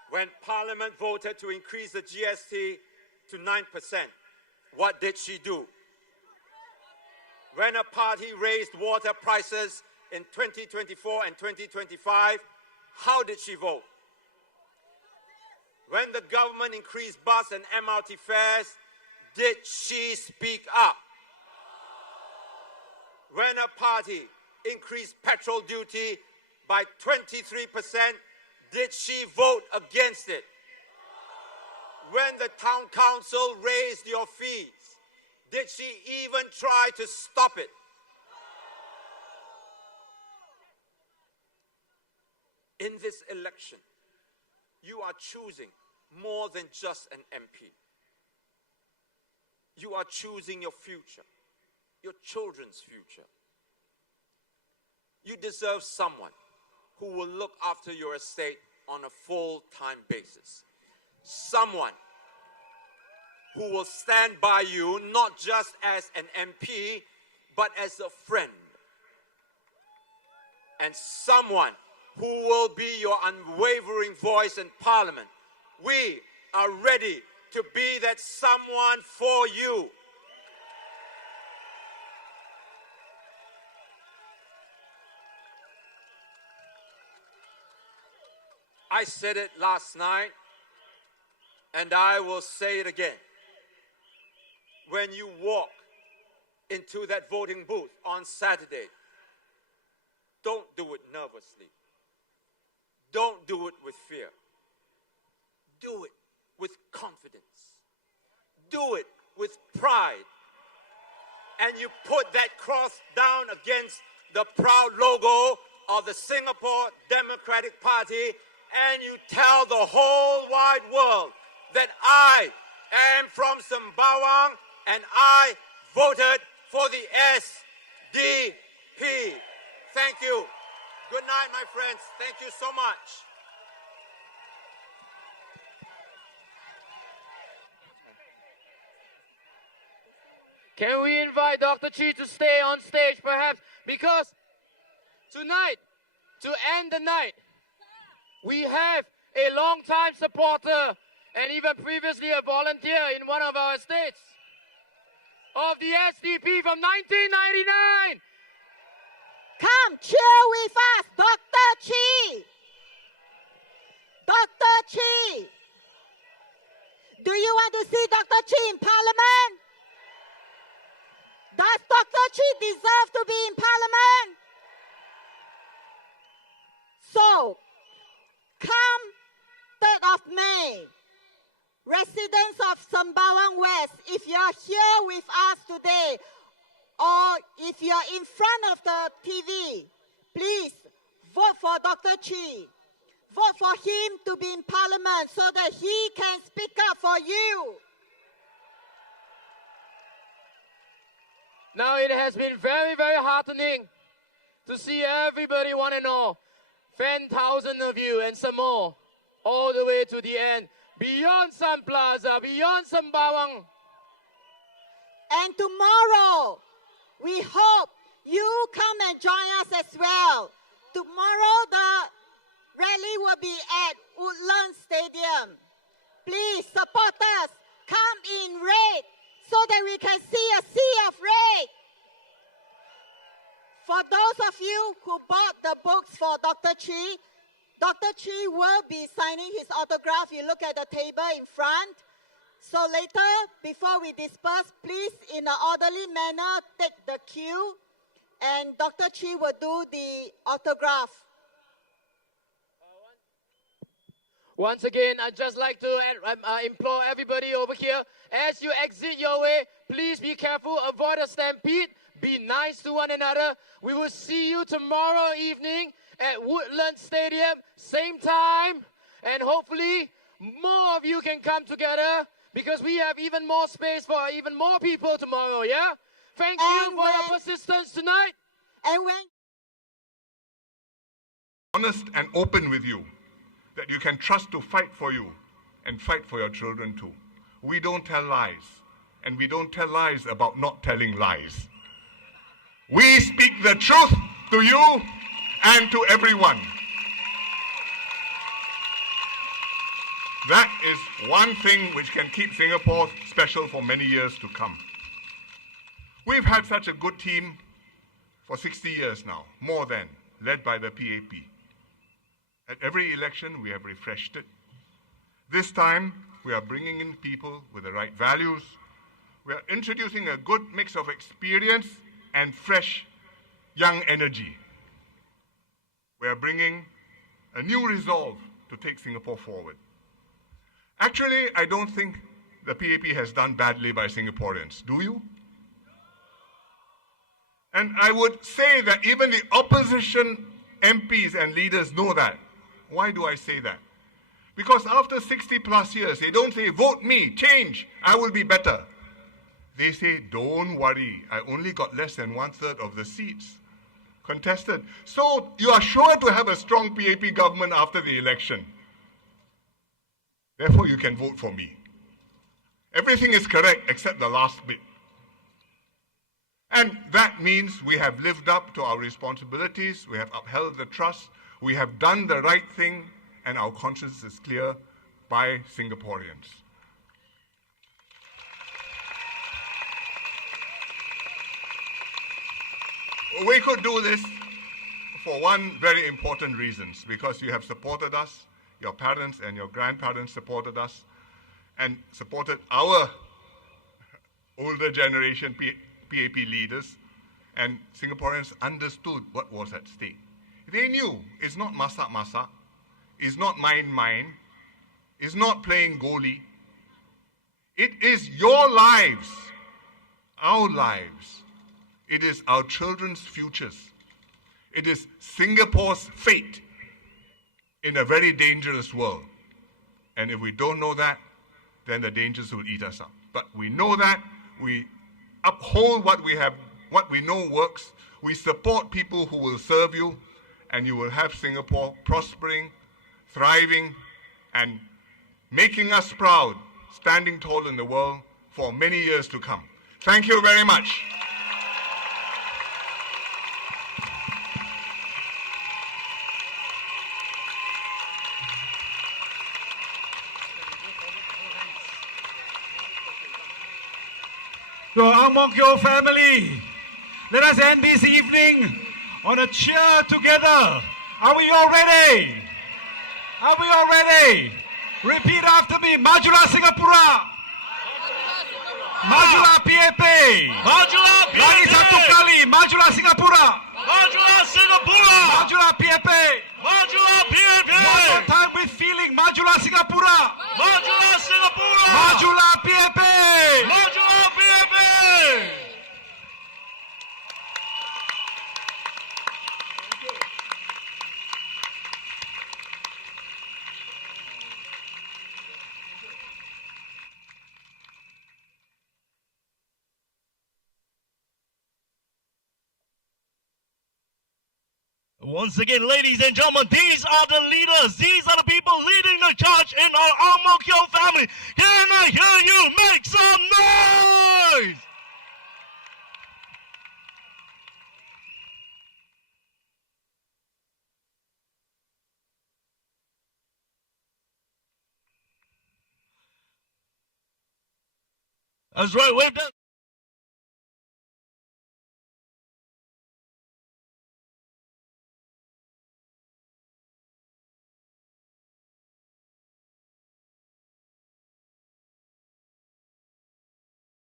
When Parliament voted to increase the GST to 9%, what did she do? When a party raised water prices in 2024 and 2025, how did she vote? When the government increased bus and MRT fares, did she speak up? When a party increased petrol duty by 23%, did she vote against it? When the town council raised your fees, did she even try to stop it? In this election, you are choosing more than just an MP. You are choosing your future, your children's future. You deserve someone who will look after your estate on a full-time basis. Someone who will stand by you not just as an MP, but as a friend. And someone who will be your unwavering voice in Parliament. We are ready to be that someone for you. I said it last night, and I will say it again. When you walk into that voting booth on Saturday, don't do it nervously. Don't do it with fear. Do it with confidence. Do it with pride. And you put that cross down against the proud logo of the Singapore Democratic Party, and you tell the whole wide world that I am from Sembawang and I voted for the SDP. Thank you. Good night, my friends. Thank you so much. Can we invite Dr. Chi to stay on stage, perhaps? Because tonight, to end the night, we have a long-time supporter and even previously a volunteer in one of our estates of the SDP from 1999. Come cheer with us, Dr. Chi. Dr. Chi. Do you want to see Dr. Chi in Parliament? Does Dr. Chi deserve to be in Parliament? So, come 3rd of May, residents of Sembawang West, if you are here with us today, or if you are in front of the TV, please vote for Dr. Chi. Vote for him to be in Parliament so that he can speak up for you. Now it has been very, very heartening to see everybody, one and all, 10,000 of you and some more, all the way to the end, beyond Sun Plaza, beyond Sembawang. And tomorrow, we hope you come and join us as well. Tomorrow, the rally will be at Woodlands Stadium. Please support us. Come in red so that we can see a sea of red. For those of you who bought the books for Dr. Chi will be signing his autograph. You look at the table in front. So later, before we disperse, please, in an orderly manner, take the queue, and Dr. Chi will do the autograph. Once again, I'd just like to implore everybody over here, as you exit your way, please be careful, avoid a stampede, be nice to one another. We will see you tomorrow evening at Woodlands Stadium, same time, and hopefully more of you can come together because we have even more space for even more people tomorrow, yeah? Thank you for your persistence tonight. And when honest and open with you, that you can trust to fight for you and fight for your children too. We don't tell lies, and we don't tell lies about not telling lies. We speak the truth to you and to everyone. That is one thing which can keep Singapore special for many years to come. We've had such a good team for 60 years now, more than, led by the PAP. At every election, we have refreshed it. This time, we are bringing in people with the right values. We are introducing a good mix of experience and fresh, young energy. We are bringing a new resolve to take Singapore forward. Actually, I don't think the PAP has done badly by Singaporeans. Do you? And I would say that even the opposition MPs and leaders know that. Why do I say that? Because after 60 plus years, they don't say, vote me, change, I will be better. They say, don't worry, I only got less than 1/3 of the seats contested. So you are sure to have a strong PAP government after the election. Therefore, you can vote for me. Everything is correct except the last bit. And that means we have lived up to our responsibilities, we have upheld the trust, we have done the right thing, and our conscience is clear by Singaporeans. We could do this for one very important reason, because you have supported us, your parents and your grandparents supported us, and supported our older generation PAP leaders, and Singaporeans understood what was at stake. They knew it's not masak-masak, it's not mine-mine, it's not playing goalie. It is your lives, our lives. It is our children's futures. It is Singapore's fate in a very dangerous world. And if we don't know that, then the dangers will eat us up. But we know that, we uphold what we know works, we support people who will serve you, and you will have Singapore prospering, thriving, and making us proud, standing tall in the world for many years to come. Thank you very much. To our Ang Mo Kio family, let us end this evening on a cheer together. Are we all ready? Are we all ready? Repeat after me. Majulah Singapura. Majulah PAP. Majulah PAP. Lagi satu kali. Majulah Singapura. Majulah Singapura. Majulah PAP. Majulah PAP. One more time with feeling. Majulah Singapura. Majulah Singapura. Majulah PAP. Majulah PAP. Once again, ladies and gentlemen, these are the leaders. These are the people leading the charge in our Ang Mo Kio family. Can I hear you make some noise? That's right. We've done